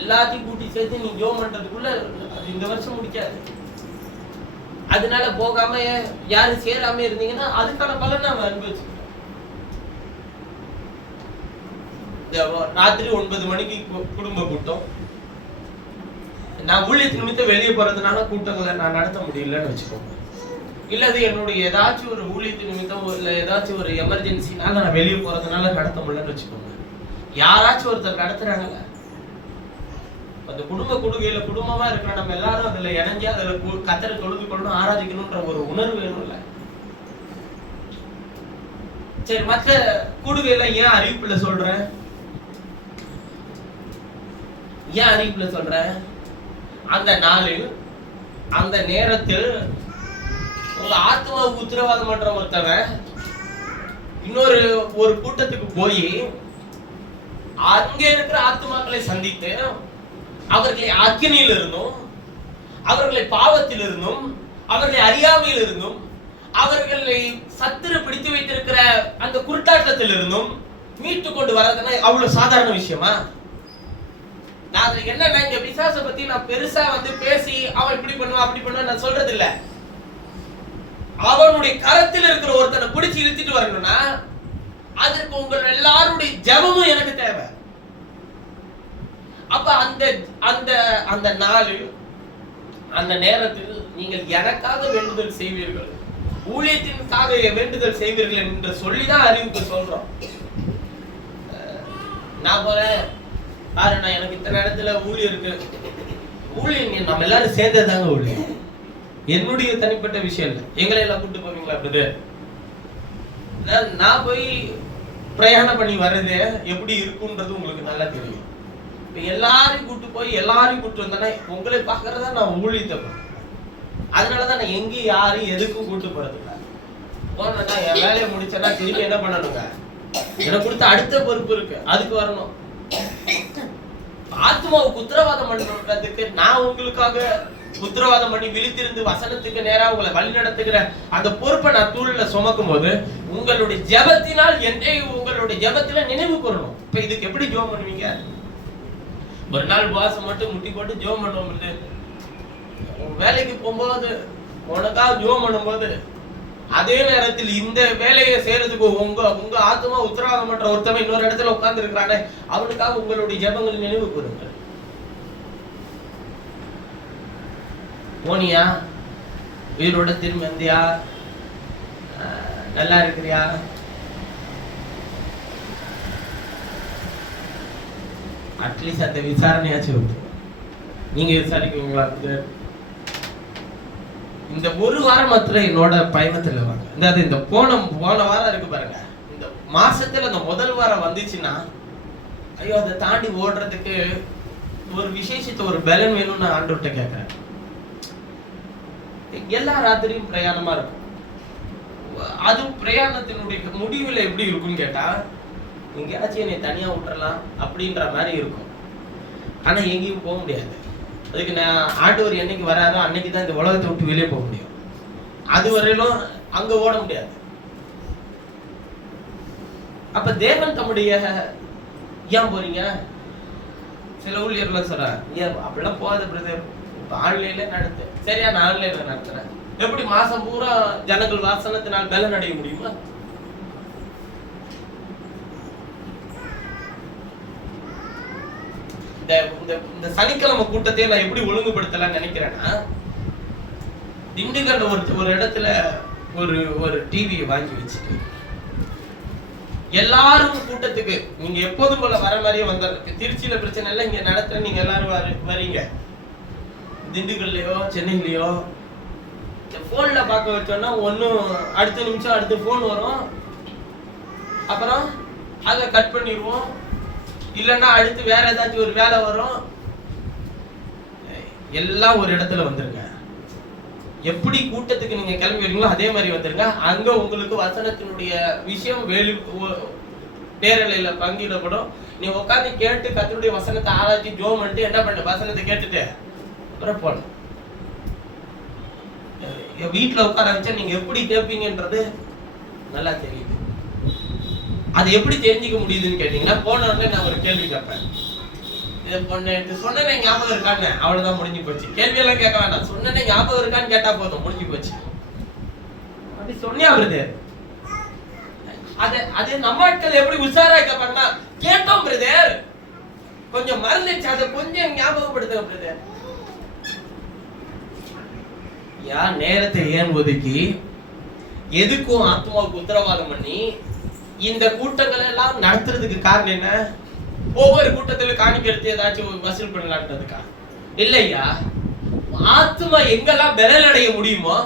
எல்லாத்தையும் கூட்டி சேர்த்து நீ ஜோம் பண்றதுக்குள்ள அது இந்த வருஷம் முடிக்காது. அதனால போகாம யாரும் சேராம இருந்தீங்கன்னா அதுக்கான பலன் நாம அனுபவிச்சுக்கிறோம். ராத்திரி 9 மணிக்கு குடும்ப கூட்டம், நான் ஊழியத்து நிமித்தம் வெளியே போறதுனால கூட்டங்களை நான் நடத்த முடியலன்னு வச்சுக்கோங்க. இல்ல அது என்னுடைய ஏதாச்சும் ஒரு ஊழியத்து நிமித்தம் இல்ல ஏதாச்சும் ஒரு எமர்ஜென்சினால நான் வெளியே போறதுனால நடத்த முடியலன்னு வச்சுக்கோங்க. யாராச்சும் ஒருத்தர் நடத்துறாங்கல்ல, அந்த குடும்ப கொடுகையில குடும்பமா இருக்கிற நம்ம எல்லாரும் அதுல இணைஞ்சு அதுல கத்தரை தொழுது கொள்ளணும், ஆராதிக்கணும்ன்ற ஒரு உணர்வு வேணும்ல. சரி, மற்ற கூடுகையில ஏன் அறிவிப்புல சொல்றேன்? ஏன் அறிவிப்புல சொல்றேன்? அந்த நாளில் அந்த நேரத்தில் உங்க ஆத்மாவுக்கு உத்தரவாதம் பண்ற ஒருத்தவன் இன்னொரு ஒரு கூட்டத்துக்கு போய் அங்க இருக்கிற ஆத்மாக்களை சந்தித்து அவர்களை அக்கினியில் இருந்தும், அவர்களை பாவத்தில் இருந்தும், அவர்களை அறியாமையில் இருந்தும், அவர்களை சத்துரு பிடித்து வைத்திருக்கிற அந்த குருட்டாட்டத்தில் இருந்தும் மீட்டு கொண்டு வர்றதுன்னா அவ்வளவு சாதாரண விஷயமா? நான் என்னன்னா இங்க பிசாசை பத்தி நான் பெருசா பேசி அவன் இப்படி பண்ணுவான் அப்படி பண்ணுவான் நான் சொல்றது இல்ல. அவனுடைய கரத்தில் இருக்கிற ஒருத்தனை பிடிச்சு இழுத்துட்டு வரணும்னா அதற்கு உங்கள் எல்லாருடைய ஜெபமும் எனக்கு தேவை. அப்ப அந்த அந்த அந்த நாளில் அந்த நேரத்தில் நீங்கள் எனக்காக வேண்டுதல் செய்வீர்கள், ஊழியத்திற்காக வேண்டுதல் செய்வீர்கள் என்று சொல்லிதான் அறிவிப்பு சொல்றோம். நான் போறேன் பாருண்ணா, எனக்கு இத்தனை இடத்துல ஊழியம் இருக்கு. ஊழியம் நம்ம எல்லாரும் சேர்ந்ததாங்க ஊழியம், என்னுடைய தனிப்பட்ட விஷயம் இல்லை. எங்களை எல்லாம் கூட்டு போவீங்களா? அப்படி நான் போய் பிரயாணம் பண்ணி வர்றது எப்படி இருக்குன்றது உங்களுக்கு நல்லா தெரியும். இப்ப எல்லாரையும் கூட்டு போய் எல்லாரையும் கூட்டு வந்தேன்னா உங்களை பாக்குறதா நான் ஊழியத்தை பண்ணேன். அதனாலதான் நான் எங்கேயும் யாரையும் எதுக்கும் கூட்டு போறது இல்லை. போனா என் வேலையை முடிச்சேன்னா திருப்பி என்ன பண்ணணுங்க, எனக்கு கொடுத்த அடுத்த பொறுப்பு இருக்கு, அதுக்கு வரணும். ஆத்மாவுக்கு உத்தரவாதம் பண்றதுக்கு நான் உங்களுக்காக உத்தரவாதம் பண்ணி விழித்திருந்து வசனத்துக்கு நேரா உங்களை வழி நடத்துகிற அந்த பொறுப்பை நான் தூள்ல சுமக்கும் போது உங்களுடைய ஜெபத்தினால் என்னை உங்களுடைய ஜெபத்துல நினைவு கூறணும். இப்ப இதுக்கு எப்படி ஜெபம் பண்ணுவீங்க? ஒரு நாள் வாசம் மட்டும் முட்டி போட்டு ஜெபம் பண்ணுவோம். வேலைக்கு போகும்போது உனக்காக ஜெபம் பண்ணும்போது அதே நேரத்தில் இந்த வேலையை செய்யறதுக்கு உங்க ஆத்மா உத்தரவாதம் பண்ற ஒருத்தவன் இன்னொரு இடத்துல உட்கார்ந்து இருக்கிறானே அவனுக்காக உங்களுடைய ஜெபங்கள் நினைவு கூறுங்கள். போனியா, உயிரோட திரும்ப வந்தியா, நல்லா இருக்கிறியா, அட்லீஸ்ட் அந்த விசாரணையாச்சும் நீங்க விசாரிக்குவீங்களா? இந்த ஒரு வாரம் மாத்திரம் என்னோட பயணத்துல வாங்க. இந்த போன வாரம் இருக்கு பாருங்க, இந்த மாசத்துல அந்த முதல் வாரம் வந்துச்சுன்னா ஐயோ அதை தாண்டி ஓடுறதுக்கு ஒரு விசேஷத்தை ஒரு பலன் வேணும்னு நான் ஆண்டவர்கிட்ட கேட்கிறேன். எல்லா ராத்திரியும் பிரயாணமா இருக்கும். அது பிரயாணத்தினுடைய முடிவுல எப்படி இருக்கும்னு கேட்டா எங்கேயாச்சும் என்னை தனியா விட்டுறலாம் அப்படின்ற மாதிரி இருக்கும். ஆனா எங்கேயும் போக முடியாது. அதுக்கு நான் ஆண்டவர் என்னைக்கு வராதோ அன்னைக்கு தான் இந்த உலகத்தை விட்டு வெளியே போக முடியும். அது வரையிலும் அங்க ஓட முடியாது. அப்ப தேவன் தம்முடைய ஏன் போறீங்க? சில ஊழியர்கள் சொல்றாங்க, ஏன் அப்படிலாம் போகாத பிரதர், ஆன்லைன்ல நடத்து. சரியா, நான் ஆன்லைன்ல நடத்துறேன். எப்படி மாசம் பூரா ஜனங்கள் வாசனத்தினால் பலன் அடைய முடியுமா? இந்த சனிக்கிழமை கூட்டத்தை நான் எப்படி ஒழுங்குபடுத்தலாம்னு நினைக்கிறேன்னா, திண்டுக்கல்ல ஒரு இடத்துல ஒரு டிவியை வாங்கி வச்சுட்டு எல்லாரும் கூட்டத்துக்கு நீங்க எப்போதும் போல வர மாதிரியே வந்துருக்கு. திருச்சியில பிரச்சனை இல்லை, இங்க நடத்துற நீங்க எல்லாரும் வரீங்க. திண்டுக்கல்லையோ சென்னையிலயோ போன்ல பார்க்க வச்சோம்னா ஒன்னும் அடுத்த நிமிஷம் அடுத்த போன் வரும், அப்புறம் அதை கட் பண்ணிடுவோம். இல்லைன்னா அடுத்து வேற ஏதாச்சும் ஒரு வேலை வரும். எல்லாம் ஒரு இடத்துல வந்துருங்க. எப்படி கூட்டத்துக்கு நீங்க கிளம்பி வரீங்களோ அதே மாதிரி வந்துருங்க. அங்க உங்களுக்கு வசனத்தினுடைய விஷயம் நேரலையில பங்கிடப்படும். நீ உட்காந்து கேட்டு கர்த்தருடைய வசனத்தை ஆராய்ச்சி ஜோம் பண்ணிட்டு என்ன பண்ண வசனத்தை கேட்டுட்டு அப்புறம் போல. வீட்டுல உட்கார வச்சா நீங்க எப்படி கேட்பீங்கன்றது நல்லா தெரியுது. அது எப்படி தெரிஞ்சுக்க முடியுதுன்னு கேட்டீங்கன்னா, போன உடனே நான் ஒரு கேள்வி கேட்பேன். இதை சொன்னே ஞாபகம் இருக்கான்னு, அவ்வளவுதான் முடிஞ்சு போச்சு. கேள்வியெல்லாம் கேட்க வேண்டாம், சொன்னே ஞாபகம் இருக்கான்னு கேட்டா போதும், முடிஞ்சு போச்சு. அப்படி சொன்னியா பிரதர்? அது நம்ம ஆட்கள் எப்படி உஷாரா கேட்பாங்கன்னா, கேட்டோம் பிரதர், கொஞ்சம் மறந்துச்சு, அதை கொஞ்சம் ஞாபகப்படுத்த பிரதர். நேரத்தை ஏன் ஒதுக்கி எதுக்கும் ஆத்மாவுக்கு உத்தரவாதம் பண்ணி இந்த கூட்டங்கள் எல்லாம் நடத்துறதுக்கு காரணம் என்ன? ஒவ்வொரு கூட்டத்திலும் காணிக்கை எடுத்து ஏதாச்சும் வசூல் பண்ணலான்றதுக்கா? இல்லையா, ஆத்மா எங்கெல்லாம் விரல் அடைய முடியுமோ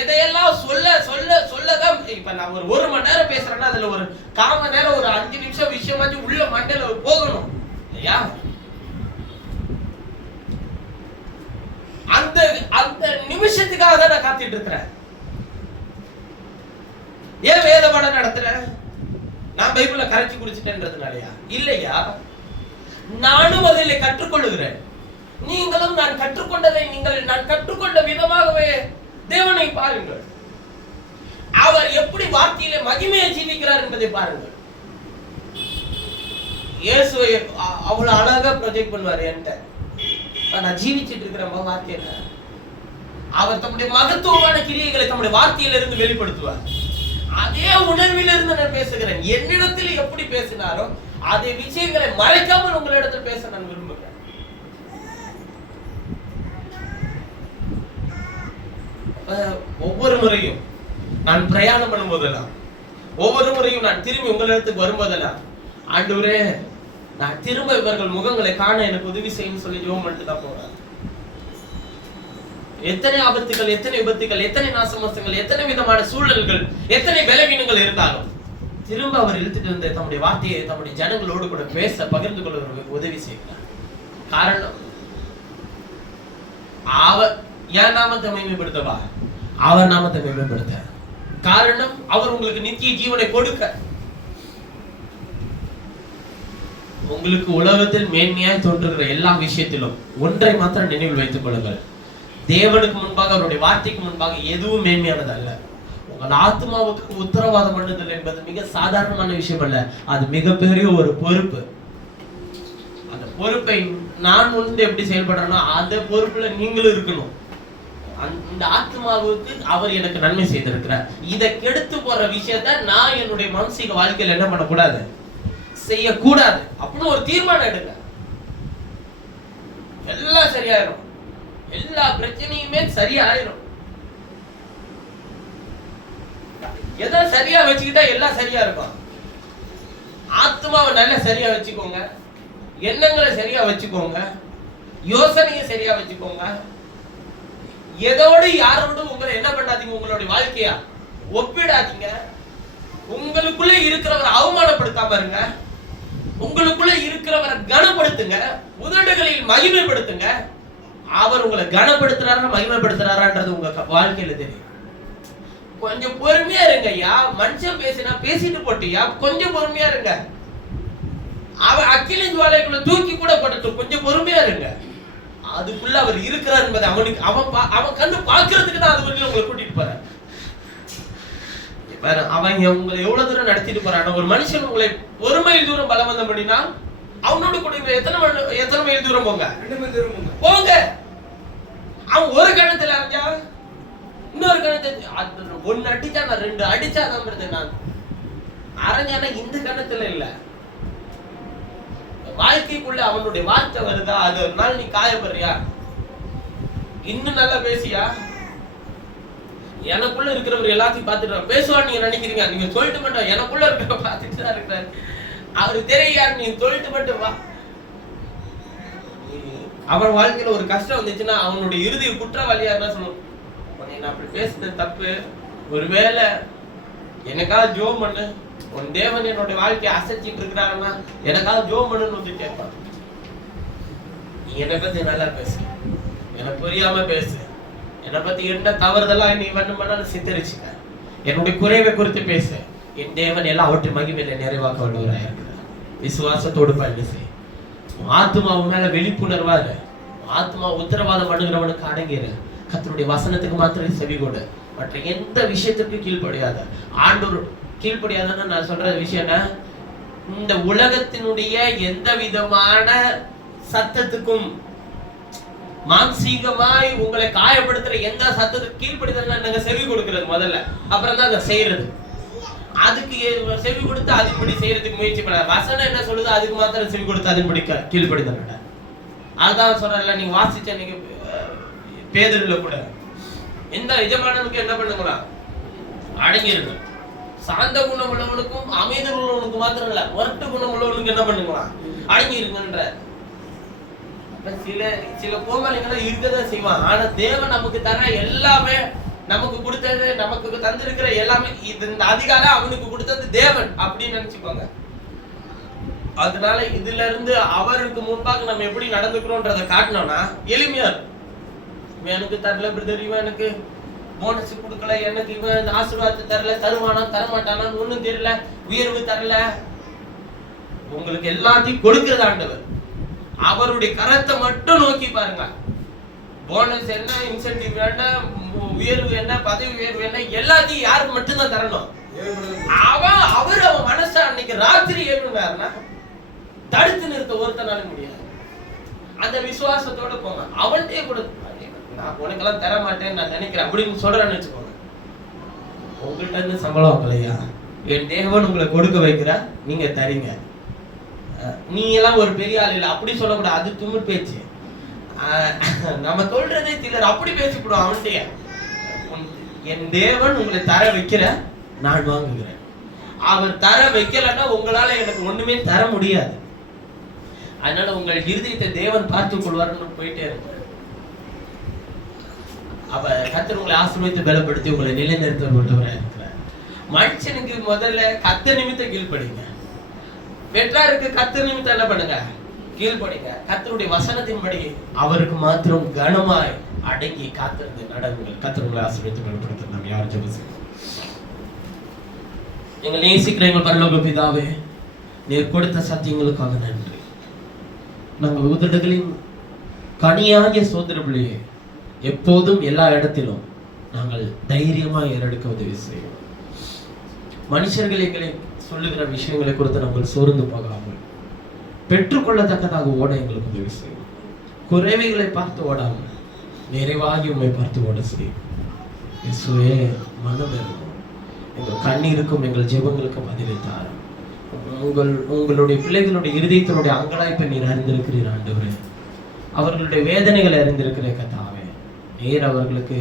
எதையெல்லாம் சொல்லதான். இப்ப நான் ஒரு மணி நேரம் பேசுறேன்னா அதுல ஒரு 1/4 மணி நேரம், ஒரு 5 நிமிஷம் விஷயமாச்சும் உள்ள மண்டையில போகணும் இல்லையா? அந்த நிமிஷத்துக்காக தான் நான் காத்துட்டு இருக்கிறேன். ஏன் வேத பாடம் நடத்துறேன்? நான் பைபிள கரைச்சி குடிச்சிட்டேன்றதுனாலயா? இல்லையா, நானும் அதில் கற்றுக்கொள்ளுகிறேன். நீங்களும் நான் கற்றுக்கொண்டதை நான் கற்றுக்கொண்ட விதமாகவே தேவனை பாருங்கள். அவர் எப்படி வார்த்தையிலே மகிமையை ஜீவிக்கிறார் என்பதை பாருங்கள். இயேசுவை அவ்வளவு அழகா ப்ரொஜெக்ட் பண்ணுவார் என்கிட்ட. நான் ஜீவிச்சிட்டு இருக்கிற வார்த்தையில அவர் தம்முடைய மகத்துவமான கிரியைகளை தம்முடைய வார்த்தையிலிருந்து வெளிப்படுத்துவார். அதே உணர்விலிருந்து நான் பேசுகிறேன். என்னிடத்தில் எப்படி பேசினாரோ அதே விஷயங்களை மறைக்காமல் உங்களிடத்தில் பேச நான் விரும்புகிறேன். ஒவ்வொரு முறையும் நான் பிரயாணம் பண்ணும் போதெல்லாம், ஒவ்வொரு முறையும் நான் திரும்பி உங்களிடத்துக்கு வரும்போதெல்லாம், ஆண்டவரே நான் திரும்ப இவர்கள் முகங்களை காண எனக்கு உதவி செய்யும் சொல்லி ஜெபம் பண்ணிட்டு தான் போறேன். எத்தனை ஆபத்துகள், எத்தனை விபத்துகள், எத்தனை நாசமோசங்கள், எத்தனை விதமான சூழல்கள், எத்தனை பலவீனங்கள் இருந்தாலும் திரும்ப அவர் இழுத்துட்டு இருந்த தம்முடைய வார்த்தையை தம்முடைய ஜனங்களோடு கூட பேச பகிர்ந்து கொள்வதற்கு உதவி செய்கிறார். காரணம், அவர் என் நாமத்தை மகிமைப்படுத்தவா, அவர் நாமத்தை மகிமைப்படுத்த. காரணம், அவர் உங்களுக்கு நித்திய ஜீவனை கொடுக்க. உங்களுக்கு உலகத்தில் மேன்மையாய் தோன்றுகிற எல்லா விஷயத்திலும் ஒன்றை மாத்திரம் நினைவில் வைத்துக் கொள்ளுங்கள். தேவனுக்கு முன்பாக, அவருடைய வார்த்தைக்கு முன்பாக எதுவும் மேன்மையானது அல்ல. உங்கள் ஆத்மாவுக்கு உத்தரவாதம் பண்ணுதல் என்பது மிக சாதாரணமான விஷயம் அல்ல. அது மிகப்பெரிய ஒரு பொறுப்பு. அந்த பொறுப்பை நான் வந்து எப்படி செயல்படுறேன்னா, அந்த பொறுப்புல நீங்களும் இருக்கணும். அந்த ஆத்மாவுக்கு அவர் எனக்கு நன்மை செய்திருக்கிறார். இதை கெடுத்து போற விஷயத்த நான் என்னுடைய மானசீக வாழ்க்கையில் என்ன பண்ணக்கூடாது, செய்யக்கூடாது அப்படின்னு ஒரு தீர்மானம் எடுங்க. எல்லாம் சரியாயிரும், எல்லா பிரச்சனையுமே சரியாயிரும். எதை சரியா வச்சுக்கிட்டா எல்லாம் சரியா இருக்கும். ஆத்மாவை நல்லா சரியா வச்சுக்கோங்க, எண்ணங்களை சரியா வச்சுக்கோங்க, யோசனையை சரியா வச்சுக்கோங்க. எதோடு யாரோடு உங்களை என்ன பண்ணாதீங்க, உங்களுடைய வாழ்க்கையா ஒப்பிடாதீங்க. உங்களுக்குள்ள இருக்கிறவரை அவமானப்படுத்தாம இருங்க. உங்களுக்குள்ள இருக்கிறவரை கனப்படுத்துங்க, உதடுகளில் மகிமைப்படுத்துங்க. அவர் உங்களை கனப்படுத்துறாரா மகிமைப்படுத்துறாரான்றது உங்க வாழ்க்கையில தெரியும். கொஞ்சம் பொறுமையா இருங்க ஐயா. மனுஷன் பேசினா பேசிட்டு போட்டியா, கொஞ்சம் பொறுமையா இருங்க. அவன் அக்கில ஜுவாலைக்குள்ள தூக்கி கூட போட்டு கொஞ்சம் பொறுமையா இருங்க. அதுக்குள்ள அவர் இருக்கிறார் என்பதை அவனுக்கு அவன் கண்டு பாக்குறதுக்கு தான் அது வரைக்கும் உங்களை கூட்டிட்டு போறான். அவன் உங்களை எவ்வளவு தூரம் நடத்திட்டு போறான். ஒரு மனுஷன் உங்களை ஒரு மைல் தூரம் பலவந்தம் பண்ணினா அவனோட கூட எத்தனை மைல் தூரம் போங்க, 2 மைல் தூரம் போங்க. அவன் ஒரு கணத்துல அரைஞ்சா இன்னொரு கணத்தை ஒன்னு அடிச்சா நான் 2 அடிச்சாதான் நான் அரைஞ்சானா இந்த கணத்துல இல்ல. வாழ்க்கைக்குள்ள அவனுடைய வார்த்தை வருதா, அது ஒரு நாள் நீ காயப்படுறியா, இன்னும் நல்லா பேசியா, எனக்குள்ள இருக்கிறவர் எல்லாத்தையும் பார்த்துட்டு பேசுவான்னு நீங்க நினைக்கிறீங்க. நீங்க சொல்லிட்டு மட்டும் எனக்குள்ள இருக்கிற பார்த்துட்டு தான் இருக்கிறாரு. அவருக்கு தெரியாது, நீங்க சொல்லிட்டு மட்டும் வா. அவன் வாழ்க்கையில ஒரு கஷ்டம் வந்துச்சுன்னா அவனுடைய இறுதி குற்றவாளியா இருந்தா சொல்லணும், நான் அப்படி பேசுறது தப்பு, ஒருவேளை எனக்காக ஜோம் பண்ணு, உன் தேவன் என்னோட வாழ்க்கையை அசைச்சிட்டு இருக்கிறாருன்னா எனக்காக ஜோம் பண்ணுன்னு வந்து கேட்பான். நீ என்னை பத்தி நல்லா பேசு, எனக்கு புரியாம பேசு, என்னை பத்தி என்ன தவறுதெல்லாம் நீ பண்ணாலும் சித்தரிச்சுக்க, என்னுடைய குறைவை குறித்து பேசு. என் தேவன் எல்லாம் அவற்றை மகிமையில நிறைவாக்க வல்லவராக இருக்கிறார். விசுவாசத்தோடு பயணி செய். ஆத்மாவு மேல விழிப்புணர்வா இரு. ஆத்மா உத்தரவாதம் பண்ணுகிறவனுக்கு அடங்கிரு. கர்த்தருடைய வசனத்துக்கு மாத்திரம் செவி கொடு. மற்ற எந்த விஷயத்துக்கும் கீழ்ப்படியாத. ஆண்டவர் கீழ்ப்படியாதன்னு நான் சொல்ற விஷயம் என்ன, இந்த உலகத்தினுடைய எந்த விதமான சத்தத்துக்கும் மானசீகமாய் உங்களை காயப்படுத்துற எந்த சத்தத்துக்கு கீழ்ப்படிதல் நாங்க செவி கொடுக்கிறது முதல்ல, அப்புறம் தான் அதை செய்யறது. அதுக்கு செவி கொடுத்து அதுபடி செய்யறதுக்கு முயற்சி பண்ண. வசனம் என்ன சொல்லுது அதுக்கு மாத்திரம் செவி கொடுத்து அதுபடி கீழ்ப்படிதல். அதான் சொல்றல, நீங்க வாசிச்ச நீங்க பேதுருல கூட எந்த எஜமானனுக்கு என்ன பண்ணுங்களா, அடங்கிருங்க. சாந்த குணம் உள்ளவனுக்கும் அமைதி உள்ளவனுக்கு மாத்திரம் இல்ல, ஒரட்டு குணம் உள்ளவனுக்கு என்ன பண்ணுங்களா, அடங்கிருங்கன்ற. சில கோமாளிகளா இருக்கதான் செய்வான். ஆனா தேவன் நமக்கு தர எல்லாமே, நமக்கு கொடுத்தது, நமக்கு தந்திருக்கிற எல்லாமே, இந்த அதிகாரம் அவனுக்கு கொடுத்தது தேவன் அப்படின்னு நினைச்சுக்கோங்க. அதனால இதுல இருந்து அவருக்கு முன்பாக நம்ம எப்படி நடந்துக்கிறோம்ன்றதை காட்டணும்னா எளிமையா இருக்கும். இவன் எனக்கு தரல பிரதர், இவன் எனக்கு போனஸ் கொடுக்கல, எனக்கு இவன் ஆசீர்வாதத்தை தரல, தருவானா தரமாட்டானான்னு ஒண்ணும் தெரியல, உயர்வு தரல. உங்களுக்கு எல்லாத்தையும் கொடுக்கிறது ஆண்டவர். அவருடைய கரத்தை மட்டும் நோக்கி பாருங்க. போனஸ் என்ன, இன்சென்டிவ் என்ன, உயர்வு என்ன, பதவி உயர்வு என்ன, எல்லாத்தையும் யாருக்கு மட்டும்தான் தரணும். அவர் அவன் மனச அன்னைக்கு ராத்திரி ஏழுனாருன்னா தடுத்து நிறுத்த ஒருத்தனால முடியாது. அந்த விசுவாசத்தோட போங்க. அவன்கிட்டே கூட நான் உனக்கெல்லாம் தர மாட்டேன்னு நான் நினைக்கிறேன் அப்படின்னு சொல்றேன்னு வச்சுக்கோங்க. உங்கள்கிட்ட இருந்து சம்பளம் வாங்கலையா, என் தேவன் உங்களை கொடுக்க வைக்கிற, நீங்க தரீங்க. நீ எல்லாம் ஒரு பெரிய ஆள் இல்லை அப்படி சொல்லக்கூடாது, அது தும்மிட் பேச்சு. நம்ம சொல்றதே சிலர் அப்படி பேசிவிடுவோம். அவன்கிட்ட என் தேவன் உங்களை தர வைக்கிற, நான் வாங்குகிறேன். அவர் தர வைக்கலன்னா உங்களால எனக்கு ஒண்ணுமே தர முடியாது. அதனால உங்கள் இருதயத்தை தேவன் பார்த்துக் கொள்வார்னு போயிட்டே இருப்பார். அப்ப கர்த்தர் உங்களை ஆசீர்வதித்து பலப்படுத்தி உங்களை நிலைநிறுத்தப்பட்டவராக இருக்கிறார். மனுஷனுக்கு முதல்ல கர்த்தர் நிமித்தம் கீழ்ப்படிங்க. பெற்றாருக்கு கர்த்தர் நிமித்தம் என்ன பண்ணுங்க, கீழ்ப்படிங்க. கர்த்தருடைய வசனத்தின்படி அவருக்கு மாத்திரம் கனமாய் அடங்கி காத்திருந்து நடவுங்கள். கர்த்தர் உங்களை ஆசீர்வதித்து பலப்படுத்த நாம் யாரும் ஜெபம் செய்வோம். எங்கள் நேசிக்கிற எங்கள் பரலோக பிதாவே, நீர் கொடுத்த சத்தியங்களுக்காக நன்றி. நாங்கள் உதடுகளின் கனியாகிய சோதர பிள்ளையே எப்போதும் எல்லா இடத்திலும் நாங்கள் தைரியமா ஏறெடுக்க உதவி செய்வோம். மனுஷர்கள் எங்களை சொல்லுகிற விஷயங்களை குறித்து நாங்கள் சோர்ந்து போகாமல் பெற்றுக்கொள்ளத்தக்கதாக ஓட எங்களுக்கு உதவி செய்வோம். குறைவைகளை பார்த்து ஓடாமல் நிறைவாகி உண்மை பார்த்து ஓட செய்யும். இயேசுவே, மனம் இருக்கும், எங்கள் கண்ணீருக்கும் எங்கள் ஜெபங்களுக்கும் பதிலளித்தார். உங்களுடைய பிள்ளைகளுடைய இருதயத்தினுடைய அங்கலாய்ப்பை நீர் அறிந்திருக்கிறீர் ஆண்டவரே. அவர்களுடைய வேதனைகளை அறிந்திருக்கிறே கர்த்தாவே. நீர் அவர்களுக்கு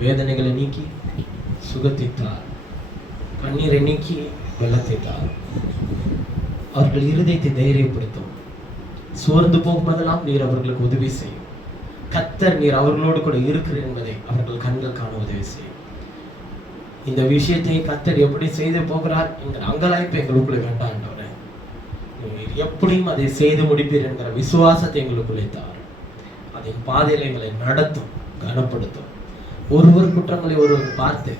வேதனைகளை நீக்கி சுகத்தை தார், கண்ணீரை நீக்கி வெள்ளத்தை தார். அவர்கள் இருதயத்தை தைரியப்படுத்தும். சோர்ந்து போகும்போதெல்லாம் நீர் அவர்களுக்கு உதவி செய்யும். கர்த்தர் நீர் அவர்களோடு கூட இருக்கிறீர் என்பதை அவர்கள் கண்கள் காண உதவி செய்யும். இந்த விஷயத்தை கர்த்தர் எப்படி செய்து போகிறார் என்கிற அங்கலாய்ப்பு எங்களுக்குள்ளே வேண்டாண்டவரே. எப்படியும் அதை செய்து முடிப்பீர் என்கிற விசுவாசத்தை எங்களுக்குள்ளே தார். அதன் பாதையில் எங்களை நடத்தும், கனப்படுத்தும். ஒருவர் குற்றங்களை ஒருவர் பார்த்து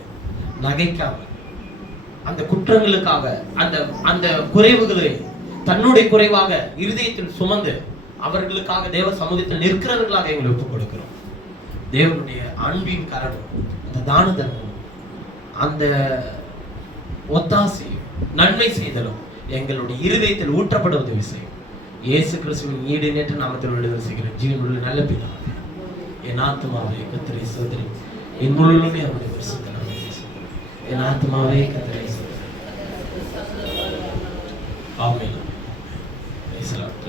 நகைக்காமல் அந்த குற்றங்களுக்காக அந்த குறைவுகளை தன்னுடைய குறைவாக இருதயத்தில் சுமந்து அவர்களுக்காக தேவ சமூகத்தில் நிற்கிறவர்களாக எங்களை ஒப்புக் கொடுக்கிறோம். தேவனுடைய அன்பின் கரணும், அந்த தான தர்மம், அந்த ஒத்தாசை, நன்மை செய்தலும் எங்களுடைய இருதயத்தில் ஊற்றப்பட உதவி செய்யும். இயேசு கிறிஸ்துவின் ஈடு நேற்று நாமத்தில் விடுதலை செய்கிறேன். ஜீவனுள்ள நல்ல பிதாவே, என் ஆத்மாவே கர்த்தரை சோதரி, என் முழுவதுமே அவருடைய பரிசுத்த நாமத்தை சோதரி. என் ஆத்மாவே கர்த்தரை சோதரி. ஆமென். Praise the Lord.